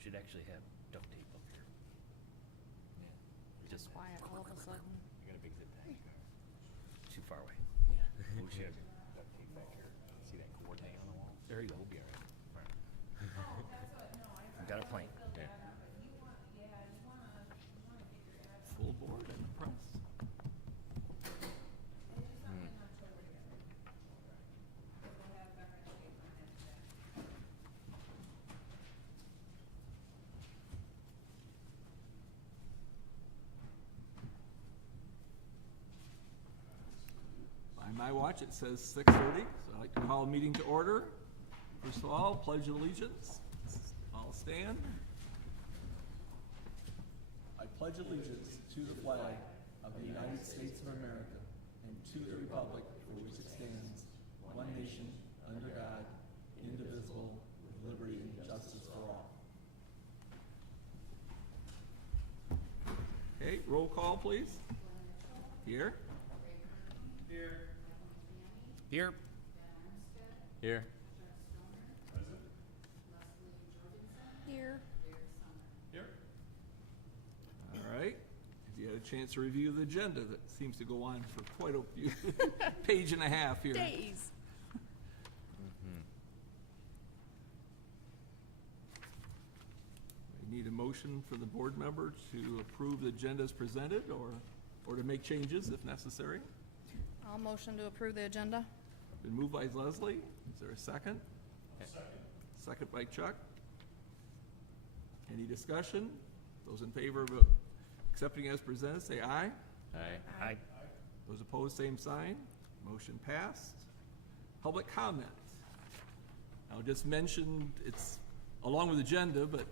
We should actually have duct tape up here. Yeah. Just Quiet all of a sudden. I got a big zip tie. too far away. Yeah. We should have duct tape back here. See that cord hanging on the wall? There you go. We'll be all right. We got a plan. Yeah. Full board and press. By my watch, it says 6:30, so I'd like to call a meeting to order. First of all, pledge of allegiance. All stand. I pledge allegiance to the flag of the United States of America and to the republic for which it stands, one nation, under God, indivisible, with liberty and justice for all. Okay, roll call, please. Here. Here. Here. Here. Here. All right. Have you had a chance to review the agenda that seems to go on for quite a few page and a half here? Days. We need a motion for the board member to approve the agenda as presented or to make changes if necessary. I'll motion to approve the agenda. Been moved by Leslie. Is there a second? Second. Second by Chuck. Any discussion? Those in favor of accepting as presented, say aye. Aye. Aye. Those opposed, same sign. Motion passed. Public comment. I'll just mention, it's along with the agenda, but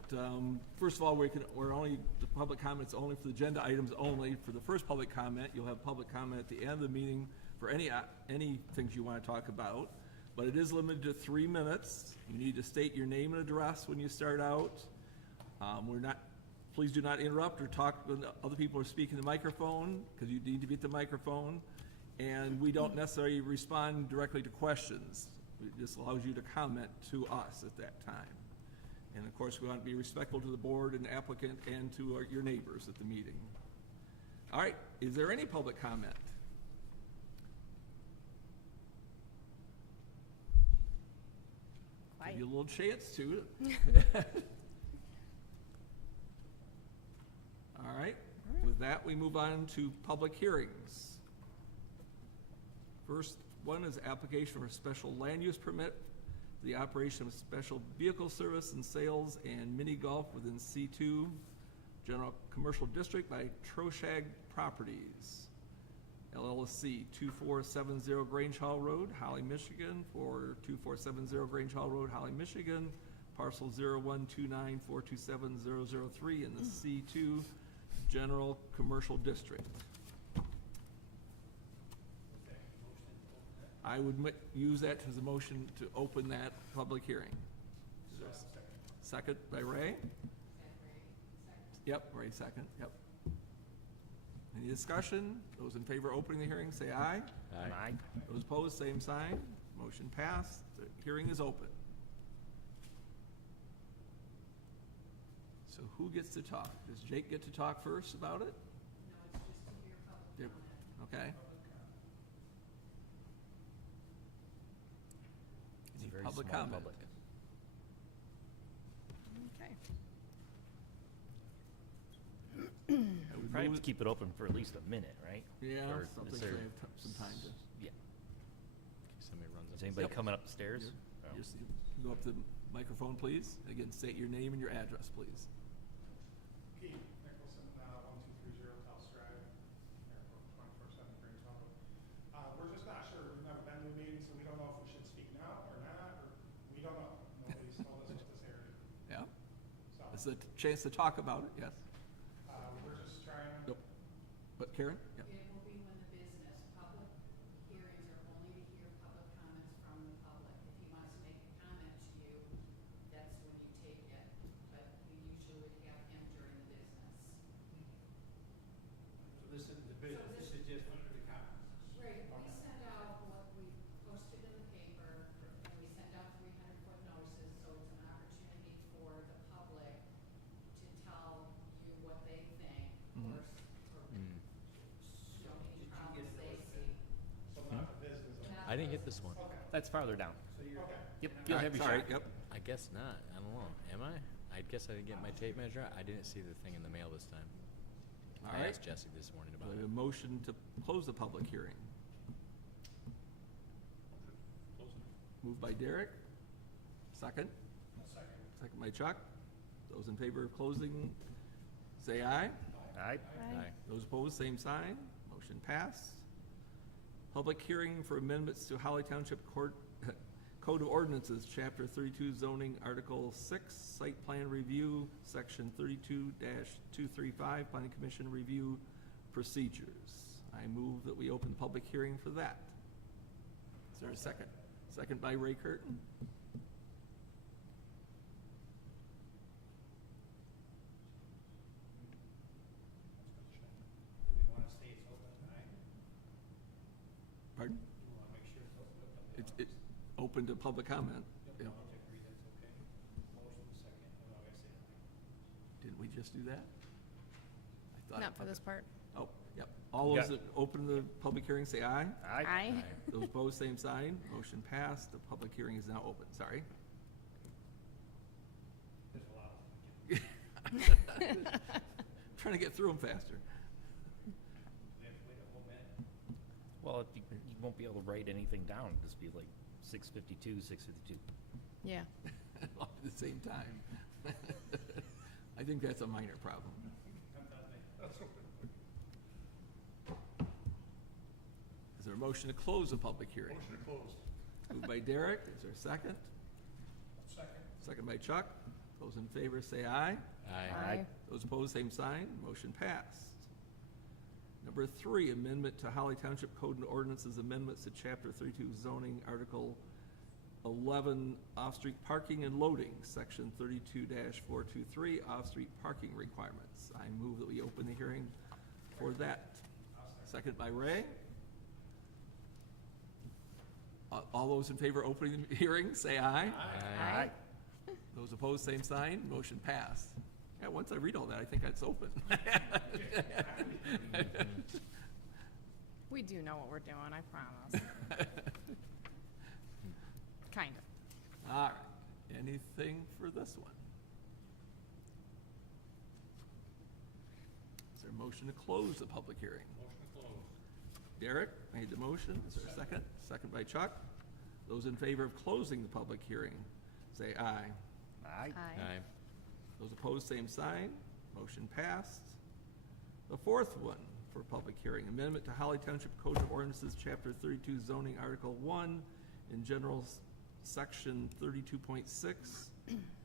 first of all, the public comment's only for the agenda items only. For the first public comment, you'll have public comment at the end of the meeting for any things you want to talk about. But it is limited to 3 minutes. You need to state your name and address when you start out. Please do not interrupt or talk when other people are speaking to the microphone, because you need to be at the microphone. And we don't necessarily respond directly to questions. It just allows you to comment to us at that time. And of course, we want to be respectful to the board and applicant and to your neighbors at the meeting. All right, is there any public comment? Give you a little chance to. All right, with that, we move on to public hearings. First one is application for a special land use permit for the operation of special vehicle service and sales and mini golf within C2 General Commercial District by Troshag Properties, LLC, 2470 Grange Hall Road, Holly, Michigan, for 2470 Grange Hall Road, Holly, Michigan, parcel 0129427003 in the C2 General Commercial District. I would use that as a motion to open that public hearing. Second by Ray? Yep, Ray second, yep. Any discussion? Those in favor of opening the hearing, say aye. Aye. Those opposed, same sign. Motion passed. The hearing is open. So who gets to talk? Does Jake get to talk first about it? No, it's just to hear public comment. Okay. It's Any a very public small comment? public. Okay. I would Probably move have to keep it open for at least a minute, right? Yeah, Or something is so there- they have some time to. Yeah. Somebody runs up. Is anybody Yep. coming upstairs? Oh. Just go up to the microphone, please. Again, state your name and your address, please. Pete Nicholson, 1230 Towns Drive, Airport 24/7 Grange Hall. We're just not sure. We've never been to a meeting, so we don't know if we should speak now or not, or we don't know. Nobody's told us what this area. Yeah, So, it's a chance to talk about it, yes. we're just trying to. Nope. But Karen? Yeah. It will be when the business, public hearings are only to hear public comments from the public. If he wants to make a comment to you, that's when you take it, but we usually would have him during the business. So this isn't the business, So this is just for the comments. Right, we send out what we posted in the paper, and we send out 300-foot notices, so it's an opportunity for the public to I didn't get this one. That's farther down. Yep, All you'll right, have your sorry, shot. yep. I guess not. I don't know. Am I? I guess I didn't get my tape measure. I didn't see the thing in the mail this time. All I right. asked Jesse this morning Do about I have it. a motion to close the public hearing? Moved by Derek. Second? Second by Chuck. Those in favor of closing, say aye. Aye. Aye. Those opposed, same sign. Motion passed. Public hearing for amendments to Holly Township Code of Ordinances, Chapter 32 zoning, Article 6, Site Plan Review, Section 32-235, Planning Commission Review Procedures. I move that we open the public hearing for that. Is there a second? Second by Ray Curtin. Do we wanna stay it's open tonight? Pardon? Do we wanna make sure it's open? It's open to public comment. Yep, Yeah. I'll take read, that's okay. Motion second, oh, I gotta say it. Didn't we just do that? I thought- Not for this part. Oh, yep. All You those got- that open the public hearing, say aye. Aye. Those opposed, same sign. Motion passed. The public hearing is now open. Sorry. There's a lot of them. Trying to get through them faster. We have to wait a whole minute. Well, if you won't be able to write anything down, just be like 6:52, 6:52. Yeah. All at the same time. I think that's a minor problem. Is there a motion to close the public hearing? Motion to close. Moved by Derek. Is there a second? Second. Second by Chuck. Those in favor say aye. Aye. Those opposed, same sign. Motion passed. Number 3, amendment to Holly Township Code and Ordinances, amendments to Chapter 32 zoning, Article 11, off-street parking and loading, Section 32-423, off-street parking requirements. I move that we open the hearing for that. Second by Ray. All those in favor of opening the hearing, say aye. Aye. Those opposed, same sign. Motion passed. Yeah, once I read all that, I think that's open. We do know what we're doing, I promise. Kind of. All right. Anything for this one? Is there a motion to close the public hearing? Motion to close. Derek made the motion. Is there a second? Second by Chuck. Those in favor of closing the public hearing, say aye. Aye. Aye. Those opposed, same sign. Motion passed. The fourth one for public hearing, amendment to Holly Township Code of Ordinances, Chapter 32 zoning, Article 1, in general, Section 32.6,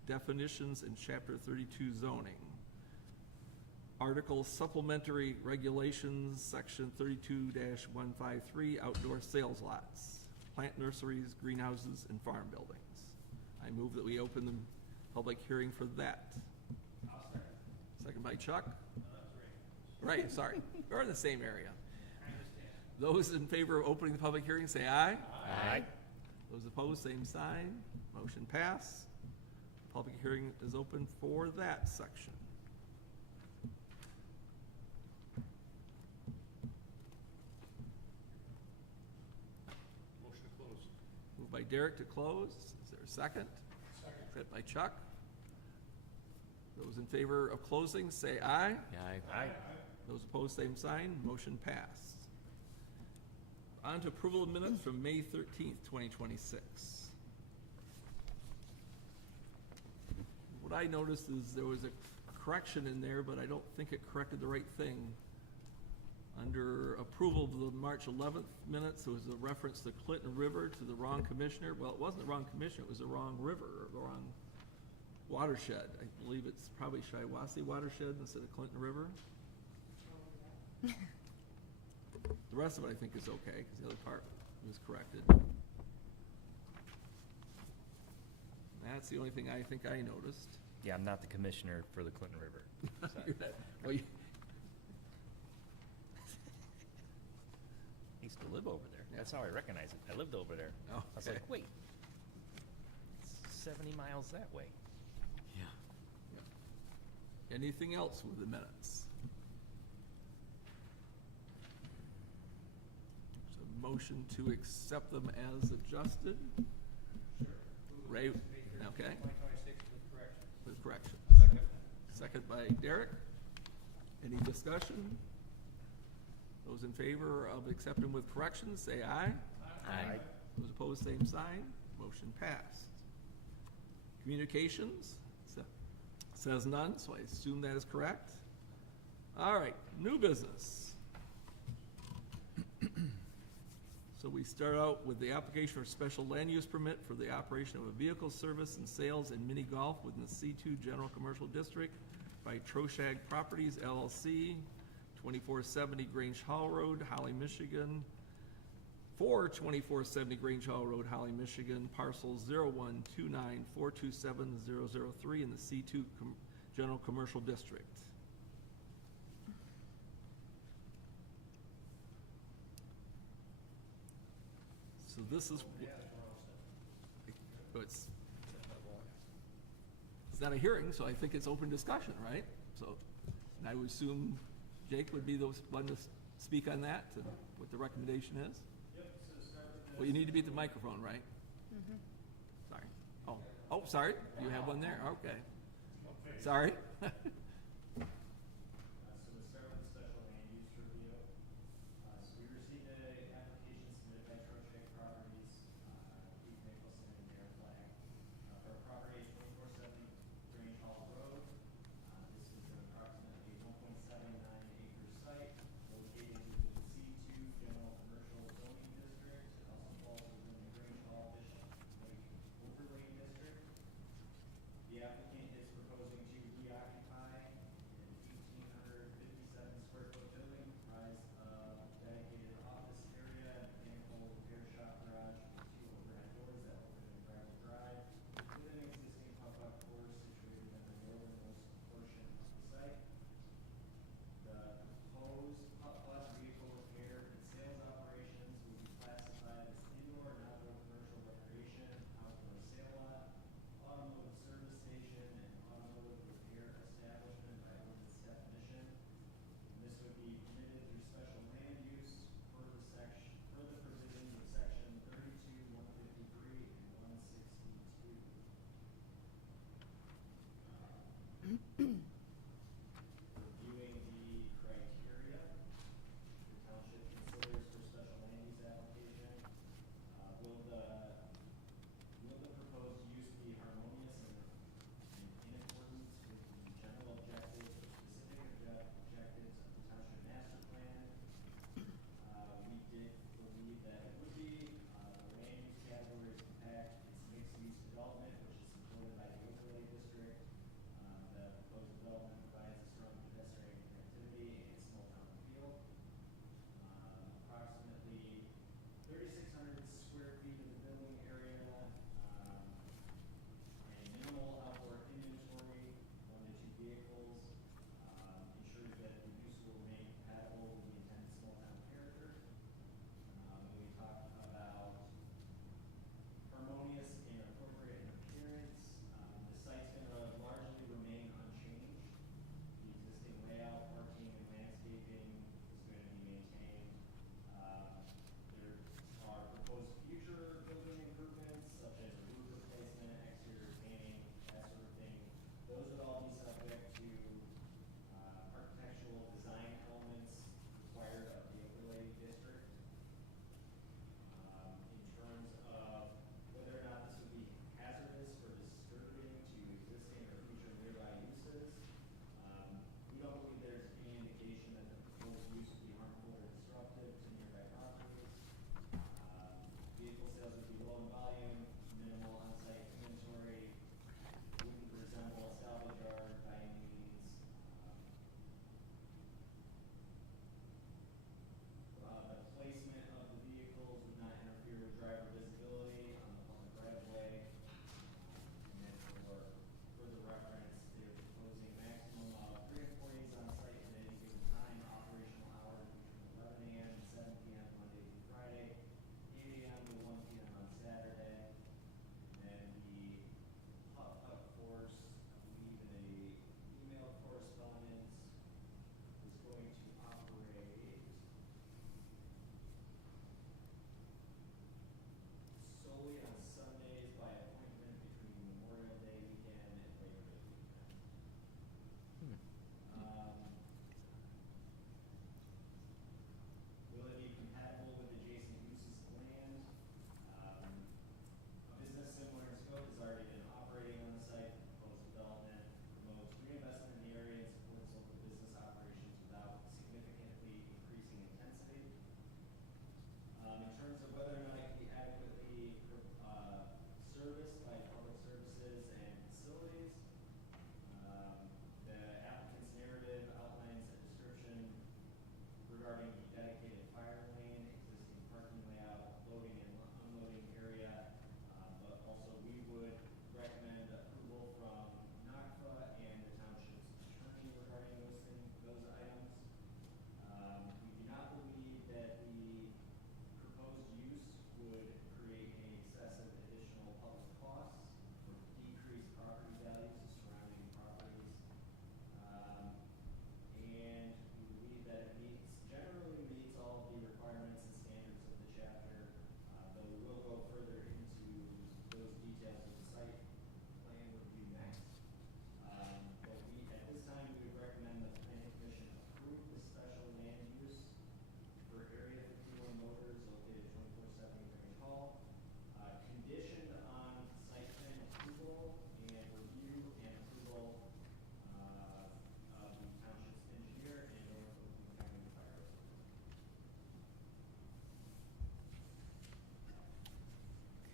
definitions in Chapter 32 zoning. Article supplementary regulations, Section 32-153, outdoor sales lots, plant nurseries, greenhouses, and farm buildings. I move that we open the public hearing for that. Second by Chuck. Right, sorry. We're in the same area. Those in favor of opening the public hearing, say aye. Aye. Those opposed, same sign. Motion pass. Public hearing is open for that section. Motion to close. Moved by Derek to close. Is there a second? Second. Second by Chuck. Those in favor of closing, say aye. Aye. Aye. Those opposed, same sign. Motion passed. On to approval of minutes from May 13th, 2026. What I noticed is there was a correction in there, but I don't think it corrected the right thing. Under approval of the March 11th minutes, there was a reference to Clinton River to the wrong commissioner. Well, it wasn't the wrong commissioner, it was the wrong river, or the wrong watershed. I believe it's probably Shiawassee watershed instead of Clinton River. The rest of it I think is okay, because the other part was corrected. That's the only thing I think I noticed. Yeah, I'm not the commissioner for the Clinton River. You're not- well, you- I used to live over there. That's how I recognize it. I lived over there. Oh, I was okay. like, wait, it's 70 miles that way. Yeah. Anything else with the minutes? There's a motion to accept them as adjusted? Ray, okay, 2026 with corrections. with correction. Second. Second by Derek. Any discussion? Those in favor of accepting with corrections, say aye. Aye. Those opposed, same sign. Motion passed. Communications, says none, so I assume that is correct. All right, new business. So we start out with the application for a special land use permit for the operation of a vehicle service and sales and mini golf within the C2 General Commercial District by Troshag Properties LLC, 2470 Grange Hall Road, Holly, Michigan, for 2470 Grange Hall Road, Holly, Michigan, parcel 0129427003 in the C2 General Commercial District. So this is, it's not a hearing, so I think it's open discussion, right? So, and I would assume Jake would be the one to speak on that, and what the recommendation is? Well, you need to be at the microphone, right? Mm-hmm. Sorry. Oh, sorry. You have one there? Okay. Sorry. So we start with the special land use review. So we received an application submitted by Troshag Properties, Keith Nicholson and Derek Flag, for a property at 2470 Grange Hall Road. This is an approximately 1.79 acre site located within the C2 General Commercial Zoning District. It also falls within the Grange Hall Bishop Lake Overlay District. The applicant is proposing to reoccupy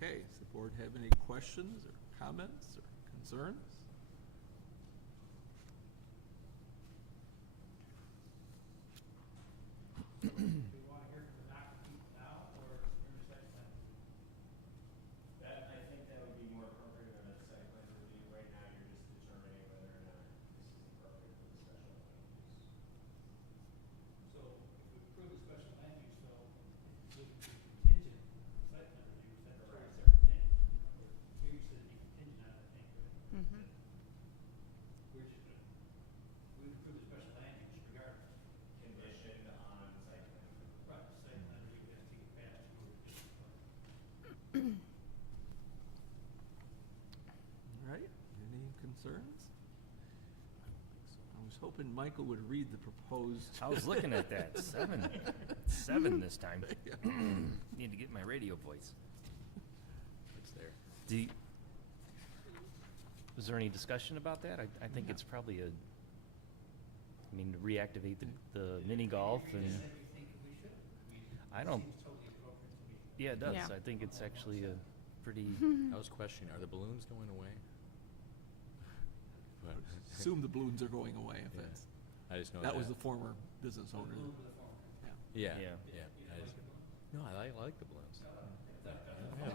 Okay, does the board have any questions or comments or concerns? Do you want to hear from the applicant now, or during the site plan review? That, I think that would be more appropriate on a site plan review. Right now, you're just determining whether or not this is appropriate for the special land use. So if we approve the special land use, though, it's contingent site plan review, that's a totally separate thing. Here you said it'd be contingent on that thing, right? Mhm. We're just gonna, we approve the special land use regardless. Conditioned on site plan review. Right, the site plan review has to get passed in order to get it started. All right, any concerns? I was hoping Michael would read the proposed. I was looking at that, seven this time. Need to get my radio voice. It's there. Was there any discussion about that? I think it's probably to reactivate the mini golf and, You said you think we should. I don't, Seems totally appropriate to me. yeah, it does. Yeah. I think it's actually a pretty, I was questioning, are the balloons going away? But- Assume the balloons are going away if Yeah. it's, I just know that was the former business owner. Balloon with a form. Yeah, Yeah. yeah. You I don't just- like the balloon? No, I like the balloons. Yeah,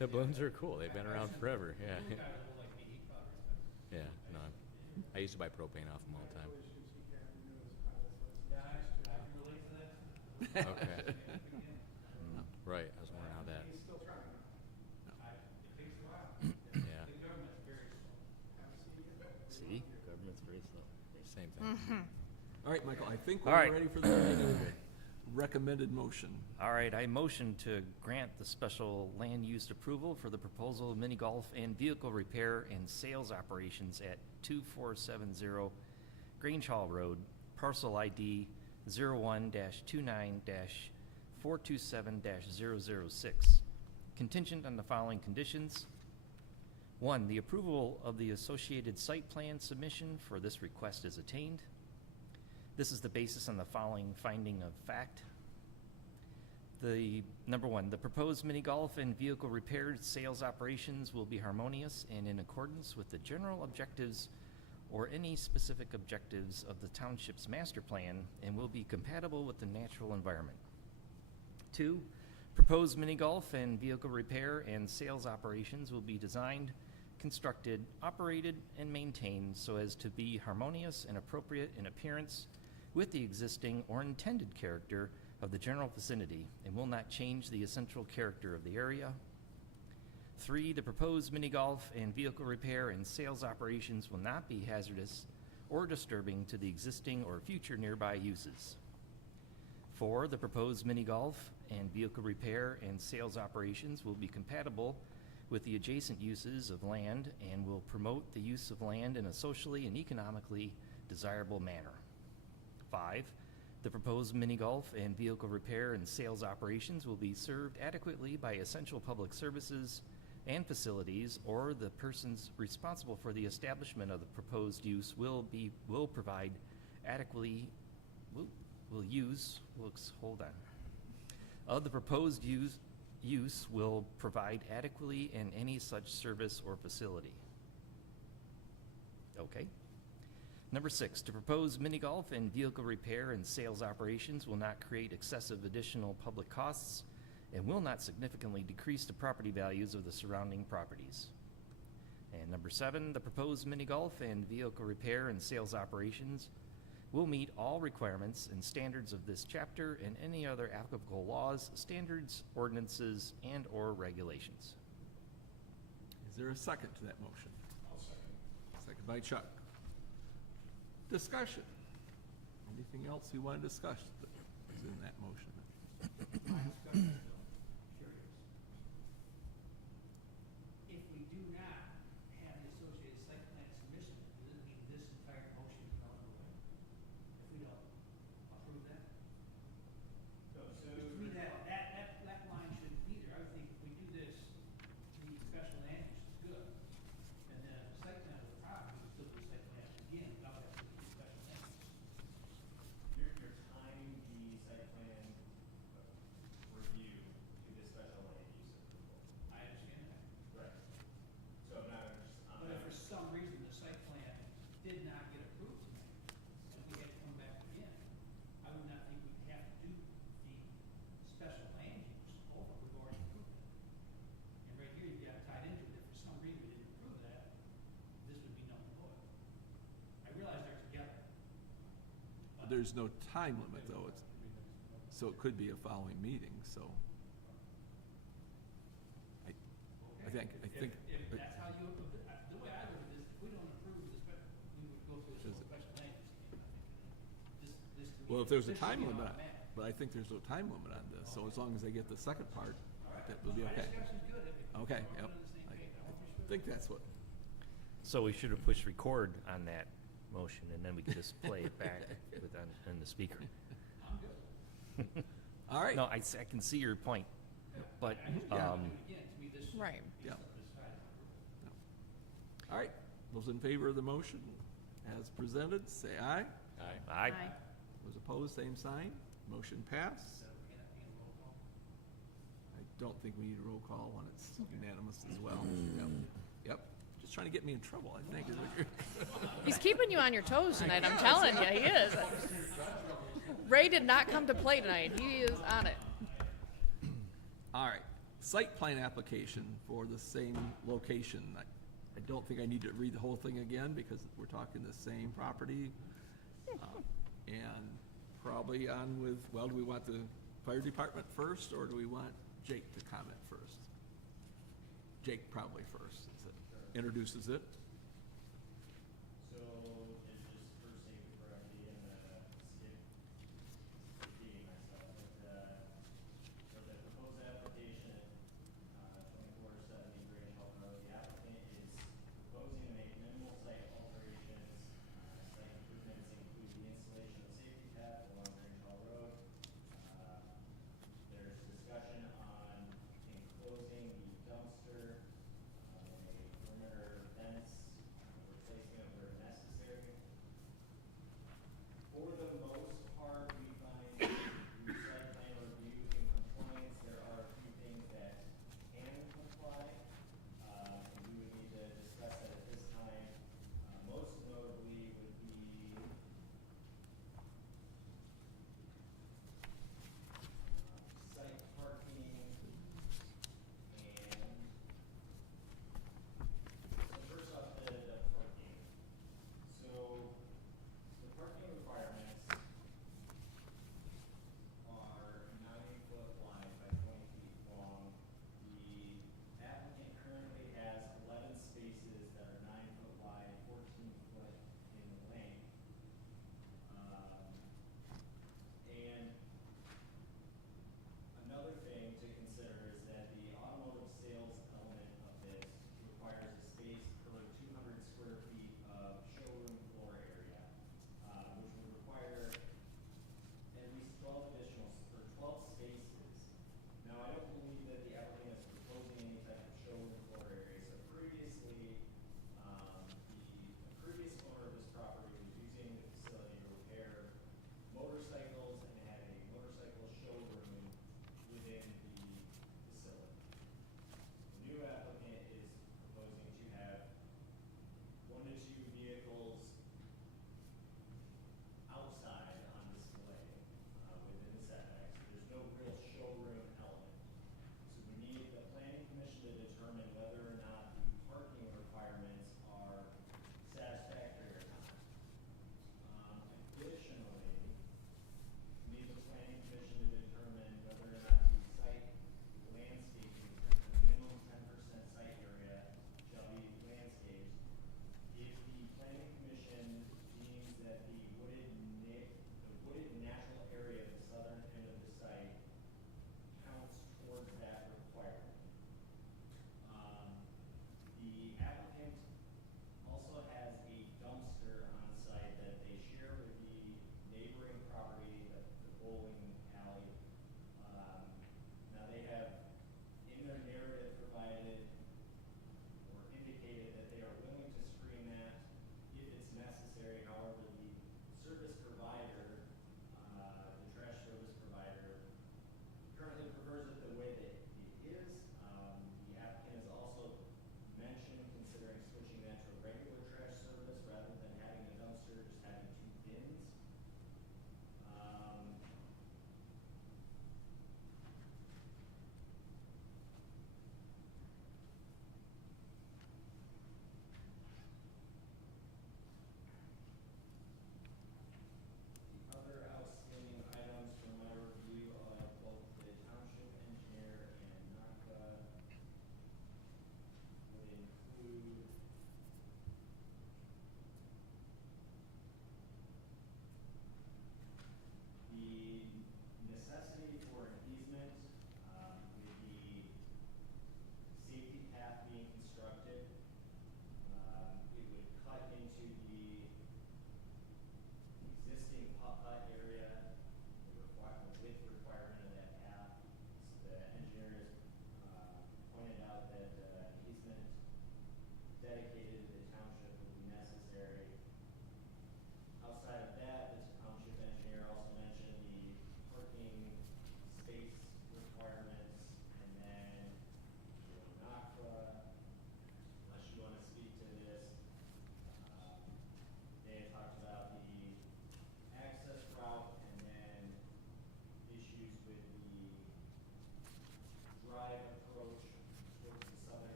the balloons are cool. They've been around forever. Yeah. Balloon guys will like me, he probably Yeah. No, I used to buy propane off them all the time. Yeah, I can relate to that. Okay. Right. I was wondering how that. He's still trying. It takes a while. Yeah. The government's very slow. see, government's very slow. Same thing. All right, Michael, I think All we're right. ready for the recommended motion. All right, I motion to grant the special land use approval for the proposal of mini golf and vehicle repair and sales operations at 2470 Grange Hall Road, parcel ID 01-29-427-006, contingent on the following conditions. 1, the approval of the associated site plan submission for this request is attained. This is the basis on the following finding of fact. Number 1, the proposed mini golf and vehicle repair sales operations will be harmonious and in accordance with the general objectives or any specific objectives of the township's master plan and will be compatible with the natural environment. 2, proposed mini golf and vehicle repair and sales operations will be designed, constructed, operated, and maintained so as to be harmonious and appropriate in appearance with the existing or intended character of the general vicinity and will not change the essential character of the area. 3, the proposed mini golf and vehicle repair and sales operations will not be hazardous or disturbing to the existing or future nearby uses. 4, the proposed mini golf and vehicle repair and sales operations will be compatible with the adjacent uses of land and will promote the use of land in a socially and economically desirable manner. 5, the proposed mini golf and vehicle repair and sales operations will be served adequately by essential public services and facilities, or the persons responsible for the establishment of the proposed use will provide adequately, of the proposed use will provide adequately in any such service or facility. Okay. Number 6, to propose mini golf and vehicle repair and sales operations will not create excessive additional public costs and will not significantly decrease the property values of the surrounding properties. And number 7, the proposed mini golf and vehicle repair and sales operations will meet all requirements and standards of this chapter and any other applicable laws, standards, ordinances, and/or regulations. Is there a second to that motion? I'll second. Second by Chuck. Discussion. Anything else we want to discuss that is in that motion? My discussion is still curious. If we do not have the associated site plan submission, does it mean this entire motion is null and void? If we don't approve that? So, To me, that line shouldn't be there. I would think if we do this, the special land use is good. And then if the site plan is a problem, we can still do site plan again without having to do special land use. you're tying the site plan there's no time limit, though, it's, so it could be a following meeting, so. I think, If that's how you, the way I look at this, if we don't approve the we would go through a Is it- special land use scheme, I think. This to me. well, if there's a this should time be limit, automatic. but I think there's no time limit on this, so as long as they get the second part, that will be My okay. discussion's good. If Okay, we're yep. on the same I page, I want you to- think that's what, So we should have pushed record on that motion, and then we could just play it back with, on the speaker. I'm good. all right. No, I can see your point, but, Yeah. Again, to me, this should Right. be Yeah. something decided. All right, those in favor of the motion as presented, say aye. Aye. I, Those opposed, same sign. Motion passed. So we're gonna be in roll call. I don't think we need a roll call when it's unanimous as well. Yep. Yep. Just trying to get me in trouble, I think, is what you're. He's keeping you on your toes tonight, I'm telling you, he is. Ray did not come to play tonight, he is on it. All right, site plan application for the same location. I don't think I need to read the whole thing again because we're talking the same property. And probably on with, well, do we want the fire department first or do we want Jake to comment first? Jake probably first, since it introduces it. So, just for sake of brevity and repeating myself, so the proposed application, 2470 Grange Hall Road, the applicant is proposing to make minimal site alterations. Site improvements include the installation of safety path along Grange Hall Road. There's discussion on enclosing the dumpster, a perimeter fence, replacement where necessary.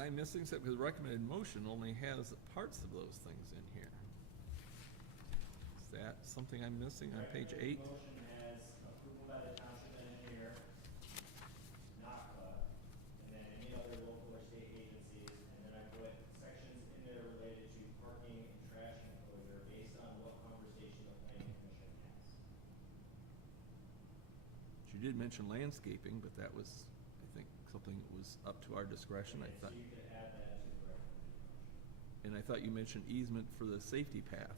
I missing something? Because the recommended motion only has parts of those things in here. Is that something I'm missing on page 8? Motion has approval by the township engineer, NACA, and then any other local or state agencies, and then I put sections in there related to parking and trash enclosure based on what conversation the planning commission has. She did mention landscaping, but that was, I think, something that was up to our discretion. I Okay, thought, so you could add that to the recommended motion. and I thought you mentioned easement for the safety path.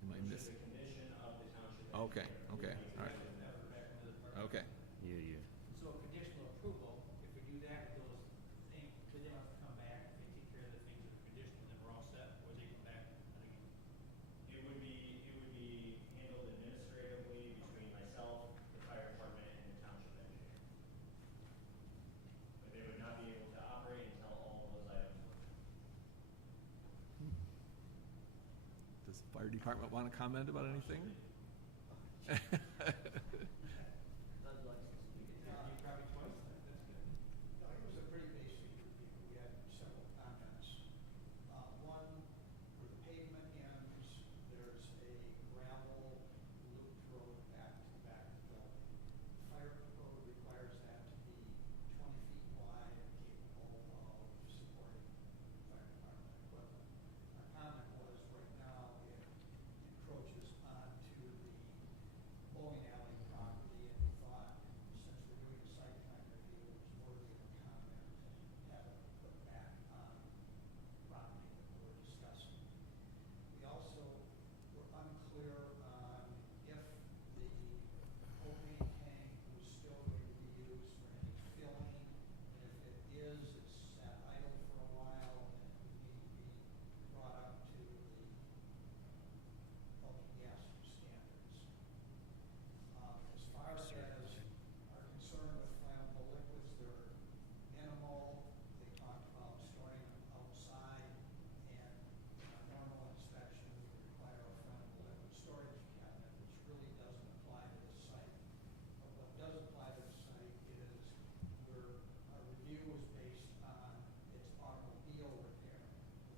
Am I Which is missing? a condition of the township Okay, engineer. okay, all right. Okay. You. So conditional approval, if we do that with those things, then they must come back, if they take care of the things that are conditional, then we're all set, or they come back again. It would be handled administratively between myself, the fire department, and the township engineer. But they would not be able to operate until all of those items were met. Does the fire department want to comment about anything? Probably twice, that's good. No, it was a pretty basic review. We had several comments. One, where the pavement ends, there's a gravel looped road back to the back of the building. Fire code requires that to be 20 feet wide and capable of supporting fire department equipment. Our comment was, right now, it encroaches onto the bowling alley property, and we thought, since we're doing a site plan review, it was worthy of comment, have it put back on property that we're discussing. We also were unclear on if the propane tank was still going to be used for any filling, and if it is, it's sat idle for a while, and it would need to be brought up to the bulk gas standards. As far as our concern with flammable liquids, they're minimal. They talked about storing them outside, and a normal inspection would require a flammable liquid storage cabinet, which really doesn't apply to this site. But what does apply to the site is our review is based on its automobile repair.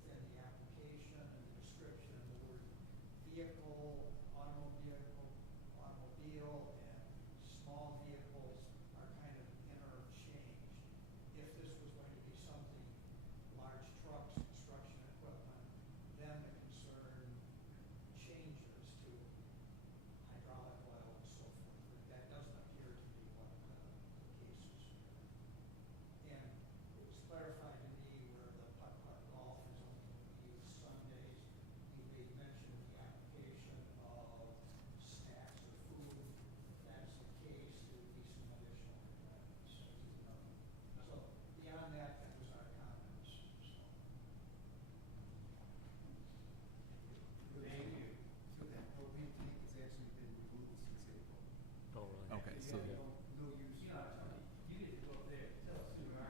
Within the application and the description, the word vehicle, automobile, and small vehicles are kind of interchanged. If this was going to be something, large trucks, construction equipment, then the concern changes to hydraulic oil and so forth. But that doesn't appear to be what the case is here. And it was clarified to me where the putt-putt golf is only going to be used Sundays. You made mention in the application of snacks or food. If that's the case, there would be some additional requirements. So beyond that, that was our comments, so. Thank you. So that propane tank has actually been removed since April. Oh, really? Okay, We so, have no use. You know, Tony, you get to go up there, tell us who you are.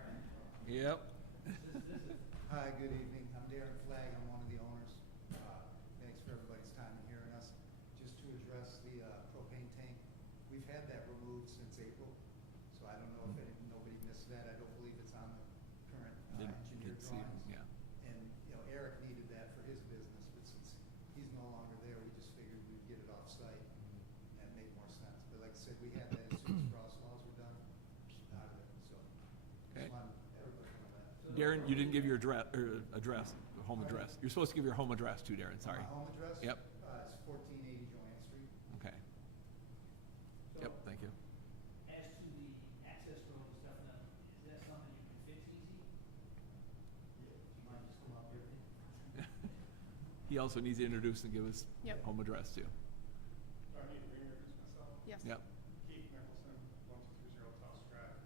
yep. This is, Hi, good evening. I'm Darren Flagg. I'm one of the owners. Thanks for everybody's time and hearing us. Just to address the propane tank, we've had that removed since April. So I don't know if nobody missed that. I don't believe it's on the current engineer Didn't see, drawings. yeah. And, Eric needed that for his business, but since he's no longer there, we just figured we'd get it off-site. And that made more sense. But like I said, we had that as soon as frost laws were done, out of it. So Okay. just wanted everybody to know that. Darren, you didn't give your home address. You're supposed to give your home address too, Darren, sorry. My home address? Yep. It's 1480 Joanne Street. Okay. So, Yep, thank you. as to the access road and stuff, now, is that something you can fix easy? Do you mind just come up here? He also needs to introduce and give his Yep. home address too. Do I need to reintroduce myself? Yes. Yep. Keith Nicholson, 1230 Township Drive.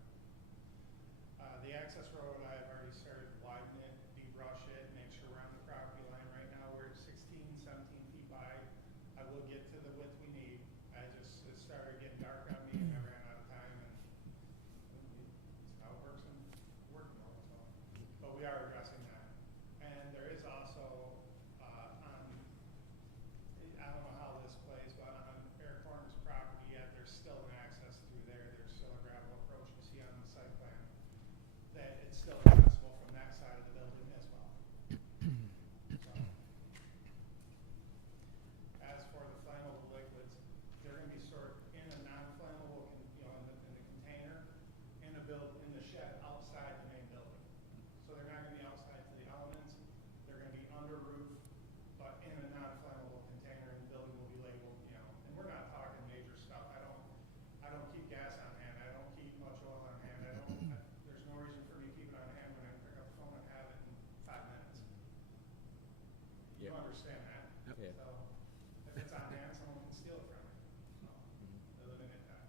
The access road, I've already started to widen it, debrush it, make sure we're on the property line. Right now, we're 16, 17 feet wide. I will get to the width we need. It started getting dark on me and I ran out of time, and it's how it works in working mode, so. But we are addressing that. And there is also, I don't know how this plays, but on Eric Horner's property, yet there's still Yeah. So if it's on hand, someone can steal it from you. So they're limiting that.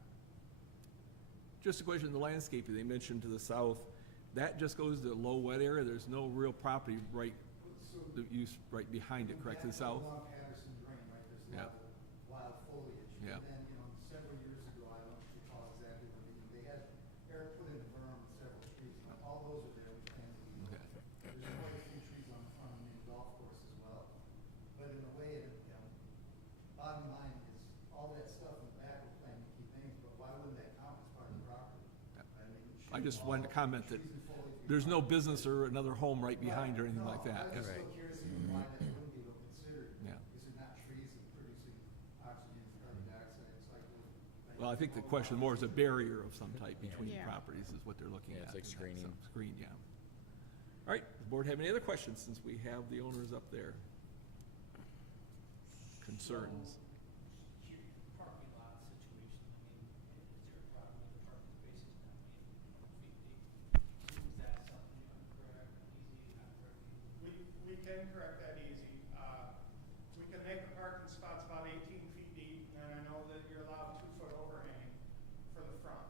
Just a question, the landscaping they mentioned to the south, that just goes to the low wet area, there's no real property right, So right behind it, correct, to the back south? along Patterson Drain, right, there's a Yeah. lot of wild foliage. Yeah. And then, several years ago, I don't recall exactly when, they had, Eric put in a berm and several trees, and all those are there, we plan to leave. Okay. There's quite a few trees on the front of the main golf course as well. But in a way, bottom line is, all that stuff in the back, we're planning to keep names, but why wouldn't that count as part of the property? Yeah. I mean, it I just shouldn't wanted to all- comment that trees and foliage be there's no part of it. business or another home right behind or anything like No, that. I was just Right. so curious as to why that wouldn't be considered. Yeah. Is it not trees that producing oxygen, carbon dioxide cycle? Well, I think the question more is a barrier of some type between Yeah. properties is what they're looking Yeah, at. it's like and that's screening. some Screen, yeah. All right, does the board have any other questions since we have the owners up there? Concerns? Your parking lot situation, is there a problem with the parking spaces not being 20 feet deep? Is that something you can correct easy, not correct easy? We can correct that easy. We can make the parking spots about 18 feet deep, and I know that you're allowed 2-foot overhang for the front,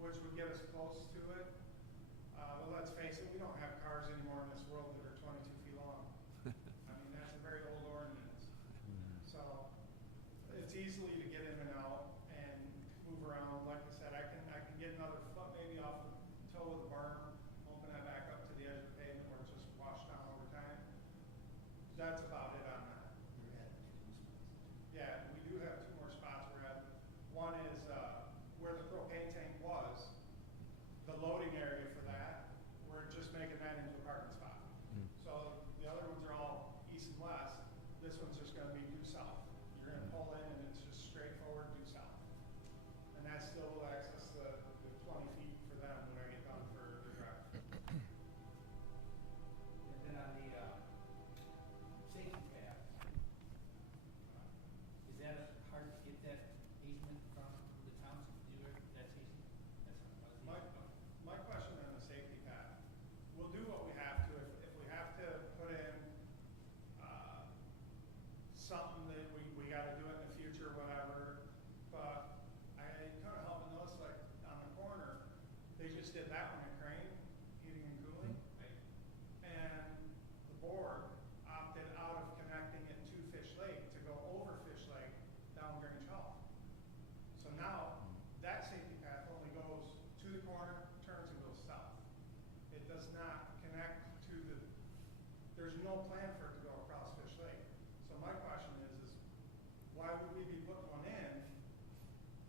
which would get us close to it. But let's face it, we don't have cars anymore in this world that are 22 feet long. I mean, that's a very old ordinance. So it's easily to get in and out and move around. Like I said, I can get another foot maybe off the toe of the berm, open that back up to the edge of the pavement where it's just washed down over time. That's about it on that. You're at 2 spots. Yeah, we do have 2 more spots we're at. One is, where the propane tank was, the loading area for that. We're just making that into a parking spot. So the other ones are all east and west. This one's just gonna be due south. You're gonna pull in and it's just straightforward due south. And that still will access the 20 feet for them when I get done for the drive. And then on the, safety path, is that hard to get that easement from the township to do it, that's easy? That's what I was My, thinking. my question on the safety path, we'll do what we have to. If we have to put in, something that we gotta do it in the future, whatever. But I couldn't help but notice, like, on the corner, they just did that one at Crane, heating and cooling. And the board opted out of connecting it to Fish Lake to go over Fish Lake down Grange Hall. So now, that safety path only goes to the corner, turns and goes south. It does not connect to there's no plan for it to go across Fish Lake. So my question is why would we be putting one in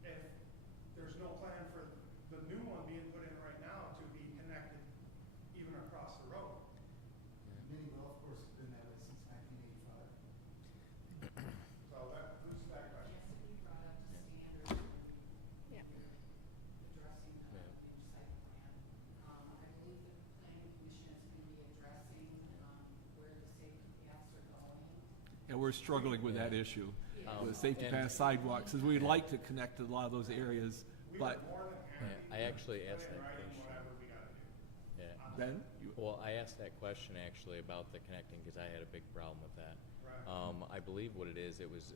if there's no plan for the new one being put in right now to be connected even across the road? Mini golf course has been that way since 1985. So who's that question? Yes, you brought up the standard Yeah. addressing the Yeah. new site plan. I believe the planning commission is gonna be addressing, where the safety paths are going. And we're struggling with that issue, Yeah. with safety And- path sidewalks, because we'd like to connect to a lot of those areas, We but, are more than Yeah, happy. I actually to asked put in that writing question. whatever we gotta do. Yeah. Ben? you- Well, I asked that question actually about the connecting because I had a big problem with that. Right. I believe what it is, it was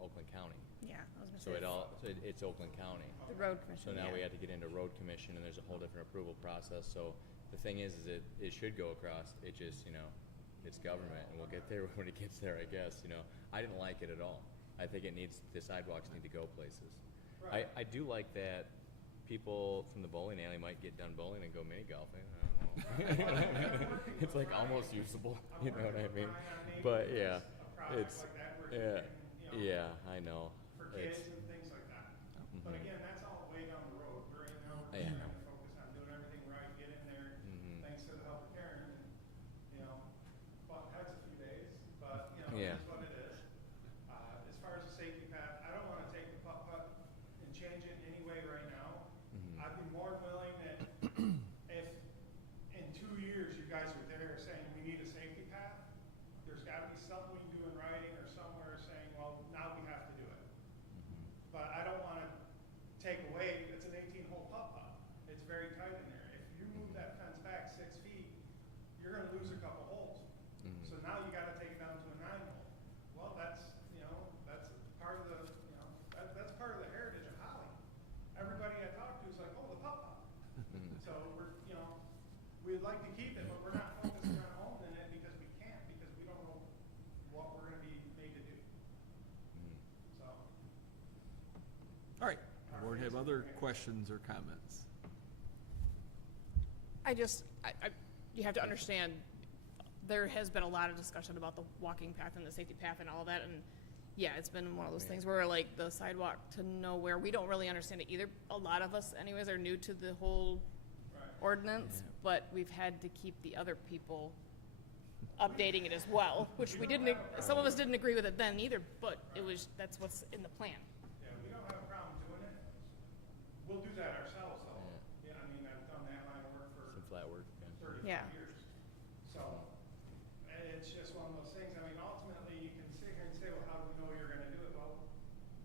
Oakland County. Yeah, I was gonna So say. it's Oakland County. The road commission. So now yeah. we had to get into road commission and there's a whole different approval process. So the thing is it should go across. It just, it's government and we'll get there when it gets there, I guess, I didn't like it at all. I think the sidewalks need to go places. Right. I do like that people from the bowling alley might get done bowling and go mini golfing. I don't know. It's like almost usable, you know what I mean? But yeah, it's, Like that where you yeah, can, yeah, I know. for It's, kids and things like that. Mhm. But again, that's all way down the road. We're right now, we're Yeah. just trying to focus on doing everything right, get in there, Mhm. thanks to the help of Karen, and, butt heads a few days, but, Yeah. it is what it is. As far as the safety path, I don't wanna take the putt-putt and change it in any way right now. Mhm. I'd be more than willing that if in 2 years you guys are there saying we need a safety path, there's gotta be something we can do in writing or somewhere saying, well, now we have to do it. But I don't wanna take have other questions or comments? You have to understand, there has been a lot of discussion about the walking path and the safety path and all that, and yeah, it's been one of those things where like the sidewalk to nowhere, we don't really understand it either. A lot of us anyways are new to the whole ordinance, but we've had to keep the other people updating it as well, which we didn't, some of us didn't agree with it then either, but that's what's in the plan. Yeah, we don't have a problem doing it. We'll do that ourselves, though. Yeah, I mean, I've done that line of work for Some flat work. 35 Yeah. years. So, it's just one of those things, I mean, ultimately, you can sit here and say, well, how do we know you're gonna do it? Well,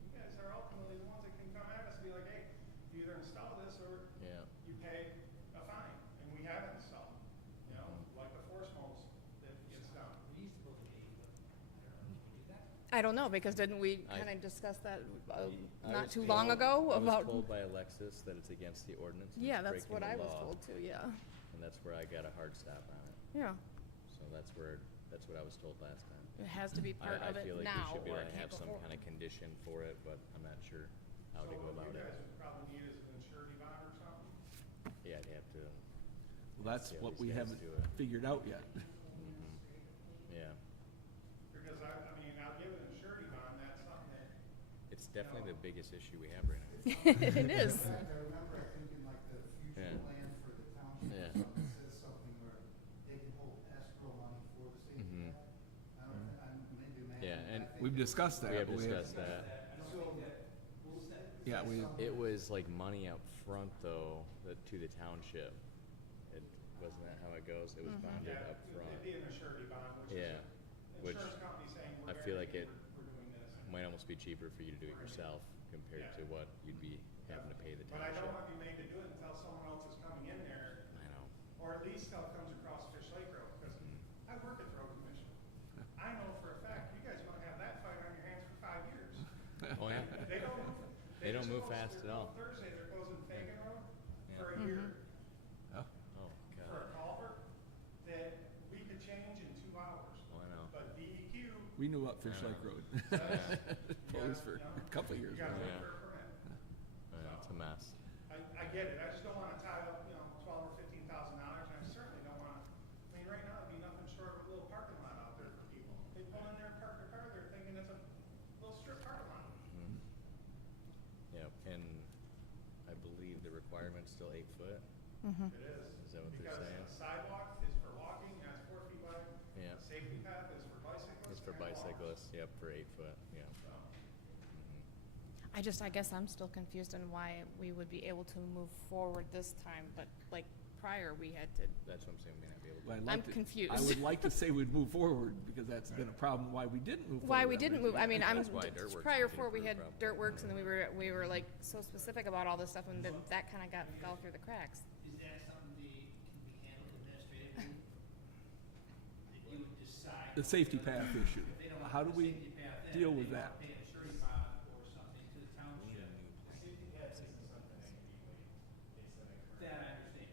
you guys are ultimately the ones that can come at us and be like, hey, you either install this or Yeah. you pay a fine, and we have it installed. You know, like the force moles that gets done. We used to go to the 80, but I don't know, did we do that? I don't know, because didn't we I- kind of discuss that I not was too long told- ago I about? was told by Alexis that it's against the ordinance. and Yeah, it's that's breaking what the I was law, told too, yeah. And that's where I got a hard stop on it. Yeah, So that's what I was told last time. it has to be part I of it feel like now, we should be or able it to can't have go some forward. kind of condition for it, but I'm not sure how to go So about what you it. guys would probably need is an surety bond or something. Yeah, I'd have to, Well, that's Yeah, what these we guys haven't do it. figured out yet. yeah. Because I mean, I'll give it a surety bond, that's something that, It's definitely the biggest issue we have right now. It is. In fact, I remember, I think in like the future Yeah. plan for the township, Yeah. or something, it says something where they can hold escrow money for the safety Mhm. net. I don't, I'm maybe imagining. Yeah, and I think We've that- discussed that. We have but discussed that. I don't think that will set. Yeah, we, It was like money up front though, to the township. Wasn't that how it goes? It was bonded yeah, up front. it'd be in a surety bond, which is Yeah, an which insurance company saying I we're feel like guaranteed it we're doing this. might almost be cheaper for you to do it yourself compared to what you'd be having to pay the But I township. don't want to be made to do it until someone else is coming in there, I know. or at least till it comes across Fish Lake Road, because I work at the road commission. I know for a fact, you guys are gonna have that fight on your hands for 5 years. Oh yeah. They don't move. They don't just move closed- fast they're at all. closed Thursday, they're closing Fagan Road Yeah. for a year, oh, Oh for god. a culvert that we could change in 2 hours. Oh, I know. But DEQ, we knew up Fish Yeah. Lake Road. you Closed gotta, for you know, a couple of years. you gotta Yeah. wait for a permit. It's a mess. I get it, I just don't wanna tie up, $12,000 or $15,000, and I certainly don't wanna, I mean, right now, it'd be nothing short of a little parking lot out there for people. They pull in there and park their car, they're thinking it's a little strip parking lot. Mhm. Yep, and I believe the requirement's still 8 foot. Mm-hmm. It is. Is that what they're Because saying? a sidewalk is for walking, that's 4 feet wide. Yeah. Safety path is for bicyclists. It's for and walkers. bicyclists, yep, for 8 foot, yeah. So, Mhm. I guess I'm still confused on why we would be able to move forward this time, but like prior, we had to, That's what I'm saying, we may not be able to. I'd I'm like to- confused. I would like to say we'd move forward, because that's been a problem why we didn't move forward. why we on didn't it. move, I mean, That's why Dirtworks prior didn't get before we had approved probably. Dirtworks, and then we were like so specific about all this stuff, and then that kinda fell through the cracks. Is that something can be handled administratively? That you would decide? The safety path issue. If they don't want How do the we safety path in, deal they with want that? to pay a surety bond or something to the township. Safety path isn't something that can be waived based on the current. That I understand.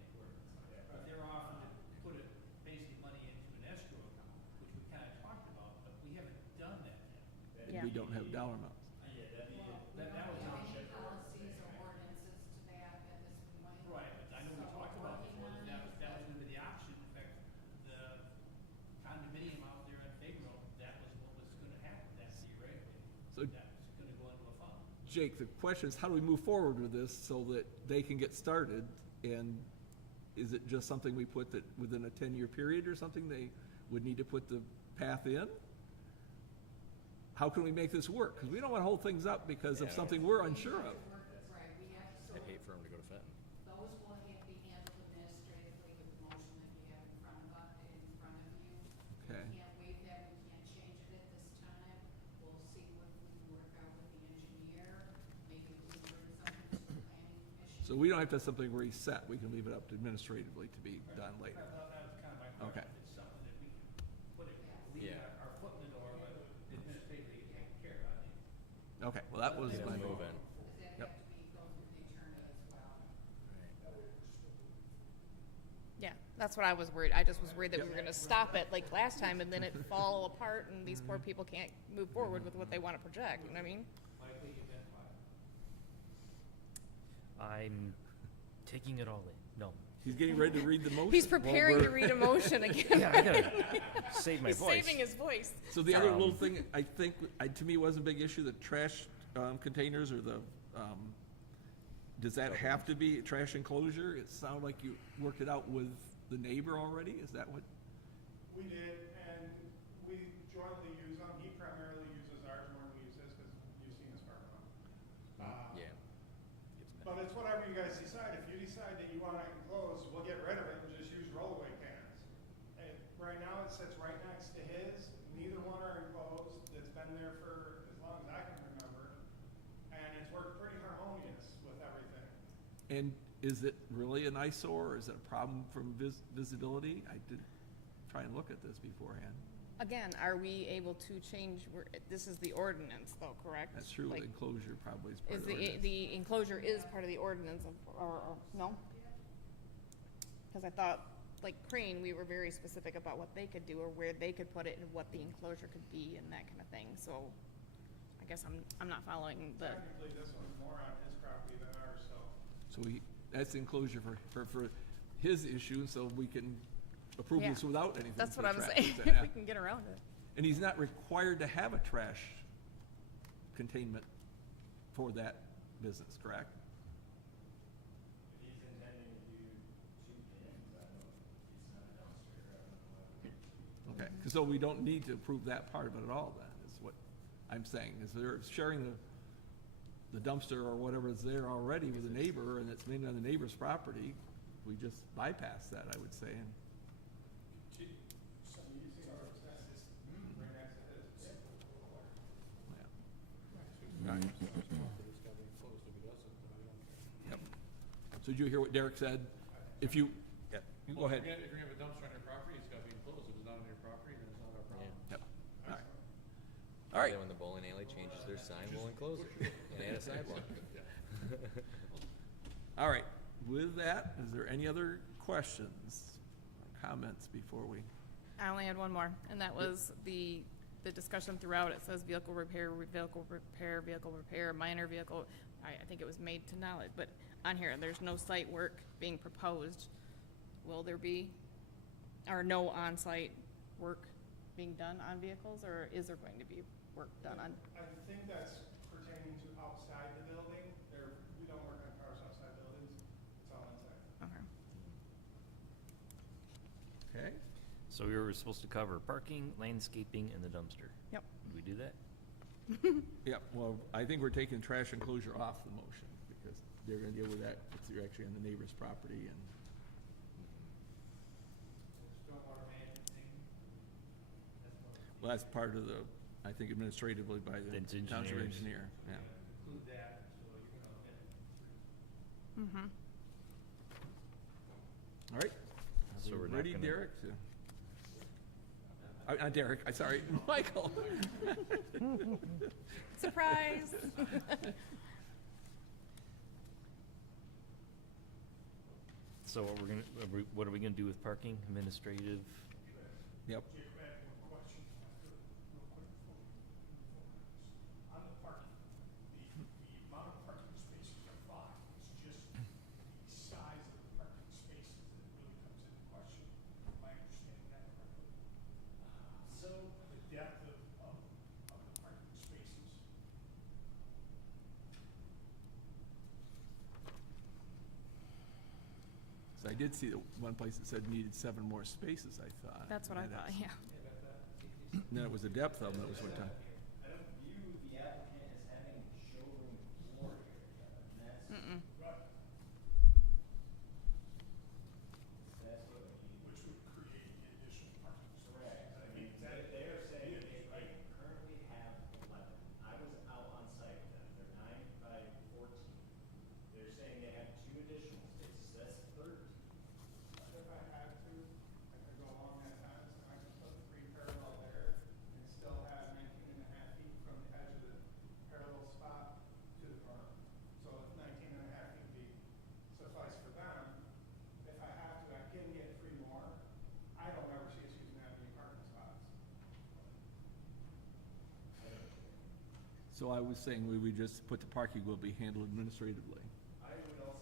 But they're offering to put it, basically money into an escrow account, which we kinda talked about, but we haven't done that yet. And we don't have dollar amounts. Yeah, that'd be, Well, we That don't was have township. any policies or ordinances to that at this point. Right, but I know we So talked about working before, on that it, was gonna be the option. In fact, the condominium out there on Fagan Road, that was what was gonna happen, that theoretically. So- That was gonna go into a fund. Jake, the question is, how do we move forward with this so that they can get started? And is it just something we put that within a 10-year period or something, they would need to put the path in? How can we make this work? Because we don't want to hold things up because of Yeah. something we're unsure of. Right, we have, so I'd hate for them to go to Fenton. those will have to be handled administratively with the motion that you have in front of you. Okay. We can't waive that, we can't change it at this time. We'll see what we can work out with the engineer, maybe we can bring something to the planning commission. So we don't have to have something where he's set. We can leave it up to administratively to be done later. That was kinda my Okay. question, it's something that we can put it, leave Yeah. our foot in the door, but administratively take care of, I think. Okay, well, that was Yeah, my, move in. Does that Yep. have to be, go through the attorney as well? Yeah, that's what I was worried, I just was worried that we were gonna stop it like last time, and then it fall apart, and these poor people can't move forward with what they wanna project, you know what I mean? Likely event, I'm taking it all in. No. He's getting ready to read the motion. He's while preparing to we're- read a motion again. Yeah, I gotta save my He's voice. saving his voice. So the other little Um, thing, I think, to me was a big issue, the trash containers or the, does that have to be a trash enclosure? It sounded like you worked it out with the neighbor already, is that what? We did, and we jointly use them. He primarily uses ours more than we use his, because you've seen his parking lot. Yeah. But it's whatever you guys decide. If you decide that you want it enclosed, we'll get rid of it and just use rollaway cans. Right now, it sits right next to his. Neither one are enclosed. It's been there for as long as I can remember. And it's worked pretty harmonious with everything. And is it really an eyesore, or is it a problem from visibility? I did try and look at this beforehand. Again, are we able to change, this is the ordinance though, correct? That's true, the Like, enclosure probably is part is of the ordinance. the enclosure is part of the ordinance of, or no? Cause I thought, like Crane, we were very specific about what they could do or where they could put it and what the enclosure could be and that kind of thing, so I guess I'm not following the, Technically, this one's more on his property than ours, so. So that's the enclosure for his issue, so we can approve Yeah. this without anything. that's for what I'm trash. saying, Yeah. if we can get around it. And he's not required to have a trash containment for that business, correct? If he's intending to do 2 bins, I don't know, it's not a dumpster, I don't know why. Okay, so we don't need to approve that part of it at all then, is what I'm saying, is they're sharing the dumpster or whatever is there already with the neighbor, and it's mainly on the neighbor's property, we just bypass that, I would say, and, So you see our access is right next to his. yeah. Right. Yep. So did you hear what Derek said? If you, yeah, you go ahead. If you're gonna have a dumpster on your property, it's gotta be enclosed. If it's not on your property, then it's not our problem. Yep, all right. All right, Then when the bowling alley changes their sign, we'll enclose it and add a sidewalk. all right. With that, is there any other questions or comments before we? I only had one more, and that was the discussion throughout. It says vehicle repair, minor vehicle. I think it was made to knowledge, but on here, there's no site work being proposed. Will there be, or no on-site work being done on vehicles, or is there going to be work done on? I think that's pertaining to outside the building. We don't work on cars outside buildings. It's all inside. Okay. Okay. So we were supposed to cover parking, landscaping, and the dumpster. Yep. Did we do that? Yeah, well, I think we're taking trash enclosure off the motion, because they're gonna deal with that, if you're actually on the neighbor's property, and, Stormwater management thing, that's what. well, that's part of the, I think administratively by the It's township engineers. engineer, yeah. Include that, so you're gonna omit. Mm-hmm. All right. So we're not Ready, gonna- Derek, to? Not Derek, I'm sorry, Michael. Surprise. So what are we gonna do with parking, administrative? Yep, Jake, I have one question, real quick. On the parking, the amount of parking spaces are fine. It's just the size of the parking spaces that really comes into question. Am I understanding that correctly? So, The depth of the parking spaces. so I did see that one place that said needed 7 more spaces, I thought. That's what I And thought, that's- yeah. And then it was the depth of them, that was what time. I don't view the applicant as having showroom floor area, and that's, Mm-mm. Right. that's what we need. Which would create the additional parking spaces. Correct. I mean, They are saying it is, they right? currently have 11. I was out on site with them. They're 9 by 14. They're saying they have 2 additional spaces. That's 13. If I had to, I could go along that fence, and I could put 3 parallel there, and still have 19 and a half feet from the edge of the parallel spot to the berm. So if 19 and a half feet be suffice for them, if I have to, I can get 3 more. I don't ever see us using that many parking spots. So I was saying we would just put the parking will be handled administratively. I would also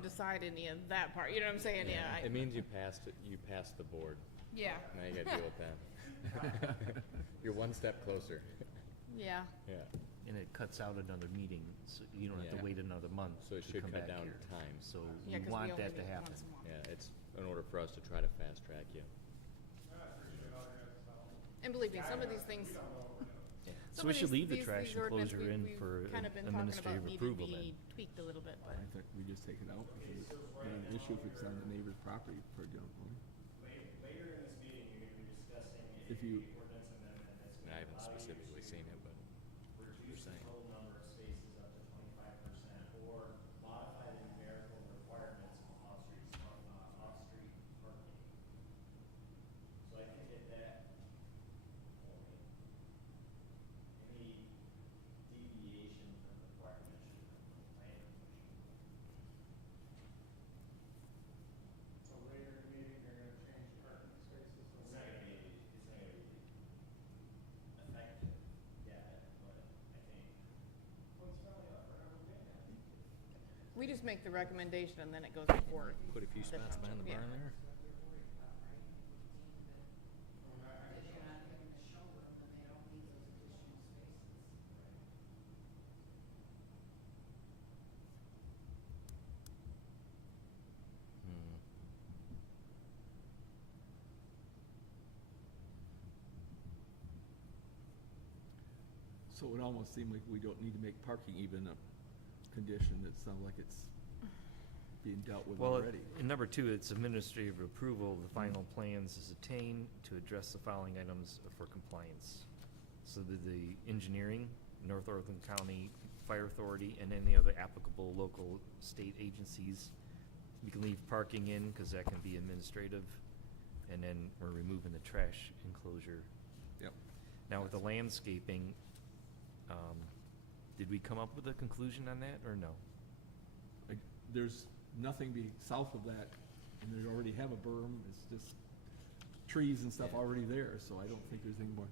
don't decide any of that part, you know what I'm saying? Yeah. It means you passed the board. Yeah, Now you gotta deal with them. You're one step closer. yeah. Yeah. And it cuts out another meeting, so you don't have to Yeah. wait another month So it to should come cut back down here. time. So Yeah, we 'cause we want only that to meet happen. once a month. Yeah, it's in order for us to try to fast track you. I appreciate all your guys' help. And believe me, some of these things, We don't know what we're doing. So some we of should these- leave the these- trash these ordinance enclosure in we've for kind of been talking about administrative need to approval be then. tweaked a little bit, but. I think we just take it out because it's not an issue if it's on the neighbor's property, for example. Later in this meeting, you're gonna be discussing If you- ordinance amendment that's And I gonna haven't allow you specifically to seen it, but reduce the saying. total number of spaces up to 25%, or modify the numerical requirements of off-street parking. So I think at that point, any deviation from the requirement should come from the planning commission. So later in the meeting, you're gonna change parking spaces. It's not gonna be effective yet, but I think Well, it's not enough for everything. We just make the recommendation and then it goes before. put a few the spots behind the township, yeah. barn there. If you're not giving the showroom, then they don't need those additional spaces. Hmm. So it would almost seem like we don't need to make parking even a condition. It sounds like it's being dealt with Well, already. in number 2, it's administrative approval of the final plans is attained to address the following items for compliance. So the engineering, North Orleans County Fire Authority, and any other applicable local state agencies. We can leave parking in, because that can be administrative, and then we're removing the trash enclosure. Yep. Now, with the landscaping, did we come up with a conclusion on that, or no? There's nothing south of that, and they already have a berm. It's just trees and stuff Yeah. already there, so I don't think there's any more.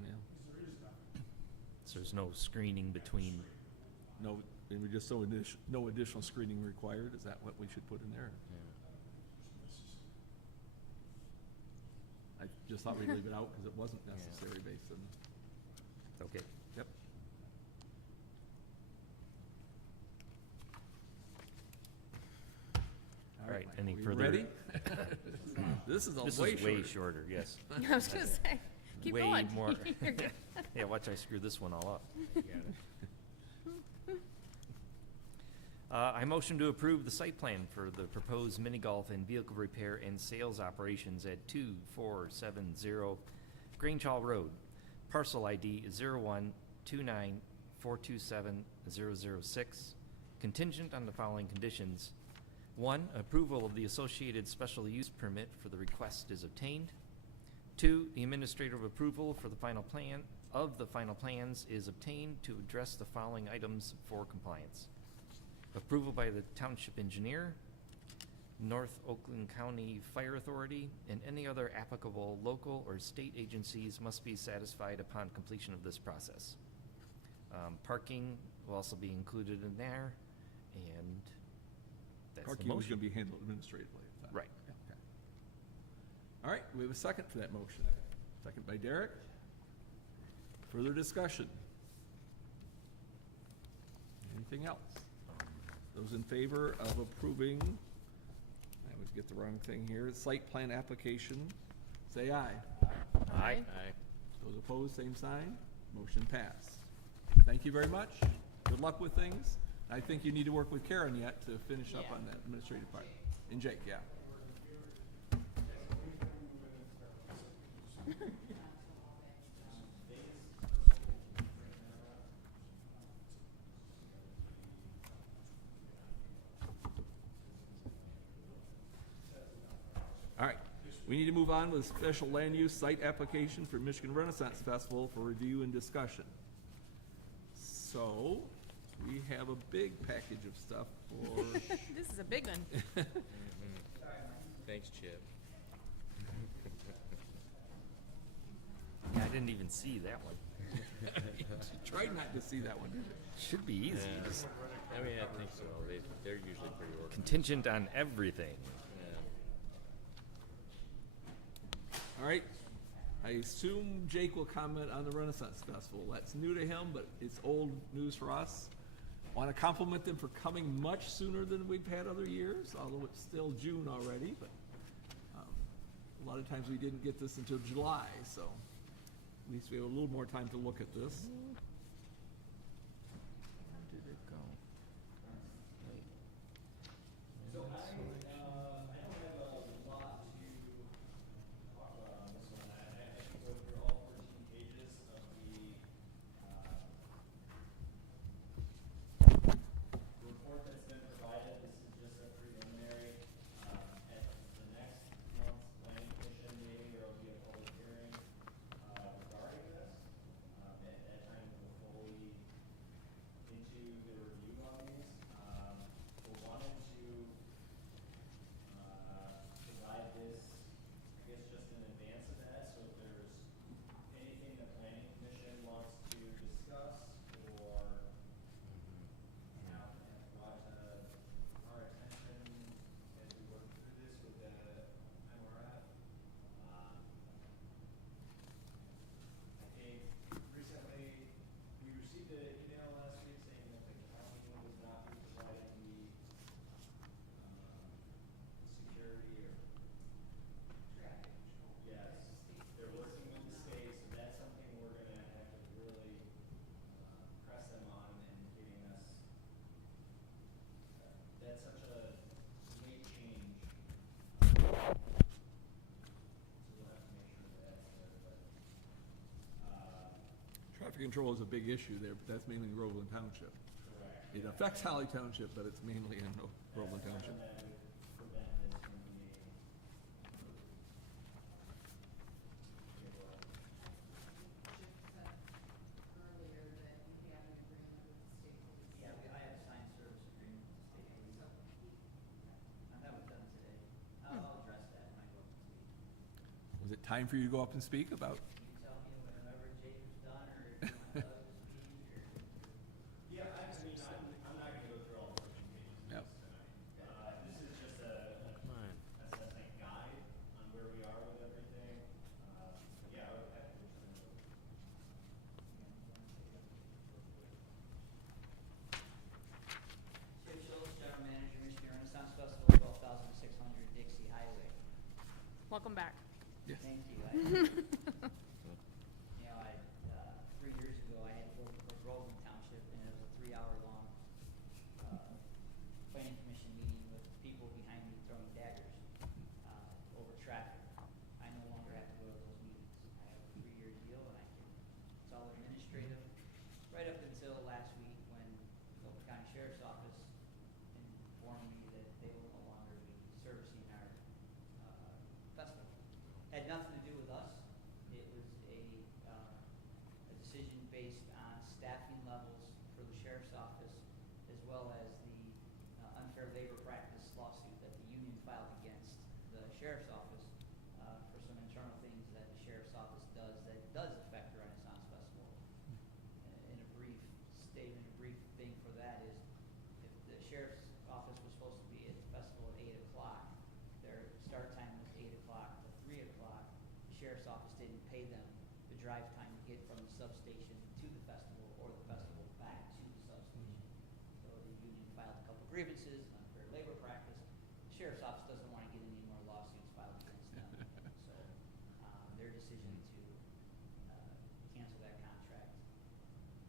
Yeah. So there's no screening between, No, and we just, no additional screening required. Is that what we should put in there? Yeah. I just thought we'd leave it out because it wasn't Yeah. necessary based on, okay. yep. All right, any we further- ready? This is This way is way shorter, yes. I was gonna say, keep Way going. more. You're good. Yeah, watch I screw this one all up. You got it. I motion to approve the site plan for the proposed mini golf and vehicle repair and sales operations at 2470 Grange Hall Road. Parcel ID 0129427006, contingent on the following conditions. 1, approval of the associated special use permit for the request is obtained. 2, the administrative approval for the final plan of the final plans is obtained to address the following items for compliance. Approval by the township engineer, North Oakland County Fire Authority, and any other applicable local or state agencies must be satisfied upon completion of this process. Parking will also be included in there, and that's the Parking was motion. gonna be handled administratively. I thought. Right. Yeah, okay. All right, we have a second for that motion. Second by Derek. Further discussion? Anything else? Those in favor of approving, I always get the wrong thing here, site plan application, say aye. Aye. Aye. Those opposed, same sign. Motion passed. Thank you very much. Good luck with things. I think you need to work with Karen yet to finish up Yeah. on that administrative part. And Jake, yeah. All right, we need to move on with special land use site application for Michigan Renaissance Festival for review and discussion. So, we have a big package of stuff for, This is a big one. Thanks, Chip. Yeah, I didn't even see that one. Tried not to see that one, did you? Should be easy. Yeah. Just I mean, I think so. They're usually pretty organized. contingent on everything. Yeah. All right. I assume Jake will comment on the Renaissance Festival. That's new to him, but it's old news for us. Want to compliment them for coming much sooner than we've had other years, although it's still June already. But a lot of times we didn't get this until July, so at least we have a little more time to look at this. Where did it go? Wait. So I don't have a lot to talk about on this one. I can go through all 14 pages of the report that's been provided. This is just a preliminary. At the next month's planning commission meeting, there will be a public hearing regarding this. At that time, we'll fully into the review on these. We wanted to provide this, I guess, just in advance of that, so if there's anything the planning commission wants to discuss or, you know, and brought to our attention as we work through this with the MRF. I think recently, we received an email last week saying that the county was not providing the security or Traffic control. yes, they're working with the state, so that's something we're gonna have to really press them on and giving us. That's such a late change. So we'll have to make sure that that's there, but Traffic control is a big issue there, but that's mainly Groveland Township. correct. It affects Holly Township, but it's mainly in Groveland Township. That would prevent this from being approved. Okay, well, Chip said earlier that you have an agreement with the state police. Yeah, I have a signed service agreement with the state police. So, I met with them today. I'll address that when I go up and speak. Was it time for you to go up and speak about? You tell me whenever Jake is done, or if you want Doug to speak, or. yeah, I mean, I'm not gonna go through all 14 pages of Yep. this tonight. This is just a Come on. assessment guide on where we are with everything. Yeah, I would have to turn it over. Chip Schultz, General Manager, Michigan Renaissance Festival, 12,600 Dixie Highway. Welcome back. Yes. Thank you. You know, 3 years ago, I had to go to Groveland Township, and it was a 3-hour-long planning commission meeting with people behind me throwing daggers over traffic. I no longer have to go to those meetings. I have a 3-year deal, and it's all administrative, right up until last week when the County Sheriff's Office informed me that they will no longer be servicing our festival. Had nothing to do with us. It was a decision based on staffing levels for the sheriff's office, as well as the unfair labor practice lawsuit that the union filed against the sheriff's office for some internal things that the sheriff's office does that does affect the Renaissance Festival. In a brief statement, a brief thing for that is, if the sheriff's office was supposed to be at the festival at 8 o'clock, their start time was 8 o'clock to 3 o'clock. The sheriff's office didn't pay them the drive time to get from the substation to the festival or the festival back to the substation. So the union filed a couple grievances, unfair labor practice. The sheriff's office doesn't want to get any more lawsuits filed against them. So their decision to cancel that contract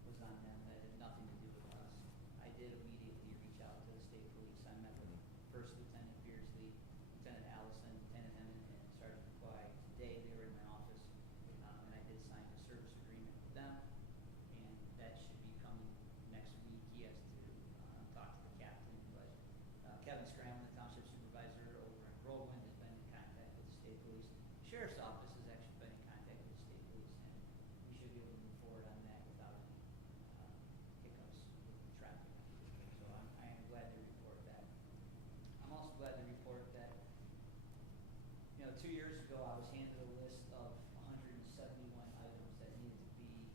was on them. That had nothing to do with us. I did immediately reach out to the state police. I met with First Lieutenant Beardsley, Lieutenant Allison, Lieutenant Emmett, and Sergeant McCoy. Today they were in my office, and I did sign a service agreement with them, and that should be coming next week. He has to talk to the captain, but Kevin Scramlin, the township supervisor over in Groveland, has been in contact with the state police. Sheriff's office has actually been in contact with the state police, and we should be able to move forward on that without any hiccups with the traffic. So I am glad to report that. I'm also glad to report that, 2 years ago, I was handed a list of 171 items that needed to be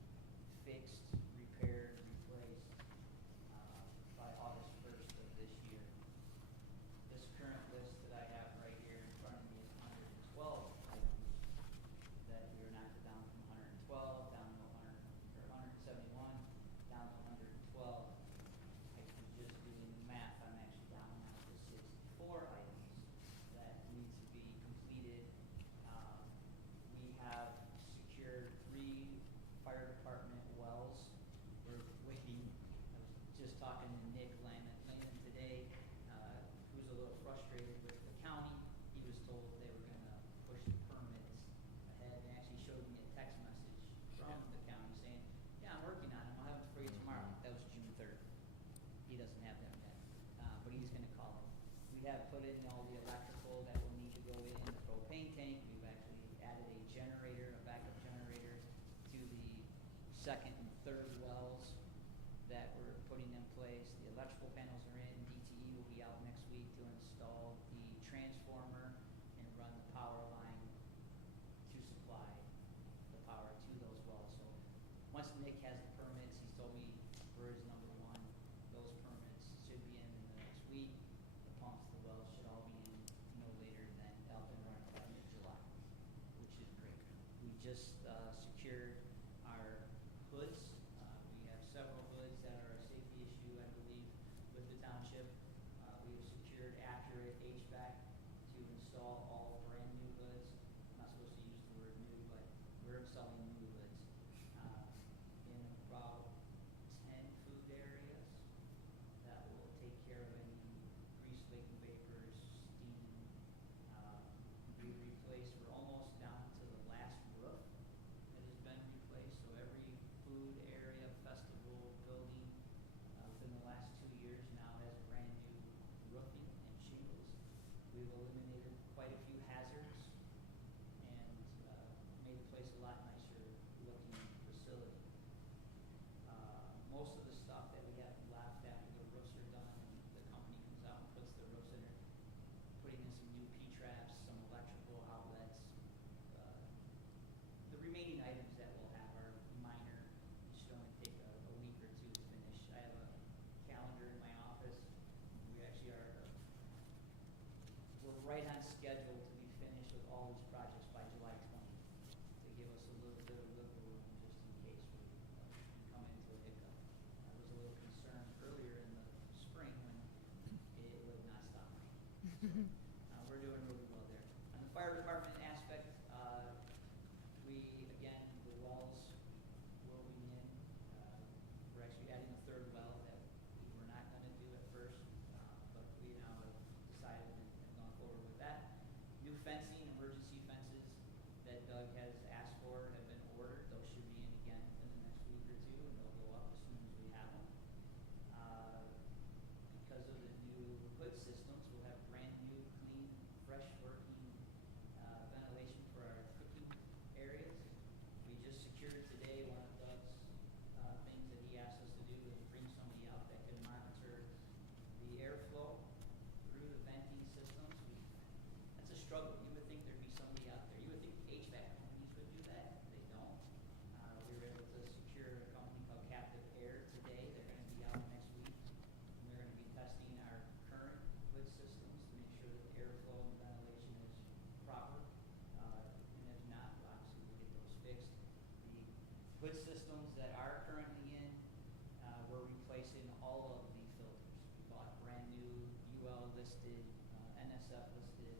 We have put in all the electrical that will need to go in, the propane tank. We've actually added a generator, a backup generator to the second and third wells that we're putting in place. The electrical panels are in. DTE will be out next week to install the transformer and run the power line to supply the power to those wells. So once Nick has the permits, he's told me for his number one, those permits should be in the next week. The pumps, the wells should all be in no later than up and running by mid-July, which is great. We just secured our hoods. We have several hoods that are a safety issue, I believe, with the township. We have secured accurate HVAC to install all brand new hoods. I'm not supposed to use the word new, but we're installing new hoods in about 10 food areas that will take care of any grease, latent vapors, steam. We replaced, we're almost down to the last roof that has been replaced. So every food area, festival, building within the last 2 years now has brand new roofing and shingles. We've eliminated quite a few hazards and made the place a lot nicer looking facility. Most of the stuff that we have left after the roofs are done and the company comes out and puts the roofs in, putting in some new P-traps, some electrical outlets. The remaining items that we'll have are minor. It should only take a week or two to finish. I have a calendar in my office. We actually we're right on schedule to be finished with all these projects by July 20th to give us a little bit of wiggle room just in case we come into a hiccup. I was a little concerned earlier in the spring when it would not stop raining. So, we're doing really well there. On the fire department aspect, again, the wells will be in. We're actually adding a third well that we were not going to do at first, but we now have decided and gone forward with that. New fencing, emergency fences that Doug has asked for have been ordered. Those should be in again within the next week or two, and they'll go up as soon as we have them. Because of the new hood systems, we'll have brand new, clean, fresh working ventilation for our cooking areas. We just secured today one of Doug's things that he asked us to do is bring somebody out that can monitor the airflow through the venting systems. That's a struggle. You would think there'd be somebody out there. You would think HVAC companies would do that. They don't. We were able to secure a company called Captive Air today. They're going to be out next week. And they're going to be testing our current hood systems to make sure that the airflow and ventilation is proper. And if not, obviously we'll get those fixed. The hood systems that are currently in, we're replacing all of the filters. We bought brand new UL listed, NSF listed,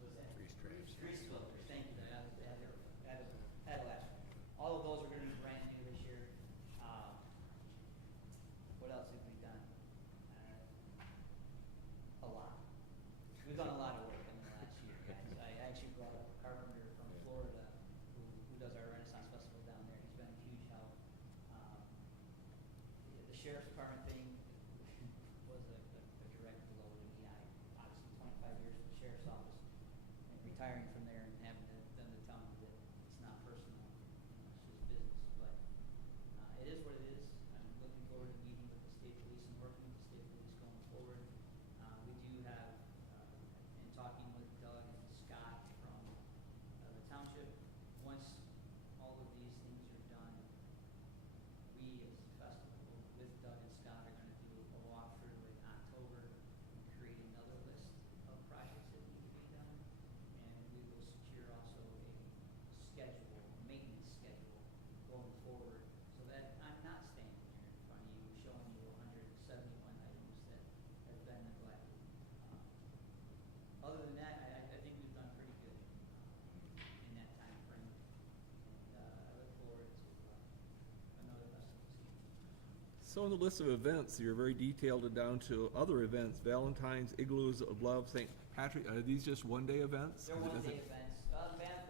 what's that? Grease traps. Grease filters, thank you. Had a last one. All of those are going to be brand new this year. What else have we done? A lot. We've done a lot of work in the last year, guys. I actually brought up a carpenter from Florida who does our Renaissance Festival down there. He's been a huge help. The sheriff's department thing was a direct blow to me. I obviously 25 years in the sheriff's office and retiring from there and having them to tell me that it's not personal, it's just business. But it is what it is. I'm looking forward to meeting with the state police and working with the state police going forward. We do have, in talking with Doug and Scott from the township, once all of these things are done, we as the festival with Doug and Scott are going to do a walkthrough in October and create another list of projects that need to be done. And we will secure also a schedule, a maintenance schedule going forward so that I'm not standing here in front of you showing you 171 items that have been neglected. Other than that, I think we've done pretty good in that time frame. And I look forward to another festival season. So in the list of events, you're very detailed and down to other events, Valentine's, Igloos of Love, St. Patrick. Are these just one-day events? They're Does it- one-day events.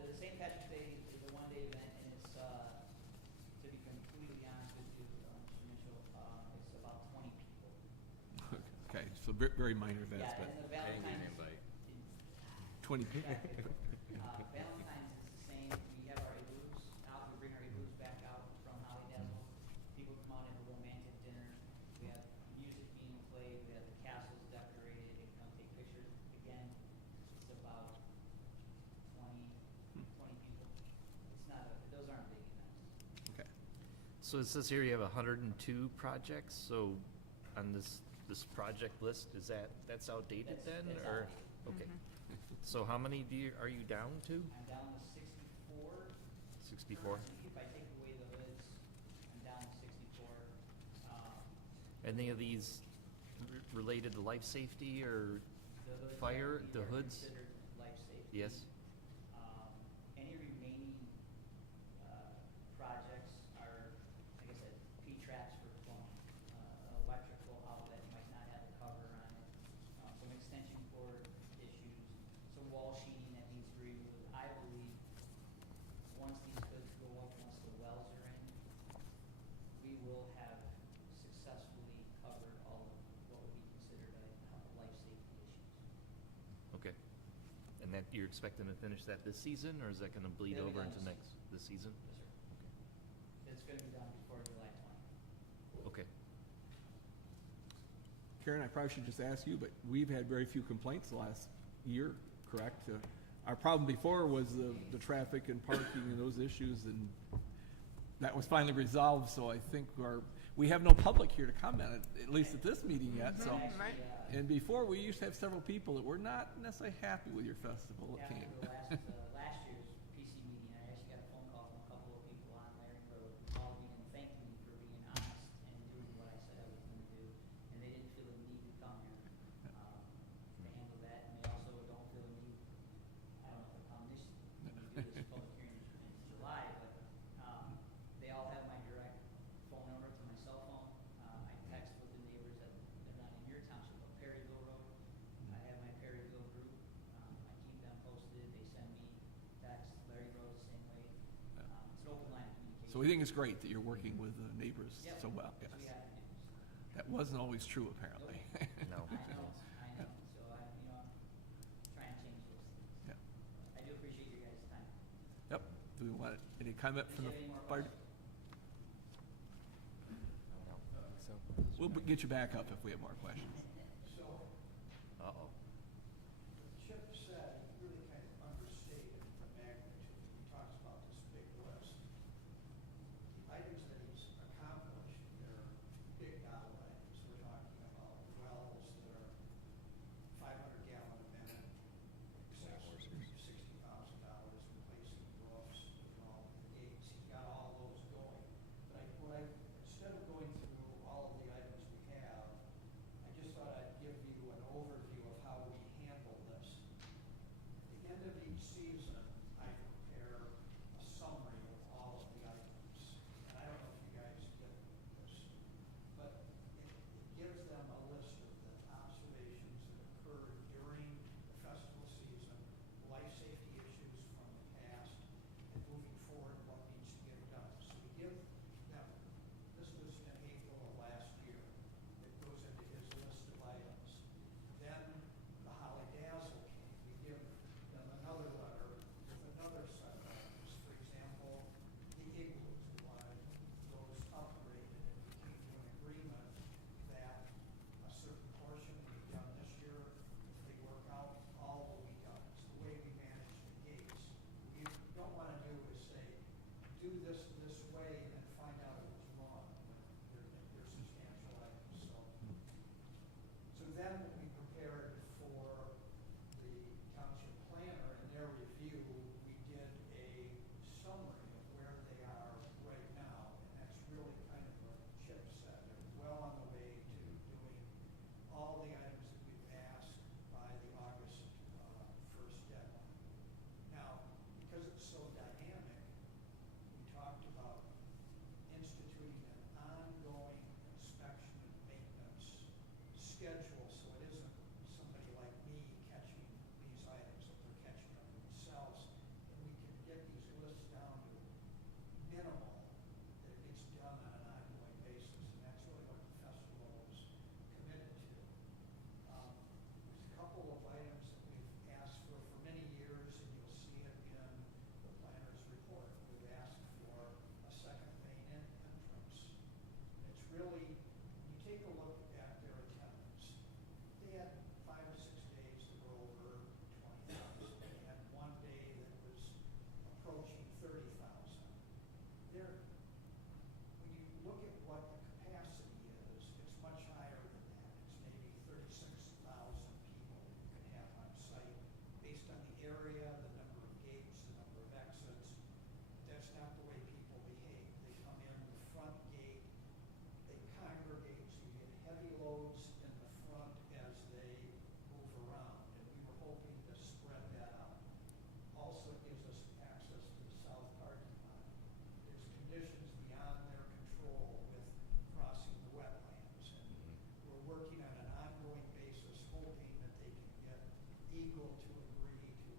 The St. Patrick's Day is a one-day event, and it's, to be completely honest with you, Mr. Mitchell, very minor events, Yeah, but and the I didn't get an Valentine's. invite. 20 people. Valentine's is the same, we have our igloos out, we bring our igloos back out from Holly Dazzle. People come out and have a romantic dinner, we have music being played, we have the castles decorated, they come take pictures. Again, it's about 20 people. It's not those aren't big events. Okay. So it says here you have 102 projects, so on this project list, that's outdated then, That's or? outdated. Okay. So how many are you down to? I'm down to 64. 64? If I take away the hoods, I'm down to 64. Any of these related to life safety or The hoods fire, are- the are hoods? considered life safety. Yes? Any remaining projects are, like I said, P-traps for plumbing, electrical outlet might not have a cover on it, some extension cord issues, some wall sheeting that needs to be removed. I believe once these hoods go up, once the wells are in, we will have successfully covered all of what would be considered life safety issues. Okay. And that, you're expecting to finish that this season, or is that gonna bleed It'll be over done into this season? Yes, sir. It's gonna be done before July 20th. Okay. Karen, I probably should just ask you, but we've had very few complaints the last year, correct? Our problem before was the traffic and parking and those issues, and that was finally resolved, so I think we have no public here to comment, at least at this meeting yet, so. Right. And before, we used to have several people that were not necessarily happy with your festival that came. After the last year's PC meeting, I actually got a phone call from a couple of people on Larry Road who called me and thanked me for being honest and doing what I said I was gonna do. And they didn't feel the need to come here, to handle that, and they also don't feel the need, I don't know if they'll come when we do this public hearing in July, but, they all have my direct phone number to my cell phone. I text with the neighbors that are not in your township, but Perryville Road. I have my Perryville group. I keep them posted. They send me text. Larry Road the same way. It's an open line of communication. So we think it's great that you're working with the neighbors Yep, so well, yes. we have to do this. That wasn't always true, apparently. No. I know. So I'm trying to change those things. Yeah. I do appreciate your guys' time. Yep. Do we want any comment Do from you the have any more fire? questions? So, We'll get you back up if we have more questions. So, Uh-oh. Chip said, he really kind of understated the magnitude. He talks about this big list. The items that he's accomplished, they're big dollar items. We're talking about wells that are 500-gallon a minute, excess of $60,000, replacing roofs, all the gates. He's got all those going. But instead of going through all of the items we have, I just thought I'd give you an overview of how we handle this. At the end of each season, I prepare a summary of all of the items. And I don't know if you guys get this, but it gives them a list of the observations that occurred during the festival season, life safety issues from the past, and moving forward, what needs to get done. So we give them, this was in April of last year, it goes into his list of items. Then the Holly Dazzle came, we give them another letter with another set of items. For example, the igloos, we wanted those upgraded, and we came to an agreement that a certain portion will be done this year. If they work out, all will be done. It's the way we manage the gates. What we don't wanna do is say, do this way, and then find out it was wrong. They're substantial items, so. So then we prepared for the township planner and their review. We did a summary of where they are right now, and that's really kind of what Chip said. They're well on the way to doing all the items that we've asked by the August 1st deadline. Now, because it's so dynamic, we talked about instituting an ongoing inspection and maintenance schedule, so it isn't somebody like me catching these items, that they're catching them themselves. And we can get these lists down to minimal, that it gets done on an ongoing basis, and that's really what the festival is committed to. Eagle to agree to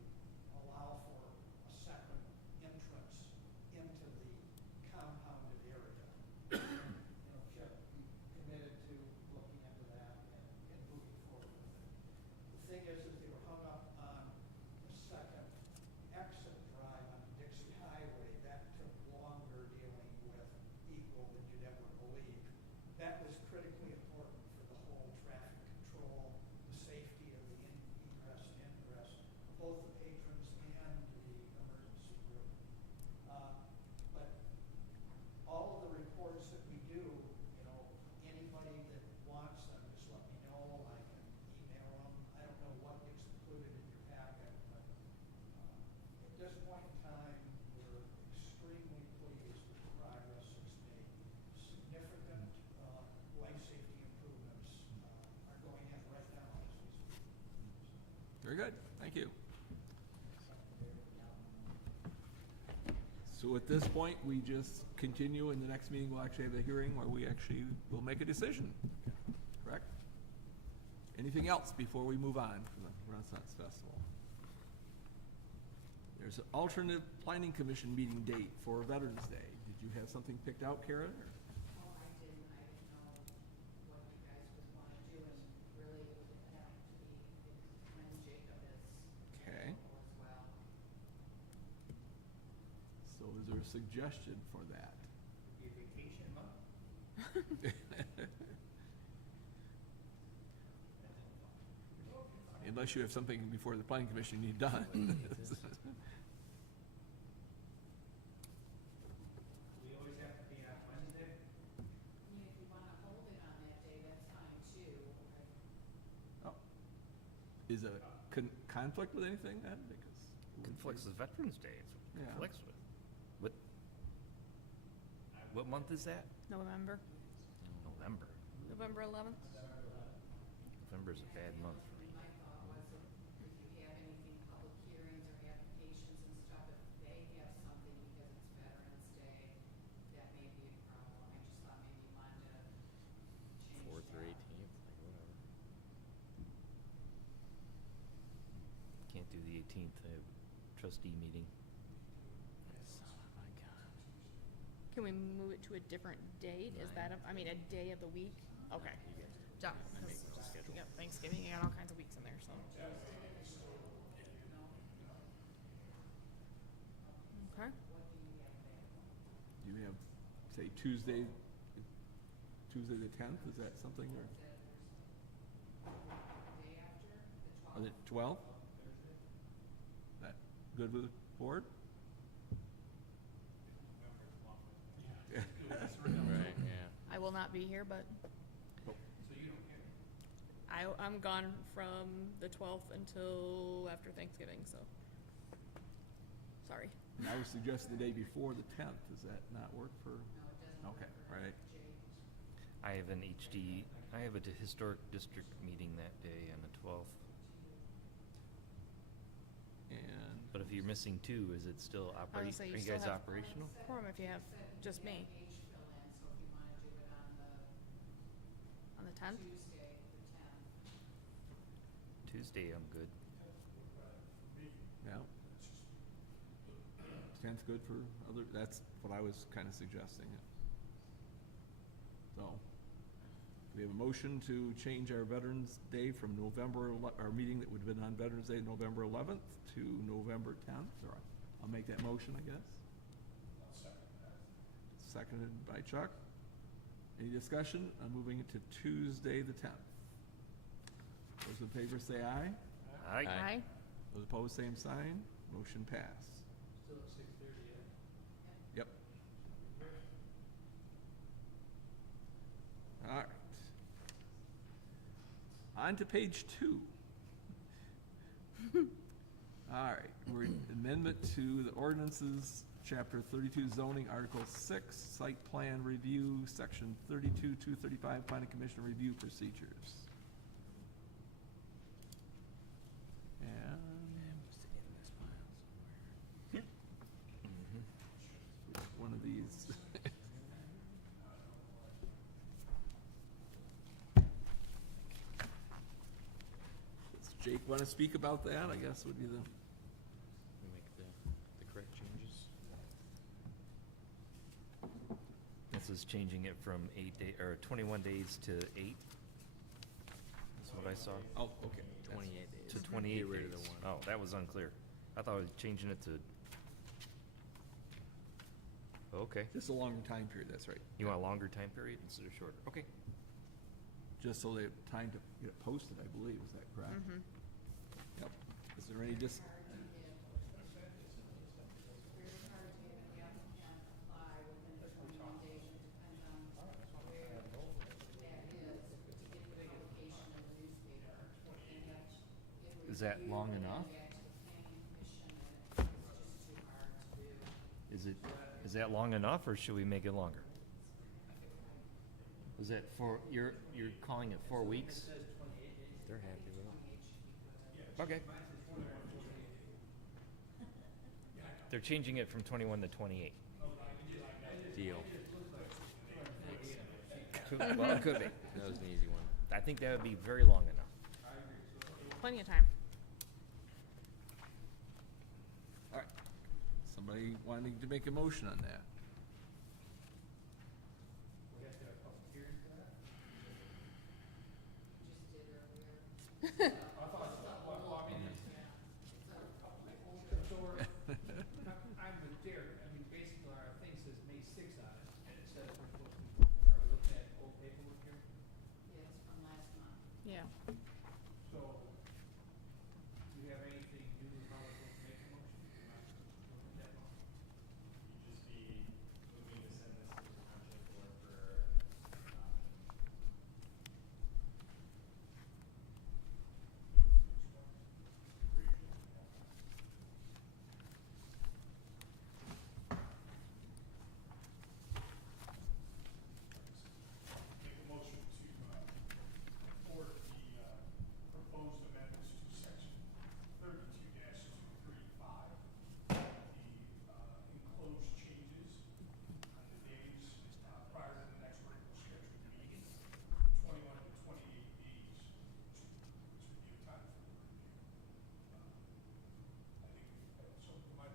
allow for a second entrance into the compounded area. Chip, we committed to looking into that and moving forward with it. The thing is they were hung up on the second exit drive on Dixie Highway. That took longer dealing with Eagle than you'd ever believe. That was critically important for the whole traffic control, the safety of the egress and ingress, both the patrons and the emergency group. But all of the reports that we do, anybody that wants them, just let me know. I can email them. I don't know what gets included in your packet, but at this point in time, we're extremely pleased with the progress that's made. Significant life safety improvements are going in right now as we speak. Very good, thank you. So at this point, we just continue, in the next meeting, we'll actually have a hearing where we actually will make a decision, correct? Anything else before we move on from the Renaissance Festival? There's an alternate planning commission meeting date for Veterans Day. Did you have something picked out, Karen? Or? Oh, I didn't know what you guys would want to do, and really it would have to be when Jacob is Okay. available as well. So is there a suggestion for that? Be a vacation month? Unless you have something before the planning commission you need done. We always have to be on Wednesday. I mean, if you want to hold it on that day, that's fine too. Oh. Is a conflict with anything then? Because Conflicts with Veterans Day, it's what it Yeah. conflicts with. What month is that? November, November. November 11th. November's a bad month for me. My thought was if you have anything, public hearings or applications and stuff, if they have something because it's Veterans Day, that may be a problem. I just thought maybe you wanted to change 4th or that. 18th, like whatever. Can't do the 18th, I have trustee meeting. Can we move it to a different date? Is that, a day of the week? Okay. Yeah, yep, Thanksgiving, you got all kinds of weeks in there, so. Okay. do you have, say, Tuesday the 10th, is that something, or? Or the 12th? That good with the board? Right, yeah. I will not be here, but So you don't care? I'm gone from the 12th until after Thanksgiving, so. Sorry. And I was suggesting the day before the 10th, does that not work for? No, it doesn't Okay, work for right. Jake. I have an I have a historic district meeting that day on the 12th. And, But if you're missing two, is it still I operational? was gonna say, Are you you still guys have operational? quorum if you have just me. Age fill in, so if you want to do it On on the 10th? Tuesday, the 10th. Tuesday, I'm good. yeah. 10th good for other, that's what I was kind of suggesting. So, we have a motion to change our Veterans Day from our meeting that would have been on Veterans Day, November 11th, to November 10th, or I'll make that motion, I guess. I'll second that. Seconded by Chuck. Any discussion on moving it to Tuesday, the 10th? Those in favor say aye. Aye. Aye. Those opposed, same sign. Motion passed. Still at 6:30, yeah? Yep. All right. On to page 2. All right, we're amendment to the ordinances, chapter 32 zoning, article 6, site plan review, section 32, 235, planning commission review procedures. And one of these. It's Jacob wanna speak about that, I guess would be the, We make the correct changes. This is changing it from 21 days to 8. That's what I saw. oh, okay. 28 days. To 28 Get rid of days. the one. Oh, that was unclear. I thought I was changing it to. Okay. Just a longer time period, that's right. You want a longer time period instead of shorter? Okay. Just so they have time to get it posted, I believe, is that correct? Yep. Is there any Very hard to get the applicant apply within the 21 days. It depends on where that is to get the publication in the newspaper. And yet it Is that reviewed long and then enough? back to the planning commission, and it's just too hard to do. Is that long enough, or should we make it longer? Is that you're calling it 4 weeks? They're happy with it. Okay. They're changing it from 21 to 28. Deal. Well, it could be. That was an easy one. I think that would be very long enough. Plenty of time. All right. Somebody wanting to make a motion on that? We have to have a public hearing for that? Just did earlier. So we're, I'm with Derek, I mean, basically our thing says May 6th on it, and it says we're supposed to, are we looking at old paperwork here? Yeah, it's from last month. Yeah. So, do you have anything new with how we're supposed to make a motion? Am I looking at that wrong? You'd just be moving to send this to the township board for, Make a motion to, support the, proposed amendments to section 32-235. The, enclosed changes on the days, prior to the next regular scheduled meeting, 21 to 28 days should be a time for the review. I think, so my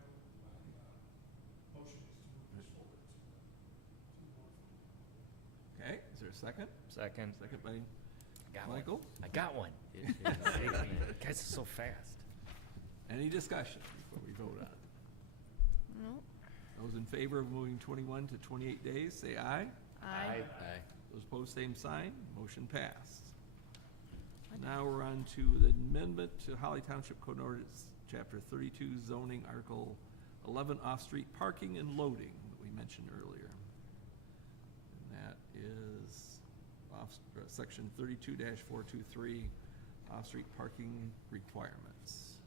motion is to move this forward to the board. Okay, is there a second? Second. Second by Got one. Michael. I got one. It is. Guys are so fast. Any discussion before we vote on it? Nope. Those in favor of moving 21 to 28 days, say aye. Aye. Aye. Those opposed, same sign. Motion passed. Now we're on to the amendment to Holly Township Code Ordinance, Chapter 32, zoning, Article 11, off-street parking and loading that we mentioned earlier. And that is Section 32-423, off-street parking requirements.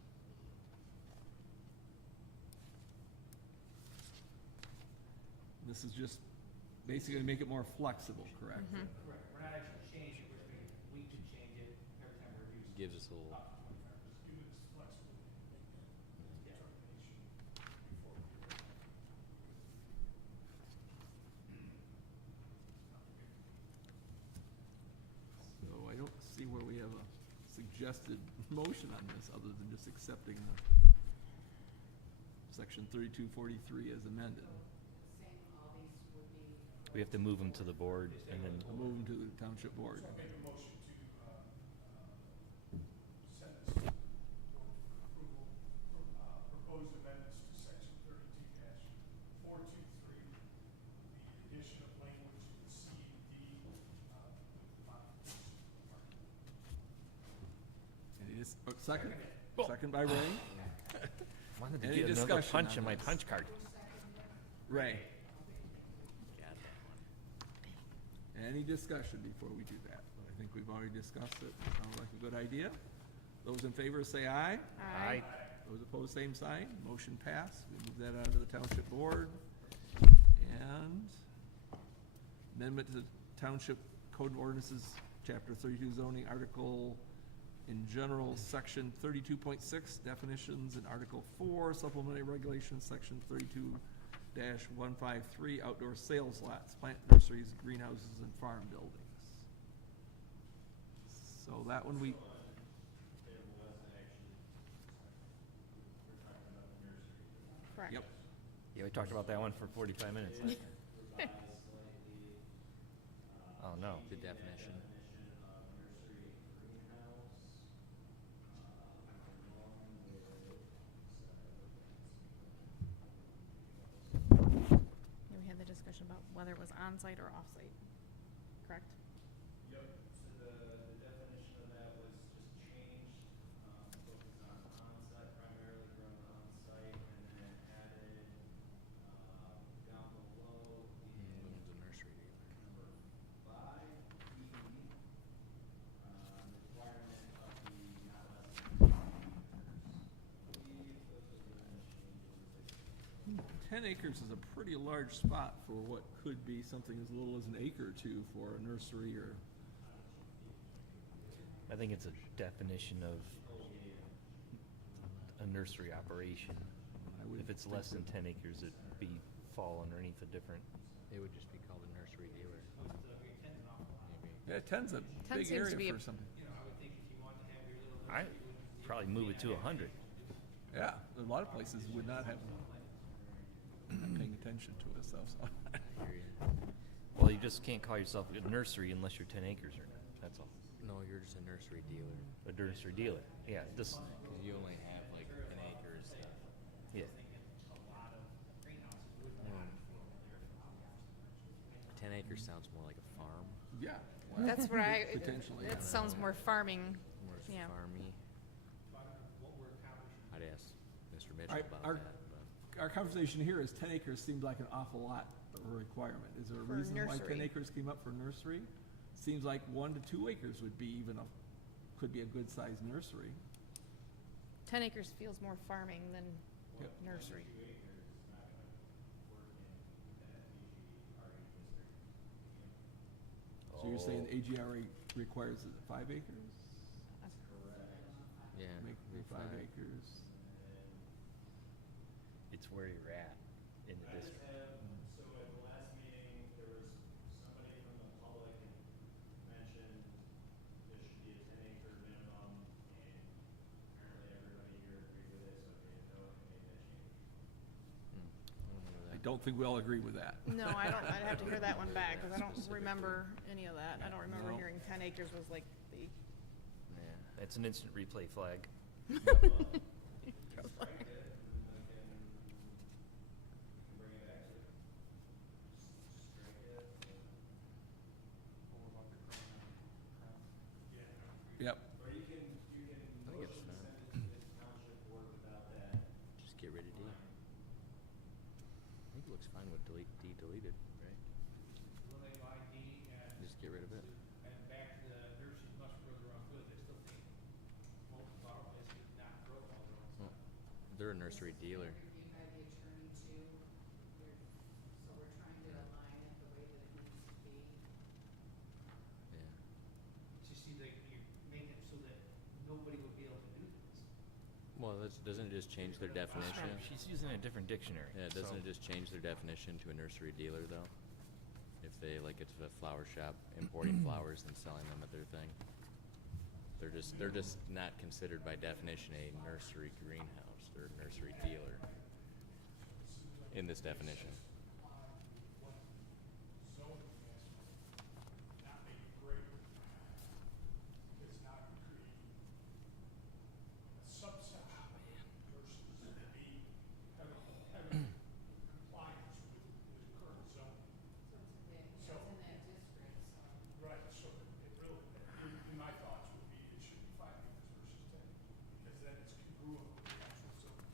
This is just basically to make it more flexible, correct? Correct, we're not actually changing, we're saying we can change it every time we're using. Gives us a little. Up to 25%. Just give it flexibility to make that determination before we do it. So I don't see where we have a suggested motion on this, other than just accepting the Section 3243 as amended. Same, all these would be. We have to move them to the board and then. I'll move them to the township board. So make a motion to, send this to board for approval, proposed amendments to section 32-423, the addition of language in C and D, with modification of parking. Any second? Second by Ray. Wanted to Any get another discussion punch on in my this? punch card. Ray. Any discussion before we do that? I think we've already discussed it. Sounds like a good idea. Those in favor say aye. Aye. Those opposed, same sign. Motion passed. We move that on to the township board. And amendment to the Township Code of Ordinances, Chapter 32 zoning, Article in general, Section 32.6 definitions, and Article 4 supplementary regulations, Section 32-153 outdoor sales lots, plant nurseries, greenhouses, and farm buildings. So that one we, it was an Correct. Yep. Yeah, we talked about that one for 45 minutes. Revised slightly. Oh, no. The definition. Definition of nursery greenhouse, along with, Yeah, we had the discussion about whether it was on-site or off-site, correct? Yep, so the definition of that was just changed, focused on on-site, primarily grown on-site, and then added, down below in One's a nursery dealer. number 5, requirement of the not less than 10 acres. I believe those are the only changes. 10 acres is a pretty large spot for what could be something as little as an acre or two for a nursery or, I think it's a definition of a nursery operation. I would If it's think less than that- 10 acres, it'd be fall underneath a different. It would just be called a nursery dealer, We tend an awful lot. maybe. Yeah, 10's a 10 big seems area to be for a- something. You know, I would think if you want to have your little I nursery, you wouldn't- probably move it to 100. Yeah, a lot of places would not have, not paying attention to it, so. I hear you. Well, you just can't call yourself a nursery unless you're 10 acres or not. That's all. No, you're just a nursery dealer. A nursery dealer. Yeah, this. Because you only have like an acre and stuff. Yeah. A lot of greenhouses would not fall there. 10 acres sounds more like a farm, Yeah. That's where I, Potentially, it yeah. sounds more farming, more yeah. farmy. What we're accomplishing. I'd ask Mr. Mitchell Alright, about our- that, but Our conversation here is 10 acres seemed like an awful lot of a requirement. Is there a For reason why 10 nursery. acres came up for nursery? Seems like 1 to 2 acres would be even a, could be a good sized nursery. 10 acres feels more farming than Yep. nursery. 2 acres is not gonna work in that AGRA district. So you're saying Oh. AGRA requires it 5 acres? That's yeah. Make maybe it 5 acres. It's where you're at in the I just district. have, so at the last meeting, there was somebody from the public and mentioned there should be a 10-acre minimum, and apparently everybody here agreed with it, so I made a note and made that change. I don't know I that. don't think we all agree with that. No, I don't, I'd have to hear that one back, because I don't remember any of that. I don't remember No. hearing 10 acres was like the, Yeah. That's an instant replay flag. Strike it, and we can bring it back to it. Strike it. What about the crown? Yep. Or you can I think it's motion to fine. send it to the township board without that. Just get rid of D. I think it looks fine with D deleted, right? Eliminate ID and. Just get rid of it. And back to the nurseries much further afield, they still think most of our places not grow all their own Well, stuff. they're a nursery dealer. Reviewed by the attorney too. So we're trying to align it the way that it needs to be. Yeah. It just seems like you're making it so that nobody would be able to do this. Well, doesn't it just change their definition? She's using a different dictionary. Yeah, doesn't so- it just change their definition to a nursery dealer though? If they, like, it's a flower shop importing flowers and selling them at their thing. They're just not considered by definition a nursery greenhouse. They're a nursery dealer in this definition. Not make it greater. It's not creating a subsection versus be having compliance with current zoning. So it's in that district, so. Right, so it really, in my thoughts would be, it should be 5 acres versus 10, because then it's congruent with the actual zone.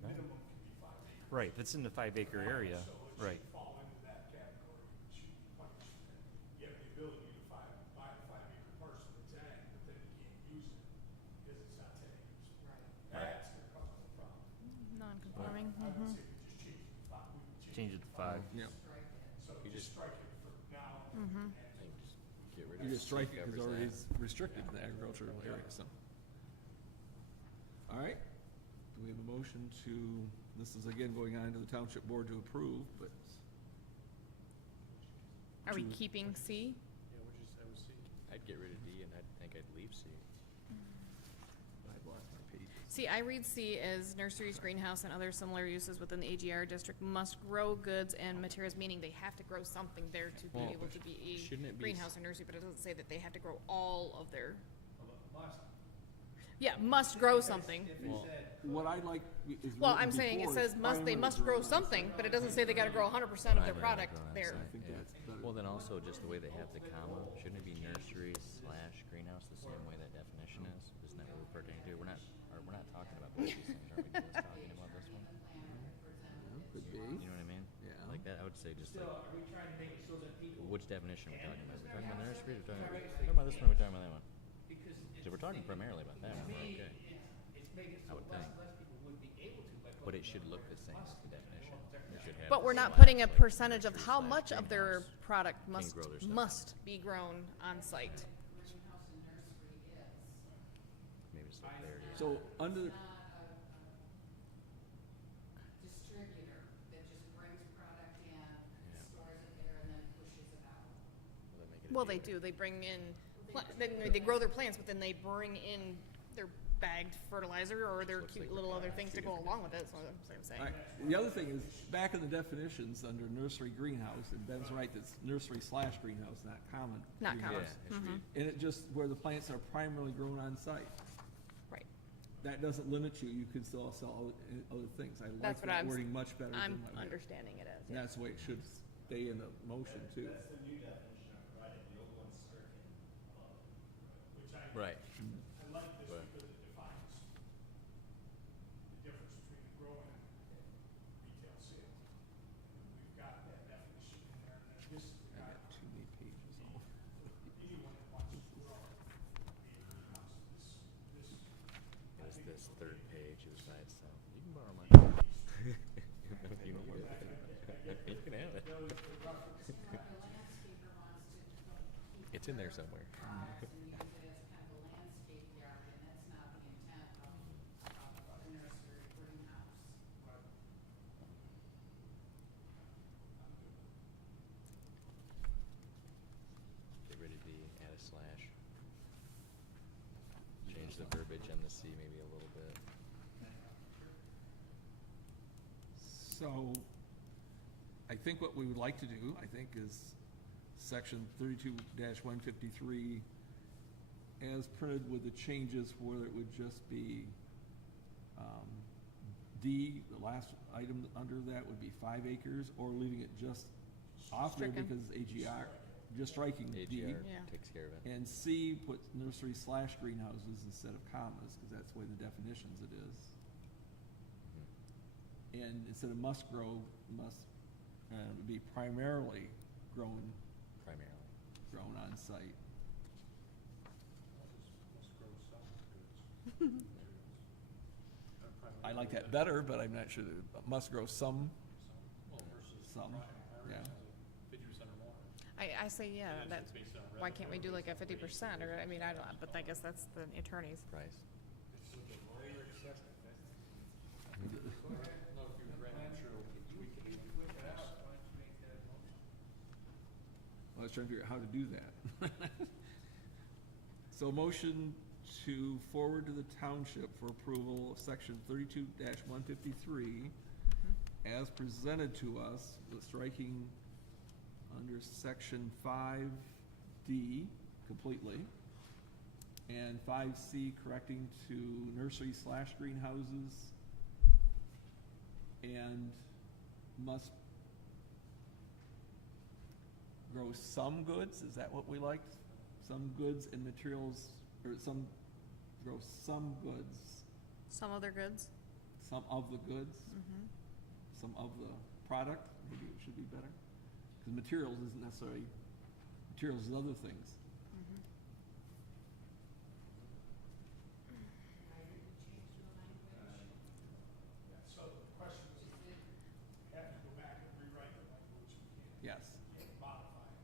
The minimum can be 5 acres. Right, if it's in the 5-acre area, So it right. should fall into that category, it should be punished. You have the ability to buy a 5-acre parcel at 10, but then you can't use it because it's not 10 acres. Right. That's gonna cause a problem. non-conforming. I would Mhm. say we just change it to 5. We would Change it to 5. Yeah. Strike it. So You just just- strike it for now. Mhm. And I think just get rid of You it. just strike it Covers because already that. it's restricted in the agricultural area, so. All right, do we have a motion to, this is again going on to the township board to approve, but Are we To- keeping C? Yeah, which is, I would see. I'd get rid of D and I think I'd leave C. I've lost my pages. See, I read C as nurseries, greenhouse, and other similar uses within the AGR district must grow goods and materials, meaning they have to grow something there to be Well, able to be shouldn't a it be greenhouse or nursery, but it doesn't say that they have to grow all of their, Must. yeah, must grow something. If it Well- said What I like is. Well, written I'm saying it before says is must, they primary must grow growth. something, but it doesn't say they gotta grow 100% of their Primary product grown on there. site, I think yeah. that's better. Well, then also just the way they have the comma, shouldn't it be nursery slash greenhouse the same way that definition is? Isn't that what we're pertaining to? We're not talking about both these things, are we? Just talking about this one? Yeah, could be. You know what I mean? Yeah. Like that, I would say just still, like, are we trying to make it so that people, which definition are we talking about? We're talking about the nursery, or we're talking about this one, or we're talking about that one? because it's. So we're talking primarily about that, To we're me, okay. it's making it I so would less, think. less people would be able to, by But putting it should look the same, must. the definition. It should have But the we're not slash, putting a like percentage of nursery how slash much of their greenhouse. product Can must, grow their stuff. must be grown on site. Greenhouse and nursery is. Maybe just like there it is. So under, Not a distributor that just brings product in, stores it there, and then pushes it out. Will that make it a Well, they dealer? do, they bring in, they grow their plants, but then they bring in their bagged fertilizer or their Looks cute like little we're other talking things to two go different along with it, so that's what I'm saying. all right, the other thing is, back in the definitions, under nursery greenhouse, and Ben's right, that's nursery slash greenhouse, not common. Not Yeah, common. it should be. And it just, where the plants are primarily grown on site. Right. That doesn't limit you, you can still sell other things. I like That's what that I'm, wording much better than I'm my. understanding it as, And yeah. that's the way it should stay in the motion too. That's the new definition I provided, the old one's stricken above. Which I Right. like this Right. because it defines the difference between growing and retail sales. We've got that definition in there, and then this, we I got got too many pages all. anyone that wants to grow a greenhouse, this. It was this third page, it was by itself. You can borrow mine. If you need it. You can have it. The landscaper wants to keep. It's in there somewhere. Products and use it as kind of a landscape yard, and that's not the intent of the nursery greenhouse. Get rid of D, add a slash. Change the verbiage on the C maybe a little bit. So, I think what we would like to do, I think, is section 32-153 as printed with the changes where it would just be, D, the last item under that would be 5 acres, or leaving it just off there Stricken. because AGR, just striking D. AGR Yeah. takes care of it. And C, put nursery slash greenhouses instead of commas, because that's the way the definitions it is. Mhm. And instead of must grow, must, it would be primarily grown Primarily. on site. Must grow some goods. I like that better, but I'm not sure that must grow some, Well, versus some, yeah. 50% or more. I say, yeah, It's that, based on why revenue. can't we do like a 50%, or, I mean, I don't, but I guess that's the attorneys. Price. No, if you ran through, we could do it. I was trying to figure out how to do that. So motion to forward to the township for approval of section 32-153 as presented to us, with striking under section 5D completely, and 5C correcting to nursery slash greenhouses, and must grow some goods, is that what we liked? Some goods and materials, or grow some goods, Some other goods? some of the goods, Mm-hmm. some of the product, maybe it should be better. Because materials isn't necessarily, materials is other things. Mm-hmm. Why did you change the language? So the question is, if we have to go back and rewrite the language, we Yes. can't modify it.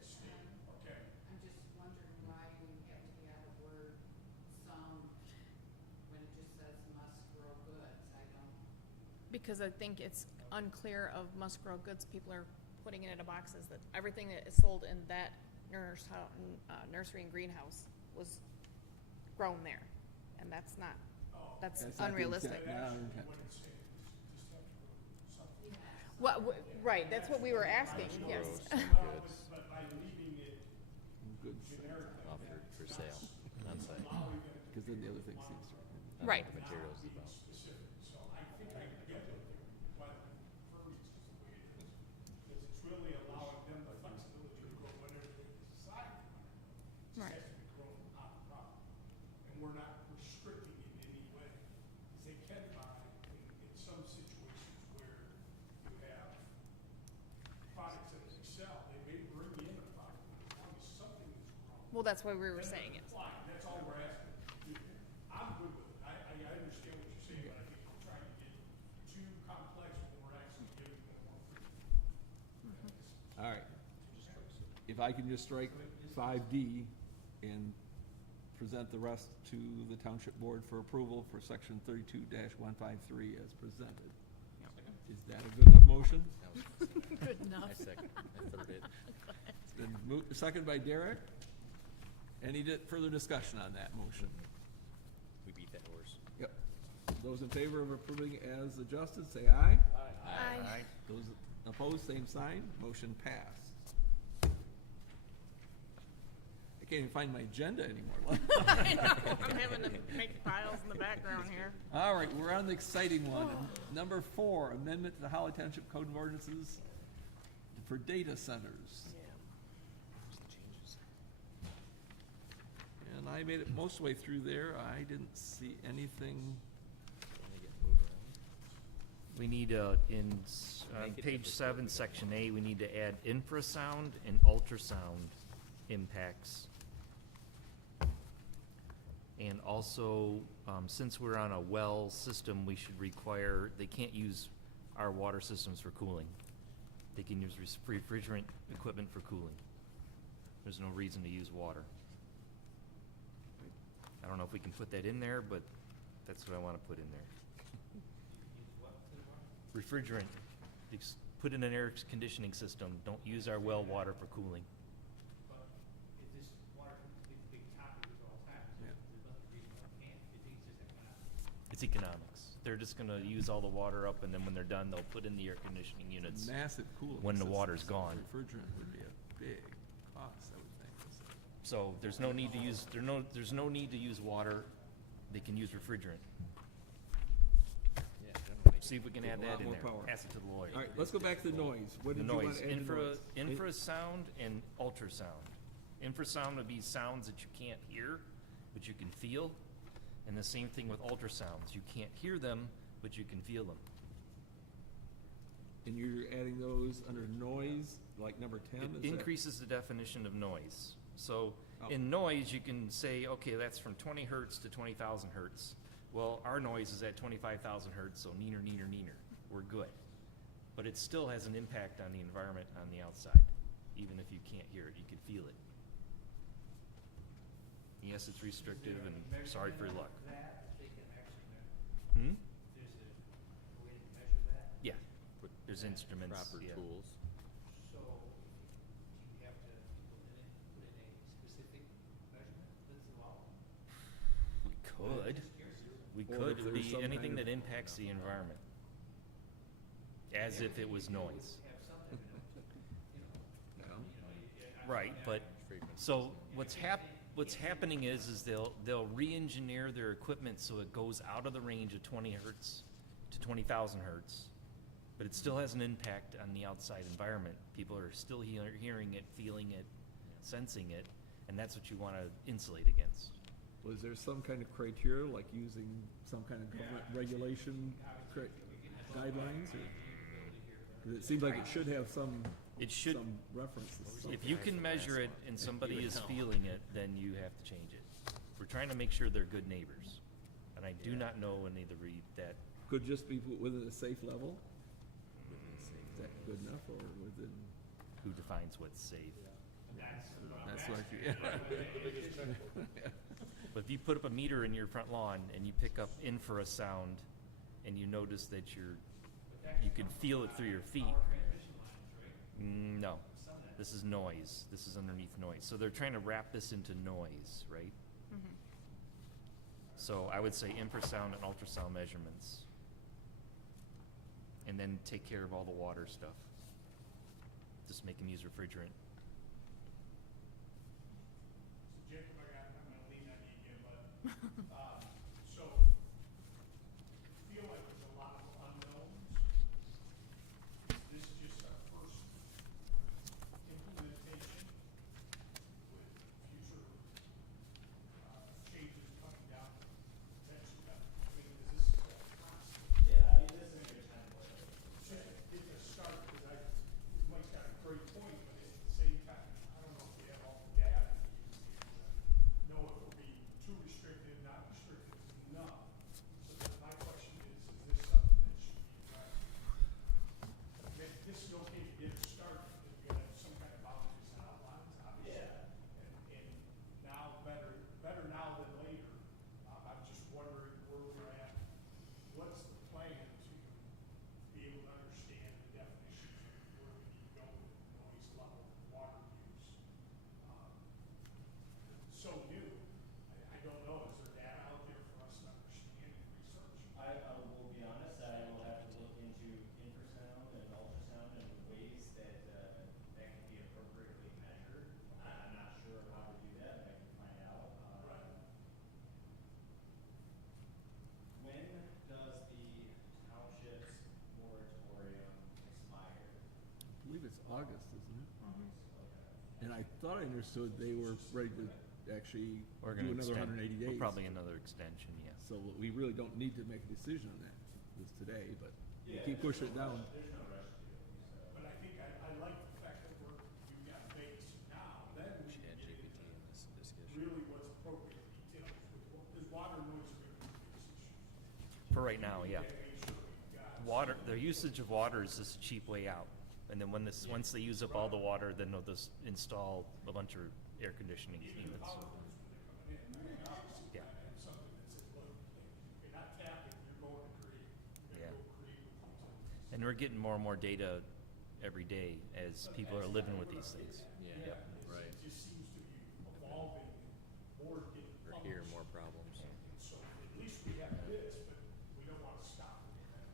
It's state, okay? I'm just wondering why we have to add the word some when it just says must grow goods. I don't. Because I think it's unclear of must grow goods, people are putting it into boxes, that everything that is sold in that nursery and greenhouse was grown there, and that's not, Oh, That's That's not the unrealistic. intent, not our intent. Right, that's what we were asking, yes. Gross and goods But by leaving it Good, generic like offered that, for sale on site. because then the other thing seems to. Not Right. what the materials is about. specific. So I think I get it, why the verbiage is the way it is. Because it's really allowing them the flexibility to grow whatever they decide. It just Right. has to be grown on the property. And we're not restricting it in any way. Because they can buy in some situations where you have products that excel, they may bring in a product, but as long as something is grown. Well, that's why we were saying it. Fine, that's all we're asking. I'm good with it. I understand what you're saying, but I think we're trying to get too complex when we're actually giving them more freedom. All right. If I can just strike 5D and present the rest to the township board for approval for section 32-153 as presented. Is that a good enough motion? That was- Good I enough. second, I third it. It's been seconded by Derek. Any further discussion on that motion? We beat that horse. Yep. Those in favor of approving as adjusted, say aye. Aye. Those opposed, same sign. Motion passed. I can't even find my agenda anymore. I know, I'm having to make piles in the background here. All right, we're on the exciting one. Number 4, amendment to the Holly Township Code of Ordinances for data centers. And I made it most of the way through there. I didn't see anything. Only get moved around. We need, on Make it page difficult 7, to section A, we need to add infrasound and ultrasound impacts. And also, since we're on a well system, we should require, they can't use our water systems for cooling. They can use refrigerant equipment for cooling. There's no reason to use water. I don't know if we can put that in there, but that's what I want to put in there. Refrigerant, put in an air conditioning system, don't use our well water for cooling. But if this water is a big topic at all times, Yeah. there's nothing reason why we can't. You think it's just economic? It's economics. They're just gonna use all the water up, and then when they're done, they'll put in the air conditioning units. Massive cooling. When the systems. water's gone. Refrigerant would be a big cost, I would think. So there's no need to use, there's no need to use water. They can use refrigerant. Yeah, generally. See if we can add A lot that in more there. power. Pass it to the lawyer. All right, let's go back to the noise. What The did you want noise, to add to noise? infrasound and ultrasound. Infrasound would be sounds that you can't hear, but you can feel. And the same thing with ultrasounds. You can't hear them, but you can feel them. And you're adding those under noise, like number 10? It is that- increases the definition of noise. So Oh. in noise, you can say, okay, that's from 20 hertz to 20,000 hertz. Well, our noise is at 25,000 hertz, so neener, neener, neener. We're good. But it still has an impact on the environment on the outside. Even if you can't hear it, you can feel it. Yes, it's restrictive, and sorry for your luck. That, if they can actually measure, Hmm? there's a way to measure that. Yeah, Put there's instruments, proper yeah. tools. So do you have to put in a specific measurement that's allowed? We could. We Or could. if It would there's be some anything kind of- that impacts the environment. As if it was noise. Have something, No. Right, but, so what's happening is they'll re-engineer their equipment so it goes out of the range of 20 hertz to 20,000 hertz, but it still has an impact on the outside environment. People are still hearing it, feeling it, sensing it, and that's what you want to insulate against. Was there some kind of criteria, like using some kind of government regulation guidelines? Or, 'cause it seems like it should have some references. If you can measure it and somebody is feeling it, then you have to change it. We're trying to make sure they're good neighbors, and I do not know any of the that. Could just be put within a safe level? Is that good enough, or within, Who defines what's safe? that's like, yeah. But if you put up a meter in your front lawn and you pick up infrasound and you notice that you can feel it through your feet. No, this is noise. This is underneath noise. So they're trying to wrap this into noise, right? So I would say infrasound and ultrasound measurements. And then take care of all the water stuff. Just make them use refrigerant. So Jacob, I'm gonna lean on you again, but, so, feel like there's a lot of unknowns. Is this just our first implementation with future, changes coming down? Eventually, I mean, is this a constant? Yeah, I mean, this is a good time for it. It's a start, because Mike's got a great point, but at the same time, I don't know if we have all the data to know if we'll be too restrictive, not restrictive enough. So then my question is this something that should be addressed? This is okay to get started, because we gotta have some kind of boundaries and outlines, obviously. Yeah. And now, better now than later. I'm just wondering where we're at. What's the plan to be able to understand the definitions of where we need to go with noise level, water use? So new, I don't know, is there data out there for us to understand and research? I will be honest, I will have to look into infrasound and ultrasound and ways that, that can be appropriately measured. I'm not sure how to do that, but I can find out. Right. When does the township's moratorium expire? I believe it's August, isn't it? Okay. And I thought I understood they were ready to actually We're do gonna another extend, 180 days. well, probably another extension, yes. So we really don't need to make a decision on that this today, but we Yeah, keep there's pushing it no down. rush- There's no rush to do it, so. But I think I like the fact that we've got base now, then we Should can add get GPT into in this discussion. really what's appropriate details with water noise are gonna be the biggest issues. For right now, yeah. And make sure we've got. Water, their usage of water is just a cheap way out. And then once they use up all the water, then they'll just install a bunch of air conditioning Even the units. power crews when they're coming in, I mean, obviously, Yeah. I have something that says, look, you're not tapping, you're going to create, you're Yeah. gonna go create with utilities. And we're getting more and more data every day as people are living with these things. Yeah, Yep. right. It just seems to be evolving, more getting We're hearing published. more problems. And so at least we have this, but we don't wanna stop with that.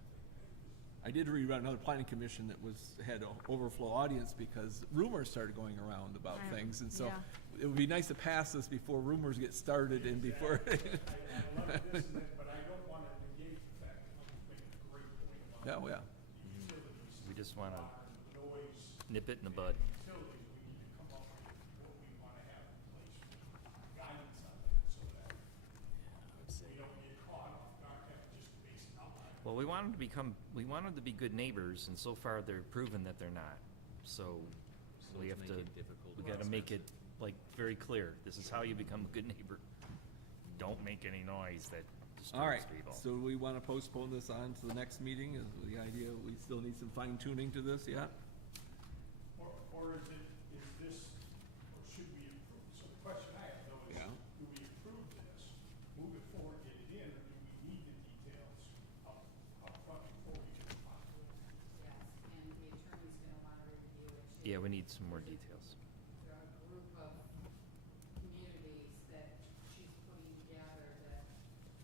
I did read about another planning commission that had an overflow audience because rumors started going around about Right. things, and so Yeah. it would be nice to pass this before rumors get started and before. I love this and that, but I don't wanna negate the fact that Mike's making a great point about Yeah, oh, yeah. the utilities. We just wanna water, noise, nip it in the bud. utilities, we need to come up with what we wanna have in place, guidance on that, so that we don't get caught off guard having just a basic outline. Well, we want them to be good neighbors, and so far they're proven that they're not. So So we let's have make to, it difficult we and gotta make it expensive. like very clear. This is how you become a good neighbor. Don't make any noise that All right, disturbs people. so we want to postpone this on to the next meeting, is the idea, we still need some fine tuning to this yet? Or is this, or should we approve? So the question I have though is, Yeah. do we approve this, move it forward, get it in, or do we need the details up front before we get responsible? Yes, and the attorney's gonna wanna review it too. Yeah, we need some more details. There are a group of communities that she's putting together that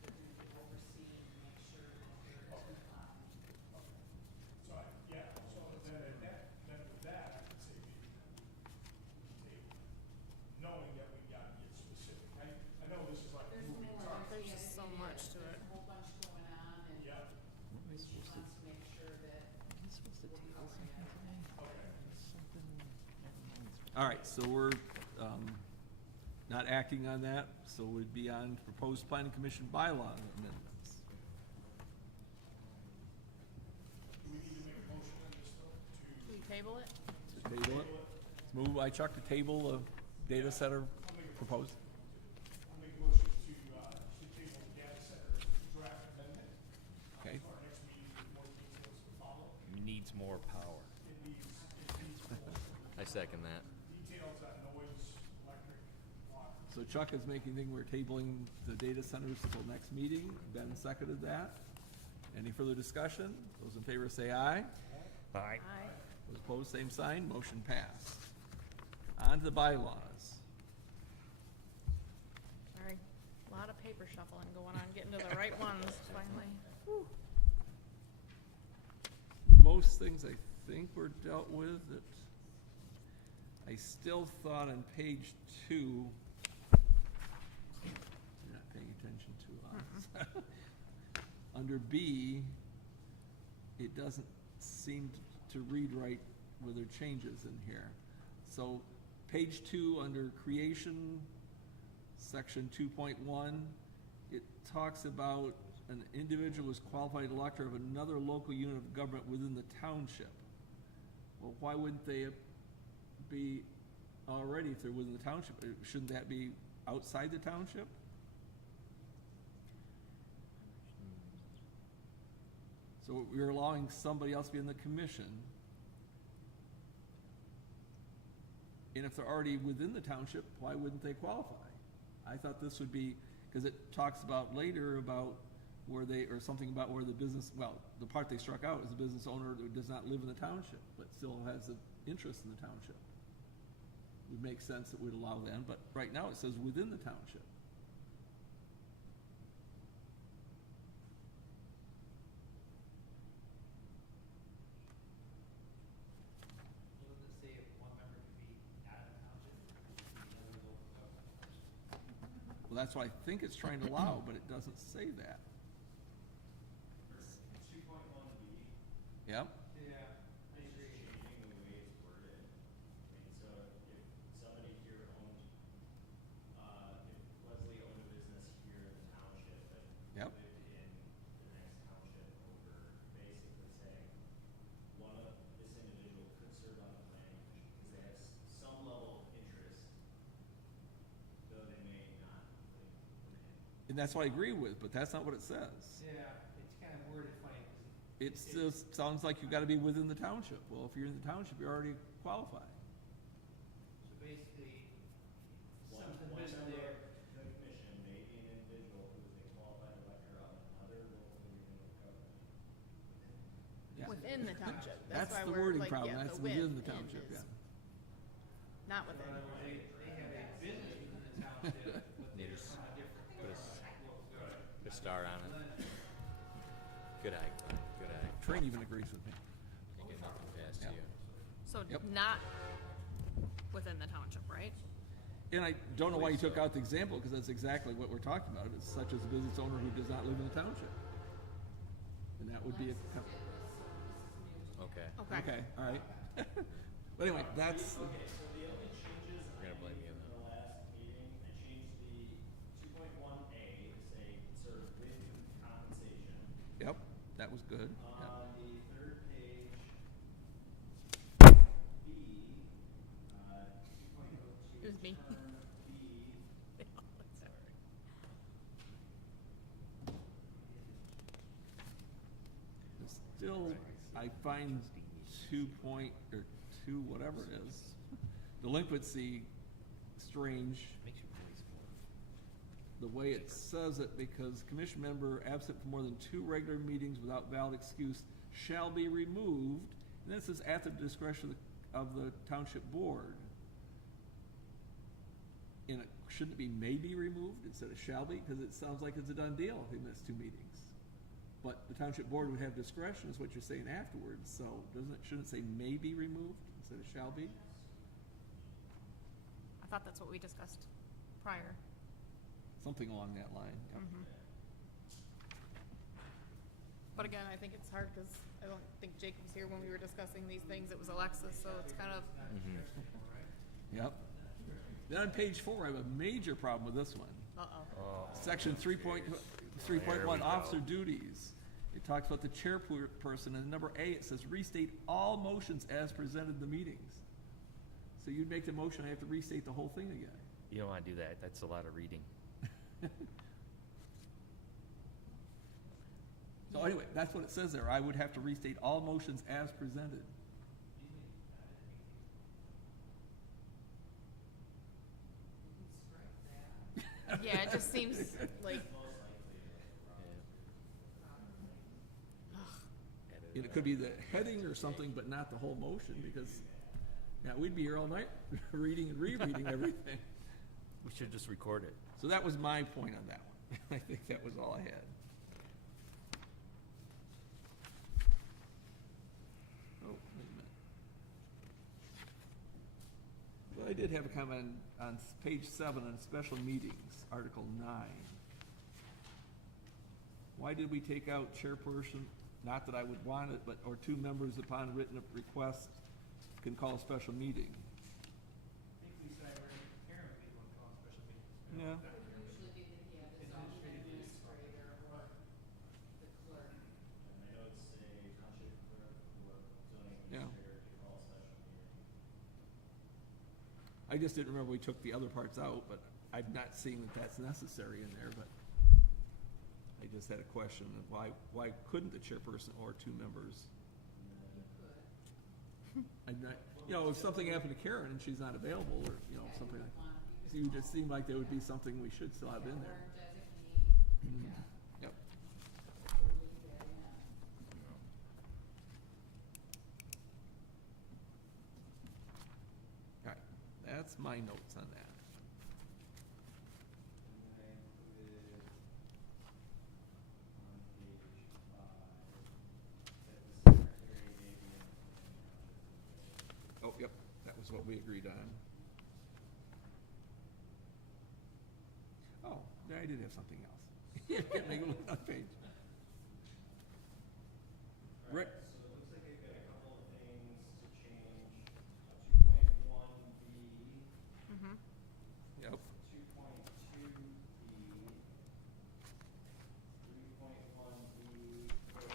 they're gonna be overseeing to make sure that there is compliance. So, so then with that, I would say maybe that we take, knowing that we gotta get specific. I know this is like There's moving more, targets. There's yeah, just so it much is. to There's it. a whole bunch going on and Yeah, What am I she supposed to wants to make sure that Am I supposed to we're table covering something everything. today? All right, so we're not acting on that, so we'd be on proposed planning commission bylaw amendments. do we need to make a motion on this though, Can we table it? To table it. It's moved by Chuck to table the data center proposed. I'll make a motion to table the data center draft amendment. Okay. To our next meeting with more details to follow. Needs more power. It needs more I second that. details on noise, electric, water. So Chuck is making thing, we're tabling the data centers until next meeting. Ben seconded that. Any further discussion? Those in favor say aye. Aye. Aye. Those opposed, same sign. Motion passed. On to the bylaws. Sorry. A lot lot of paper shuffling going on, getting to the right ones finally. Whew. Most things I think were dealt with. That I still thought on page 2, you're not paying attention to us. Under B, it doesn't seem to read right where there are changes in here. So page 2 under creation, section 2.1, it talks about an individual is qualified elector of another local unit of government within the township. Well, why wouldn't they be already if they're within the township? Shouldn't that be outside the township? So you're allowing somebody else to be in the commission. And if they're already within the township, why wouldn't they qualify? I thought this would be, because it talks about later about where they, or something about where the business, well, the part they struck out is the business owner who does not live in the township, but still has an interest in the township. It would make sense that we'd allow them, but right now it says within the township. Doesn't it say if one member could be out of the township, another local government person? Well, that's what I think it's trying to allow, but it doesn't say that. 2.1B. Yep. Yeah, I It's agree. just changing the way it's worded. And so if somebody here owned, if Leslie owned a business here in the township, but Yep. lived in the next township over, basically saying, this individual could serve on the planning commission, because they have some level of interest, though they may not live in. And that's what I agree with, but that's not what it says. Yeah, it's kind of worded funny, It just sounds like you've got to be within the township. Well, if you're in the township, you're already qualified. so basically, One something member missing of there. the commission may be an individual who is a qualified elector of another local unit of government. Yeah. Within the township. That's why the we're wording like, problem. yeah, That's the within with the township, is yeah. Not So within. in other words, they have a business within the township, but Need they're a s- from a different put a s- local government. Put a star on it. Good eye, Glenn. Good eye. Train even agrees with me. Can't get nothing past Yeah. you. So Yep. not within the township, right? And I don't know why you took out the example, because that's exactly what we're talking about. It's such as a business owner who does not live in the township. And that would be a, Okay. Okay. okay, all right. But anyway, that's, Okay, so the only changes You're gonna blame me on in the last meeting, I changed the 2.1A to say serve with compensation. yep, that was good. Yep. On the third page, B, 2.02. It was me. Term B, Still, I find 2 point, or 2, whatever it is, delinquency strange. Makes your voice more. The way it says it, because commission member absent for more than 2 regular meetings without valid excuse shall be removed. And then it says at the discretion of the township board. And it shouldn't it be may be removed instead of shall be, because it sounds like it's a done deal if he missed 2 meetings. But the township board would have discretion, is what you're saying afterwards, so shouldn't it say may be removed instead of shall be? I thought that's what we discussed prior. Something along that line, yep. But again, I think it's hard because I don't think Jake was here when we were discussing these things. It was Alexis, so it's kind of, Yep. Then on page 4, I have a major problem with this one. uh-oh. Section 3.1, officer duties. It talks about the chairperson, and number A, it says restate all motions as presented in the meetings. So you'd make the motion, I have to restate the whole thing again. You don't want to do that. That's a lot of reading. So anyway, that's what it says there. I would have to restate all motions as presented. Yeah, it just seems like, And it could be the heading or something, but not the whole motion, because, yeah, we'd be here all night reading and rereading everything. We should just record it. So that was my point on that one. I think that was all I had. Oh, wait a minute. Well, I did have a comment on page 7 on special meetings, Article 9. Why did we take out chairperson, not that I would want it, but, or 2 members upon written request can call a special meeting? I think we decided Karen would be the one calling special meetings. Yeah. That would usually be the, the zone administrator or the clerk. And my notes say township clerk or zoning Yeah. administrator to call a special meeting. I just didn't remember we took the other parts out, but I'm not seeing that that's necessary in there, but I just had a question of why couldn't the chairperson or 2 members? I'm not, you know, if something happened to Karen and she's not available, or, you know, something like, so you just seemed like there would be something we should still have in there. Or designate, Mhm. yeah, Yep. or leave that in. All right, that's my notes on that. And then I included on page 5 that the secretary may be in township. Oh, yep, that was what we agreed on. Oh, there I did have something else. Can't make it look on page. Rick? So it looks like I've got a couple of things to change. 2.1B, Mm-hmm. Yep. 2.2B, 3.1B A. I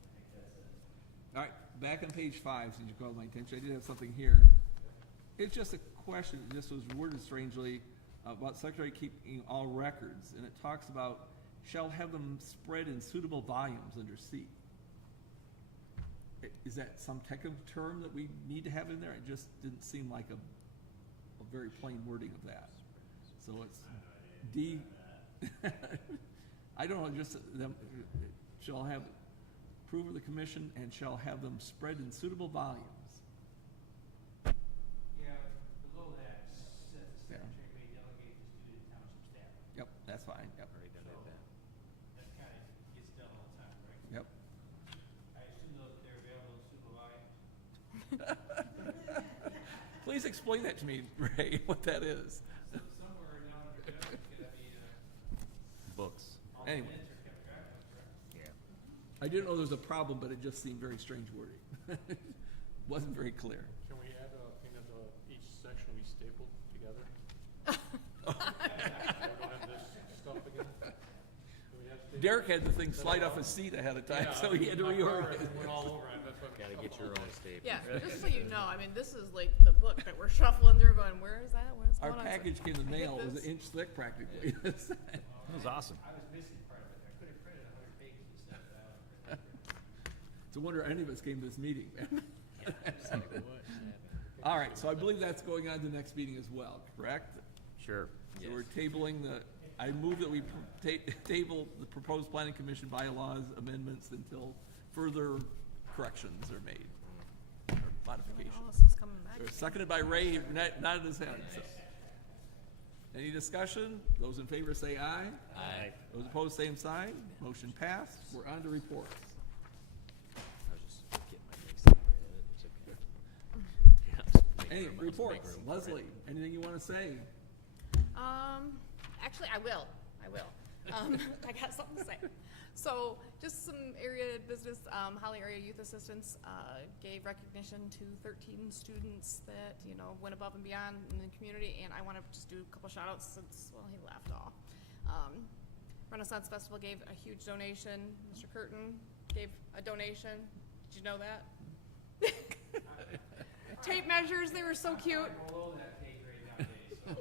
think that's it. All right, back on page 5, since you called my attention, I did have something here. It's just a question, this was worded strangely, about secretary keeping all records, and it talks about shall have them spread in suitable volumes under C. Is that some technical term that we need to have in there? It just didn't seem like a very plain wording of that. So it's D. I don't know, just them, shall have, approve of the commission and shall have them spread in suitable volumes. Yeah, below that, says the Yeah. secretary may delegate this to the township staff. Yep, that's fine, yep, Already done So, that. that kind of gets done all the time, right? yep. I assume though that they're available in super volume. Please explain that to me, Ray, what that is. So somewhere down under that, it's gonna be, Books. all the Anyway. minutes are kept track of, correct? Yeah. I didn't know there was a problem, but it just seemed very strange wording. Wasn't very clear. Can we add a thing that each section will be stapled together? So we don't have this stuff again? Do we have staples? Derek had the thing slide off his seat ahead of time, Yeah, so he had to my car reorganize. went all over it, that's what. Gotta get your own staple. Yeah, just so you know, I mean, this is like the book that we're shuffling through going, where is that? What is Our going on? So package came in the I get mail, it was this. an inch thick practically. That was awesome. I was missing part of it. I could have printed 100 pages and stuff out. It's a wonder any of us came to this meeting, man. All right, so I believe that's going on to the next meeting as well, correct? Sure. So we're tabling I move that we table the proposed planning commission bylaws amendments until further corrections are made, or modifications. Oh, this is coming back. So seconded by Ray, he nodded his head. So. Any discussion? Those in favor say aye. Aye. Those opposed, same sign. Motion passed. We're on to reports. I was just getting my face up right at it, it's okay. Yeah, just make Any room, let's make reports? room for it. Leslie, anything you want to say? Actually, I will. I got something to say. So, just some area business, Holly Area Youth Assistance, gave recognition to 13 students that, you know, went above and beyond in the community, and I want to just do a couple shout outs since, well, he left off. Renaissance Festival gave a huge donation. Mr. Curtin gave a donation. Did you know that? Tape measures, they were so cute. I'm below that pay grade nowadays, so.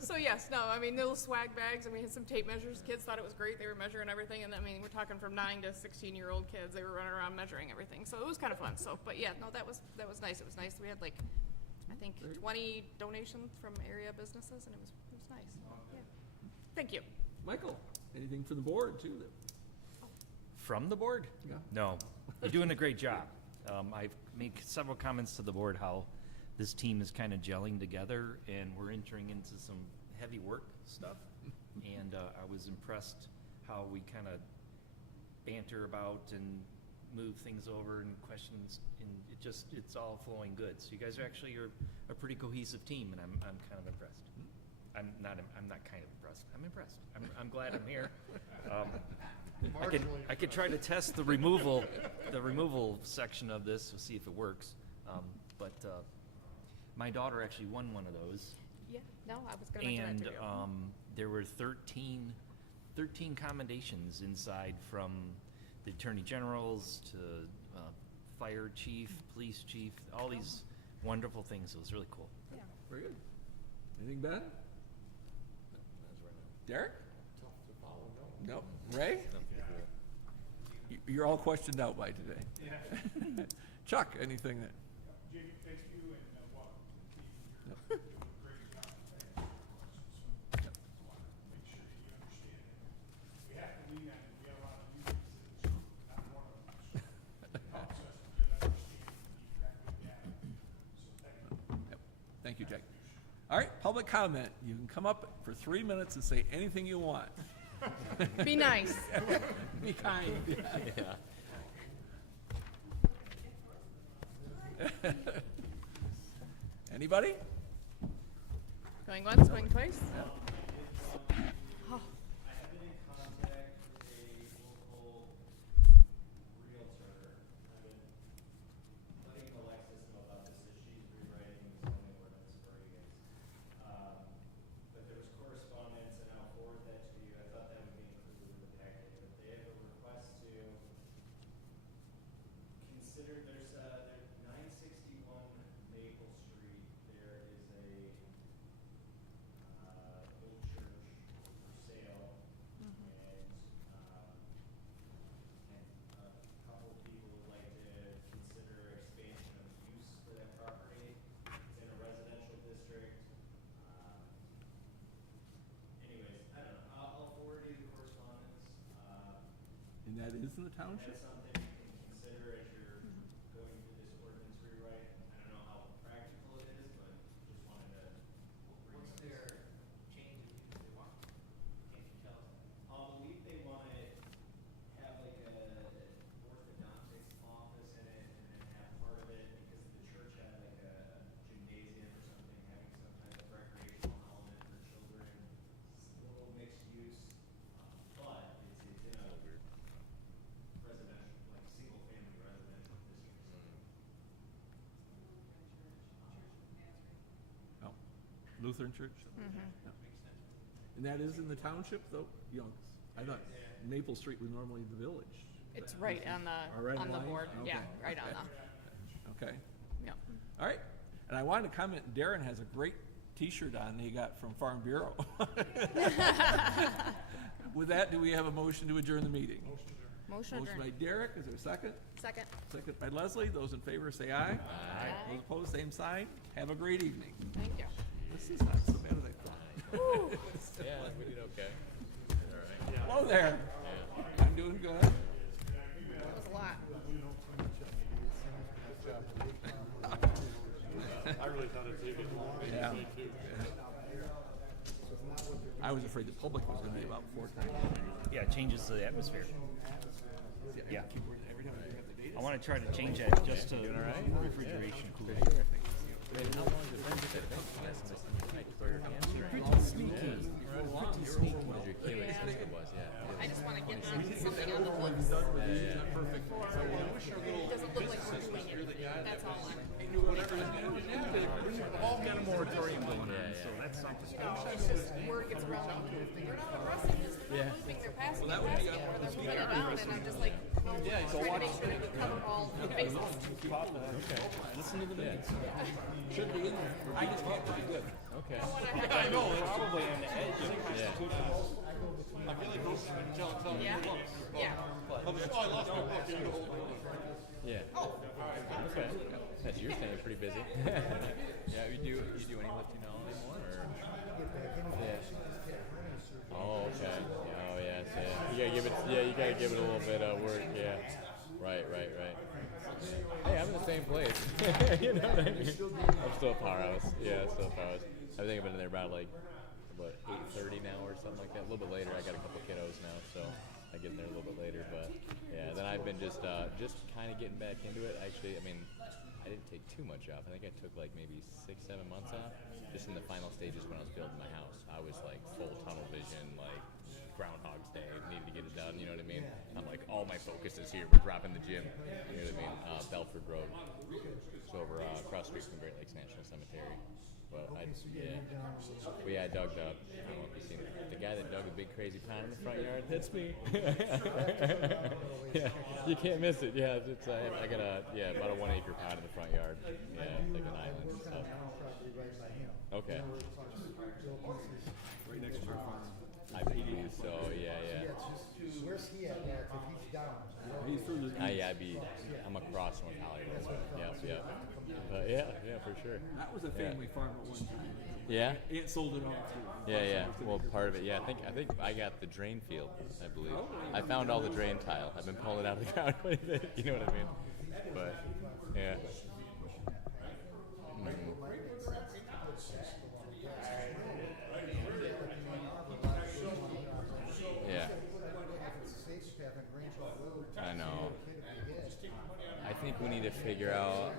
So yes, no, I mean, little swag bags, and we had some tape measures. Kids thought it was great. They were measuring everything, and I mean, we're talking from 9 to 16-year-old kids. They were running around measuring everything. So it was kind of fun. So, but yeah, no, that was nice. It was nice. We had like, I think 20 donations from area businesses, and it was nice. Yeah. Thank you. Michael, anything for the board too? From the board? Yeah. No, you're doing a great job. I've made several comments to the board how this team is kind of gelling together, and we're entering into some heavy work stuff, and I was impressed how we kind of banter about and move things over and questions, and it's all flowing good. So you guys are actually a pretty cohesive team, and I'm kind of impressed. I'm not kind of impressed. I'm impressed. I'm glad I'm here. I could try to test the removal section of this to see if it works. But my daughter actually won one of those, Yeah, no, I was gonna mention and that to you. there were 13 commendations inside, from the attorney generals to fire chief, police chief, all these wonderful things. It was really cool. Yeah. Very good. Anything, Ben? Derek? Tough to follow, no. Nope. Ray? You're all questioned out by today. Yeah. Chuck, anything that? Jamie, thank you, and welcome to the team. You're doing a great job. Thank you for the questions. Just want to make sure you understand it. We have to lean on it. We have a lot of users in this group, not one of them. So it helps us to get understanding and feedback with data. So thank you. Yep. Thank you, Jack. All right, public comment. You can come up for 3 minutes and say anything you want. Be nice. Be kind. Anybody? Going once, going twice? Oh, I have been in contact with a local realtor. I've been letting Alexis know about this as she's rewriting the zoning ordinance for you guys. But there was correspondence, and I'll forward that to you. I thought that would be included in the packet. But they have a request to consider, there's 961 Maple Street. There is a old church for sale, and a couple of people would like to consider expansion of use for that property. It's in a residential district. Anyways, I don't know, I'll forward you the correspondence. And that is in the township? That's something you can consider as you're going through this ordinance rewrite. I don't know how practical it is, but just wanted to bring What's this. their change of use they want? Can't you tell? I believe they wanna have like a orthodontics office in it, and then have part of it, because the church had like a gymnasium or something, having some type of recreational element for children. It's a little mixed use, but it's in a residential, like single family residential district. No. Lutheran Church? No. And that is in the township, though? Youngs. I thought Maple Street was normally the village. it's right on Right the, in line? board. Okay. Yeah, right on the, Okay. yeah. All right. And I wanted to comment, Darren has a great T-shirt on that he got from Farm Bureau. With that, do we have a motion to adjourn the meeting? Motion Motion by adjourned. Derek, is there a second? Second. Second by Leslie. Those in favor say aye. Aye. Those opposed, same sign. Have a great evening. Thank you. This is not so bad as I thought. Yeah, we did okay. All right. Hello there. Yeah. I'm doing good. That was a lot. I really thought it'd take it long. Yeah. Me too. I was afraid the public was going to be about 4 times. Yeah, it changes the atmosphere. Yeah. Keyboard every time I have the data. I want to try to change that just to refrigeration cooler. How long did it take? Yes, for your hands. Pretty sneaky. Pretty sneaky. What did your keyless system was? Yeah. I just wanna get on something on the books. Perfect. It doesn't look like we're doing anything. That's all I'm. All got a moratorium going on, Yeah, so that's something. You know, it's just word gets around. They're not addressing this. They're not moving. They're passing it, or they're moving it down, and I'm just like, no, trying to make sure that we cover all the bases. Okay. Listen to the meetings. Should be in there. I just thought pretty good. Okay. I know, it's probably on the edge of the Yeah. Yeah. Yeah. Yeah. Okay. That's your thing. Pretty busy. Yeah. You do any lifting now anymore, or? Yeah. Oh, okay. Oh, yeah. So you gotta give it. Yeah, you gotta give it a little bit of work. Yeah. Right. Hey, I'm in the same place. You know what I mean? I'm still a powerhouse. Yeah, still a powerhouse. I think I've been in there about like what, 8:30 now or something like that. A little bit later. I got a couple kiddos now, so I get in there a little bit later. But yeah, then I've been just kind of getting back into it. Actually, I mean, I didn't take too much off. I think I took like maybe 6-7 months off. Just in the final stages when I was building my house, I was like full tunnel vision, like Groundhog's Day. Needed to get it done. You know what I mean? I'm like, all my focus is here. We're dropping the gym. You know what I mean? Belford Road. It's over across the street from Great Lakes National Cemetery. But I dug the. I don't know if you've seen it. The guy that dug the big crazy pond in the front yard. That's me. Yeah, you can't miss it. Yeah, I got about a 1 acre pond in the front yard. Yeah, like an island and stuff. Okay. Right next to our farm. I believe so. Yeah. Where's he at, if he's down? He's further east. I'm across North Hollywood. Yeah. Yeah, for sure. That was a family farm at one time. Yeah. Aunt sold it off too. Yeah. Well, part of it. Yeah, I think I got the drain field. I believe. I found all the drain tile. I've been pulling it out of the ground quite a bit. You know what I mean? But yeah. Yeah. I know. I think we need to figure out.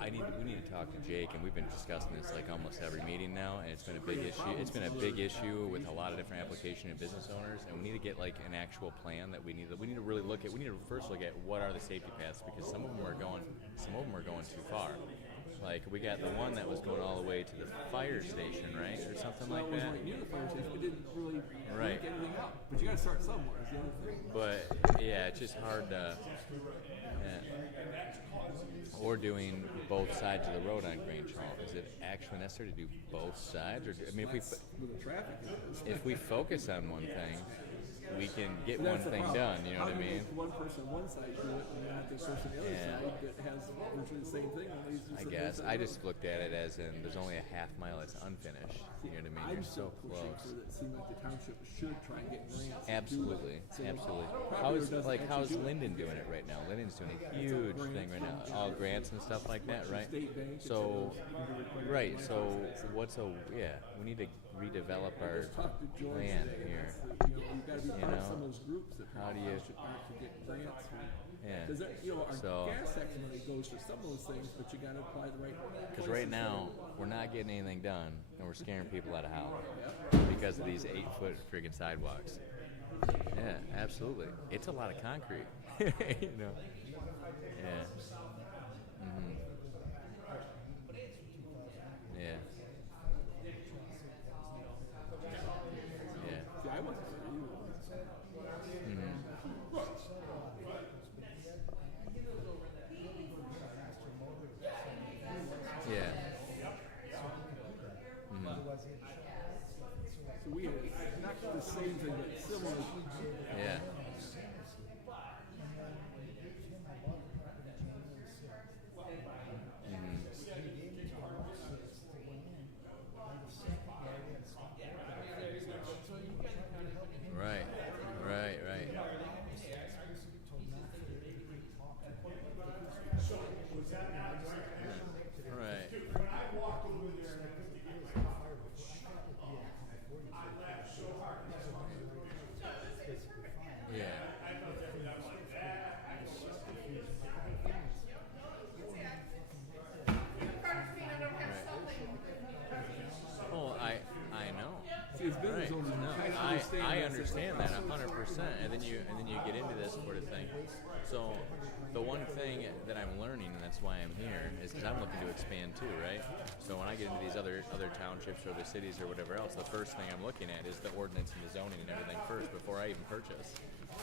We need to talk to Jake, and we've been discussing this like almost every meeting now, and it's been a big issue. It's been a big issue with a lot of different application and business owners, and we need to get like an actual plan that we need to really look at. We need to first look at what are the safety paths, because some of them are going too far. Like we got the one that was going all the way to the fire station, right, or something like It was that. right near the fire station. It didn't really Right. break anything up. But you got to start somewhere. Is the other thing. But yeah, it's just hard to. Or doing both sides of the road on Grange Hall. Is it actually necessary to do both sides? Or I mean, With the traffic. if we focus on one thing, we can get But one that's the thing problem. done. You know How what I do you mean? make one person on one side do it, and not the person on the other Yeah. side that has virtually the same thing? I guess I just looked at it as in there's only a half mile that's unfinished. You know what I mean? I'm You're so so pushing close. for that. It seems like the township should try and get grants. to do Absolutely, it. So absolutely. property How's doesn't like actually how's do it. Linden doing it right now? Linden's doing a huge thing right now. All grants and stuff like that, right? State bank, So, right. So what's we need to redevelop our Just talk to George. land and here. ask that, you've got to be You part of know, some of those groups that how do you- should actually get grants. Yeah. Because our So- gas tax money goes for some of those things, but you got to apply the right. Because right now we're not getting anything done, and we're scaring people out of Howell because of these 8-foot friggin' sidewalks. Yeah, absolutely. It's a lot of concrete. You know. Yeah. Mhm. Yeah. Yeah. See, I wasn't there either. Mhm. Yeah. Mhm. So we had not the same thing, but similar. Yeah. Right. Right. When I walked over there and went to get my coffee, I laughed so hard. Yeah. I felt every time like that. I was just Oh, I know. See, as business Right. owners, No, kind of I understand understand that 100%, and then you get into this sort of thing. So the one thing that I'm learning, and that's why I'm here, is because I'm looking to expand too, right? So when I get into these other townships or other cities or whatever else, the first thing I'm looking at is the ordinance and the zoning and everything first before I even purchase.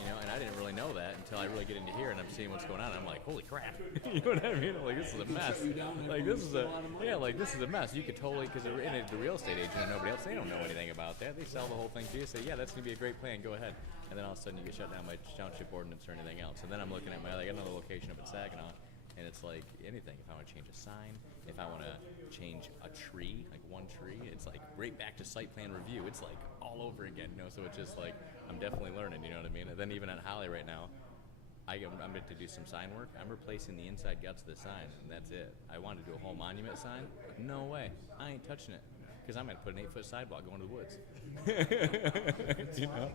You know, and I didn't really know that until I really get into here and I'm seeing what's going on. I'm like, holy crap! You know what I mean? Like this is a mess. Like this is a mess. You could totally, because the real estate agent and nobody else, they don't know anything about that. They sell the whole thing to you, say, yeah, that's gonna be a great plan. Go ahead. And then all of a sudden you get shut down by township ordinance or anything else. And then I'm looking at I got another location up in Saginaw, and it's like anything. If I want to change a sign, if I want to change a tree, like one tree, it's like right back to site plan review. It's like all over again, you know. So it's just like I'm definitely learning, you know what I mean. And then even at Holly right now, I'm going to do some sign work. I'm replacing the inside guts of the sign, and that's it. I want to do a whole monument sign. No way. I ain't touching it. Because I'm gonna put an 8-foot sidewalk going to the woods. You know?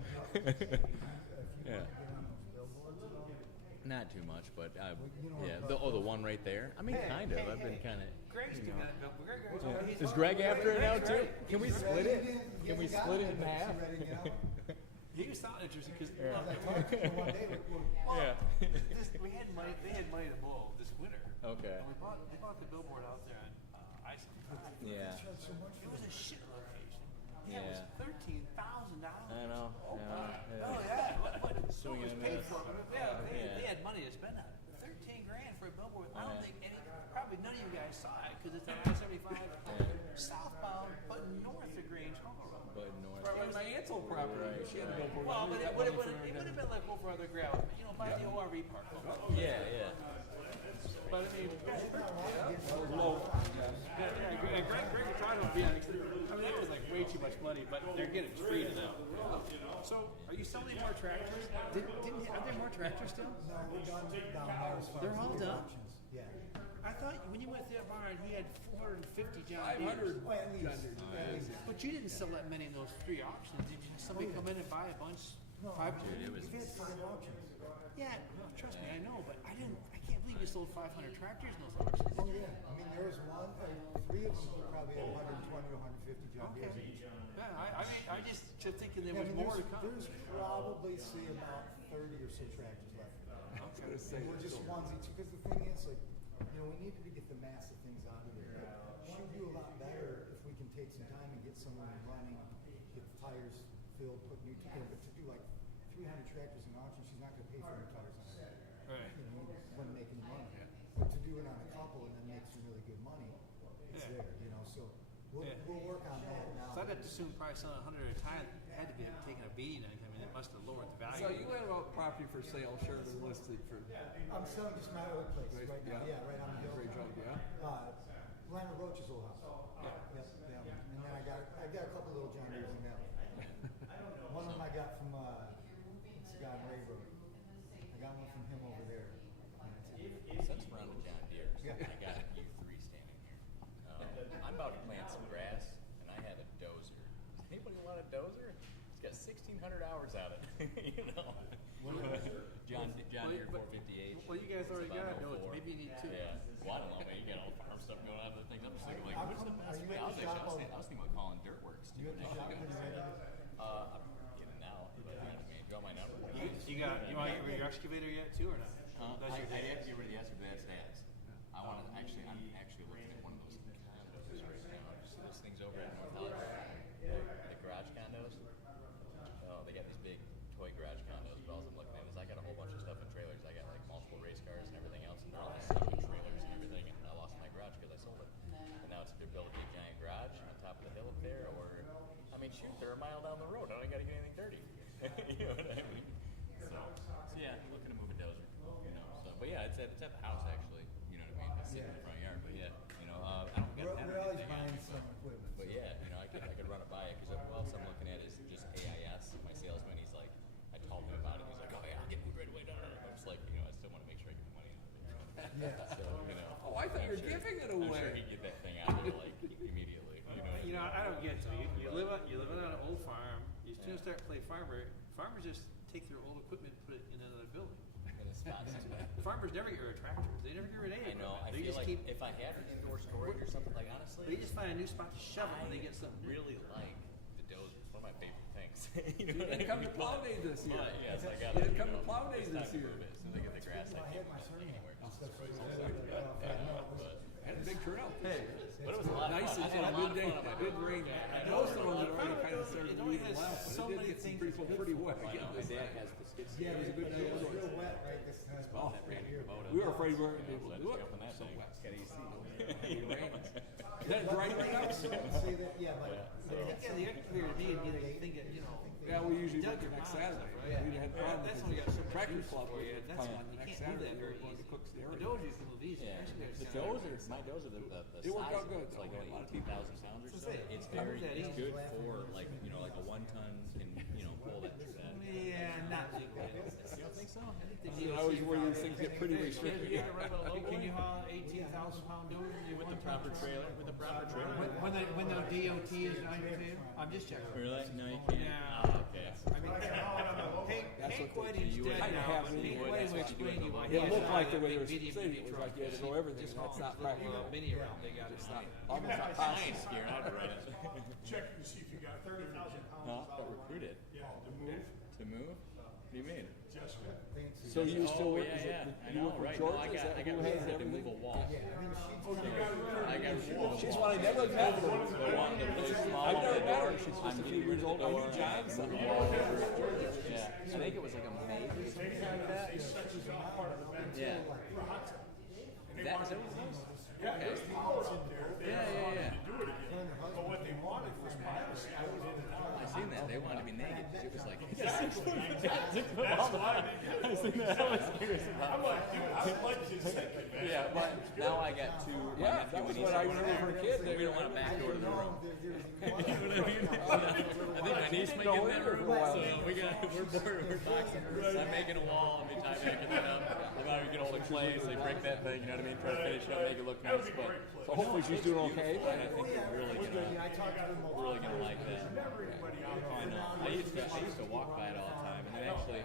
Yeah. Not too much, but yeah. The one right there. I mean, kind of. I've been kind of. Greg's doing that. Is Greg after it now too? Can we split it? Can we split it in half? He was sounding interesting because Yeah. we had money. They had money to blow this winter. Okay. And they bought the billboard out there on Iceland. Yeah. It was a shit location. Yeah. It was $13,000. I know. Oh yeah. What so it was Swinging paid and a for. miss. Yeah, Yeah. they had money to spend on it. $13,000 for a billboard. I don't think probably none of you guys saw it because it's on I-75 southbound, but north of Grange Hall Road. But north. Right, my aunt's old property, Right. she had to go for Well, but that it would money for have been like over other gravel, by the ORV park. Yeah, yeah. But I mean, low. Greg was trying to be on. I mean, that was like way too much money, but they're getting free to them. So, are you selling more tractors? Are there more tractors still? No, we're done down there as far They're as all the done? auctions. Yeah. I thought when you went to that barn, he had 450 John 500. Deeres. Well, at least. But you didn't sell that many in those 3 auctions. Did you? Somebody come in and buy a bunch? No, Five? Dude, it was. we've had 5 auctions. Yeah, trust me, I know, but I can't believe you sold 500 tractors in those auctions. Oh, yeah. I mean, there was 3 of them were probably at 120 or 150 John Deeres Okay. each. Yeah, I just kept thinking there Yeah, was I mean, more to come. there's probably, say, about 30 or so tractors left. And we're just ones each, because the thing is, like, we needed to get the massive things out of there. She'd do a lot better if we can take some time and get someone running, get the tires filled, put new tires, but to do like 300 tractors in auction, she's not gonna pay for new tires on it. Right. Wouldn't make any money. But to do it on a couple and then make some really good money, it's Yeah. there, so we'll, Yeah. we'll work on that now. So I'd have to assume probably selling 100 at a time had to be taking a beating. I mean, it must have lowered the value. So you had a property for sale, Sheridan listed for. I'm selling just my other place right now, yeah, right on the hill. Great job, yeah. Lana Roach's old house. Yep, yeah. And then I got a couple little John Deeres in that one. One of them I got from, this guy on Ray Road. I got one from him over there. Since we're on the John Deere's, Yeah. I got you 3 standing here. I'm about to plant some grass, and I have a dozer. Does anybody want a dozer? It's got 1,600 hours on it. John Deere 458. Well, you guys It's already about got a dozer. 04. Maybe you need 2. Yeah. Well, I don't know, man. You got all the farm stuff going on. The things I'm just thinking, like, How what's the come- best are you way? at I the was shop thinking about calling Dirtworks. You at the shop when you're ready? I'm getting out, but I mean, do you want my number? You want to get your excavator yet too or not? That's your I have to get rid of the excavator. That's I want to actually. I'm actually looking at one of those condos right now. You see those things over at North Hollywood, the garage condos. Oh, they got these big toy garage condos. But all I'm looking at is I got a whole bunch of stuff in trailers. I got like multiple race cars and everything else, and they're all stuck in trailers and everything. And I lost my garage because I sold it. And now it's either build a big giant garage on top of the hill up there, or I mean, shoot, they're a mile down the road. I don't got to get anything dirty. You know what I mean? So yeah, looking to move a dozer. So, but yeah, it's at the house actually. You know what I mean? It's sitting in the front yard. But yeah, I don't get We're always buying some equipment. But yeah, I could run it by it because what else I'm looking at is just AIS. My salesman, he's like, I told him about it. He's like, oh yeah, I'll get moved right away. I'm just like, I still want to make sure I get the money out of it. Yeah. So Oh, I thought you were giving it away. I'm sure he'd get that thing out of there like immediately. You know what I mean? I don't get it. So you live on an old farm. You soon start to play farmer. Farmers just take their old equipment and put it in another building. In a spot somewhere. Farmers never get rid of tractors. They never get rid of any I know. I equipment. They feel just like keep. if I had an indoor storage or something, like honestly, They just find a new spot to shove it when they get something new. really like the dozer. It's one of my favorite things. You didn't come to plow day this year. Yes, I got You it. didn't come to plow day It's this time to year. move it. As soon as I get the grass, I I can't had my move it sermon anywhere. and stuff. And a big turnout. Hey, But it was a lot of nice fun. I and had a a lot good of day. fun on my It did rain. Most of them had already kind of started It only leaving has left, so but it many did get some things people good pretty for wet. I know. My dad has the skid steer. Yeah, It was a good day. it was real wet, right, this time. Oh, That Randy Kubota. we were afraid we weren't going to be able to do Let us it. jump in that So thing. wet. Got AC. Then it dried right up. See that, yeah, but. Yeah, the excavator to me and get a thing that, Yeah, we usually work the next Saturday. Yeah. We had problems That's with when we got so much Tractor use Club, for we you. had That's come why on the you next can't do Saturday, that we were very going to easy. Cook's Dairy. The doors used to move easy. Yeah, especially the there's does some- are, my does are the It worked size, out good, it's like though. only 18,000 pounds or That's so. it. It's How very, is that it's easy? good for like, you know, like a 1-ton can, you know, pull that. Yeah, not big wheels. You don't think so? I think the I DOT always worry these probably- things get pretty restricted. You get a regular low, can you haul 18,000-pound dozer With the proper trailer, with the proper trailer. When the DOT is on your tail? I'm just checking. Really? No, you can't. Yeah. Oh, okay. I mean, Hank Whiting's you would dead now, have but to- Hank Whiting will explain to you why. It he looked has like the that way they big were bitty saying bitty it was truck. like you had to go everything, Just that's haul not this little, practical. mini around, they got it. It's not, made. almost not I possible. ain't scared, I'd ride it. Check to see if you got 30,000 pounds. Huh? of But solid recruited. Yeah, to move. To move? What do you mean? Jessica. So you still work, yeah, is yeah. it, I you know, work for right. George, No, is that I got who has recruited to everything? move a wall. Oh, you got recruited. I got recruited. She's one I never met her. The one that plays small I've on never the met her, door. she's I'm just a few getting years rid of old, the I door knew and John, put so. the wall over. Yeah. I think it was like a maid or something like that. Sections off part of the bed. Yeah. For a hot tub. And they That, wanted that was nice. Yeah, there's power up there. They Yeah, just yeah, wanted yeah. to do it again. But what they wanted was privacy. I was in the town. I seen that. They wanted to be naked. It was like, That's why. I seen that. I was serious about I'm like, dude, I like his thinking, man. Yeah, but now I got two. my Yeah, nephew that was and what niece I are remember for a kid. We don't want a back door to the room. You know what I mean? I think my niece might get in that room, so we're bored, we're boxing. I'm making a wall, and be time making that up. They're about to get hold of clay, so they break that thing, you know what I mean? Try to finish it up, make it look nice, but. So hopefully she's doing okay. And I think we're really gonna like that. I know. I used to walk by it all the time, and then actually,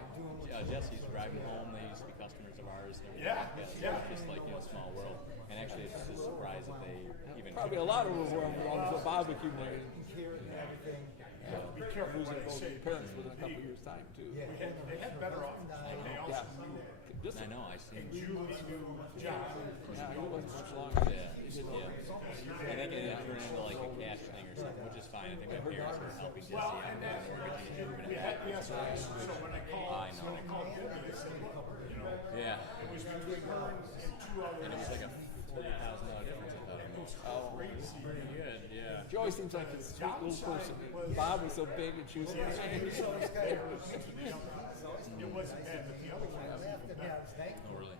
Jesse's driving home. They used to be customers of ours. And everything like that. So it's just like, you know, small world. And actually, it's just a surprise that they even. Probably a lot of them were on the barbecue night. Be careful Losing what I both say. parents within a couple of years' time, too. They had better offers. They also Yeah. knew that. Just, I know. I seen. Julie knew John. yeah, he wasn't much longer. Yeah, yeah. I think it didn't turn into like a cash thing or something, which is fine. I think my parents were helping Jesse out with that mortgage and moving We it had back. the SIs, so when I called, I know. Debbie, they said, look, you know, Yeah. it was between her and two others. And it was like a $40,000 difference. I thought it was. Oh, Pretty good. Yeah. she always seems like a sweet little person. Bob was so big and she was so tiny. It wasn't bad, but the other one was even better. Oh, really?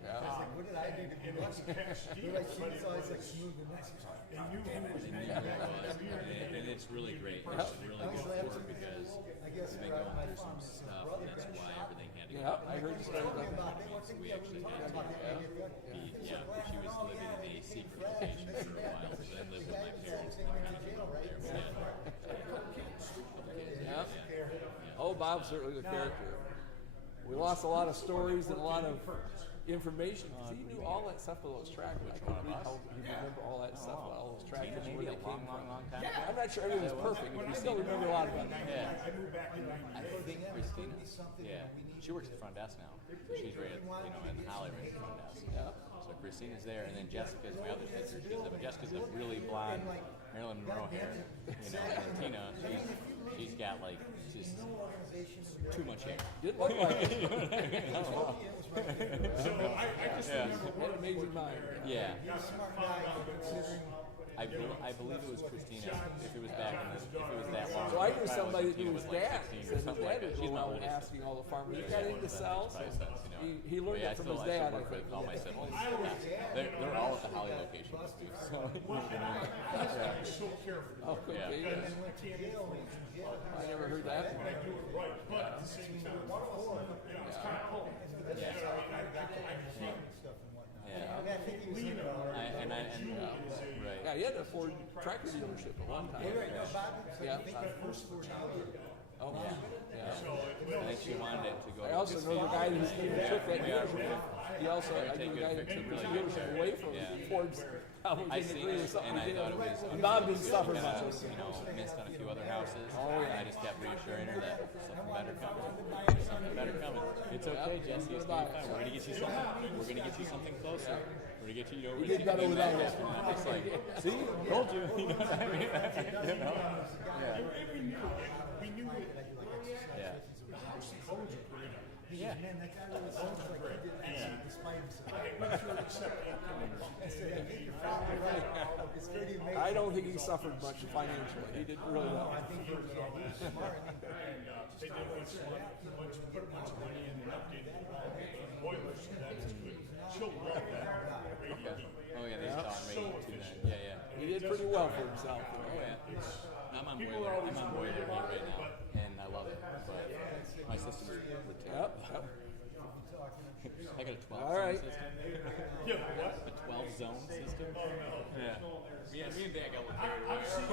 What did I do to And it's a cash deal, but it was, and you knew it was And it's really great. It's really good work because we've been going through some stuff, and that's why everything had to go. Yeah, I heard you say about that. So we actually had to. She was living in a secret location for a while, so then lived with my parents and then kind of came over there. But Yeah. Oh, Bob's certainly the character. We lost a lot of stories and a lot of information because he knew all that stuff with those tractors. I couldn't read how he remember all that stuff about all those tractors and where maybe they a came long from. time ago. I'm not sure everything's perfect, but we still remember a lot about it. Yeah. I moved back in '90. I think Christina. Yeah. She works at the front desk now. So she's right at, in Holly right at the front desk. Yeah. So Christina's there, and then Jessica's my other sister. Jessica's a really blonde Marilyn Monroe hair, and Tina, she's got like just too much hair. Didn't look like it. So I just remember Had an amazing mind. Yeah. I believe it was Christina. If it was back in if it was that long. So I ago, knew probably somebody Christina who was was like dad. 16 or Said his something dad like that. would She's go my out oldest. asking all the farmers. He Yeah, got yeah, into that cells. makes sense, you know. He learned Yeah, it from his I dad. still work with all my siblings. They're all at the Holly location with me. So, so careful. Oh, could Yeah. be. I never heard that. I do it right, but at the same time, you know, it's kind of cool. yeah. Right. Yeah, he had a Ford tractor dealership at one time. Yeah. Oh, yeah. I think she wanted it to go. I also know the guy who took that dealership. He also, I knew the guy who took the dealership away from Ford's. Probably I didn't seen agree it, with something and I he did. thought it was. And Bob didn't suffer kinda, much. missed on a few other houses. Oh, yeah. And I just kept reassuring her that something better coming. Something better coming. It's okay, Jesse. It's gonna be fine. We're gonna get you something. We're gonna get you something closer. We're gonna get you. We did better without it. And I'm just like, see, told you. You know what I mean? You know? Yeah. We knew it. Yeah. The house codes are pretty. Yeah. Man, that guy really sounds like he did excellent despite himself. I said, I think you're probably right. It's pretty amazing. I don't think he suffered much financially. He did really No, well. I think he was smart. And, they did put a bunch of money in and updated the boilers, so that it could chill well that radiant heat. Oh yeah, they saw So radiant too. efficient. Then. Yeah, yeah. He did pretty well for himself. Oh yeah. I'm on People boiler. are always I'm on boiler worried heat about right it, now, but- and I love it. But my system is ridiculous. Yep. Yep. I got a 12 All zone right. system. Yeah, what? A 12 zone system. Oh, no. Yeah. Me and Dan got one carried I've away. seen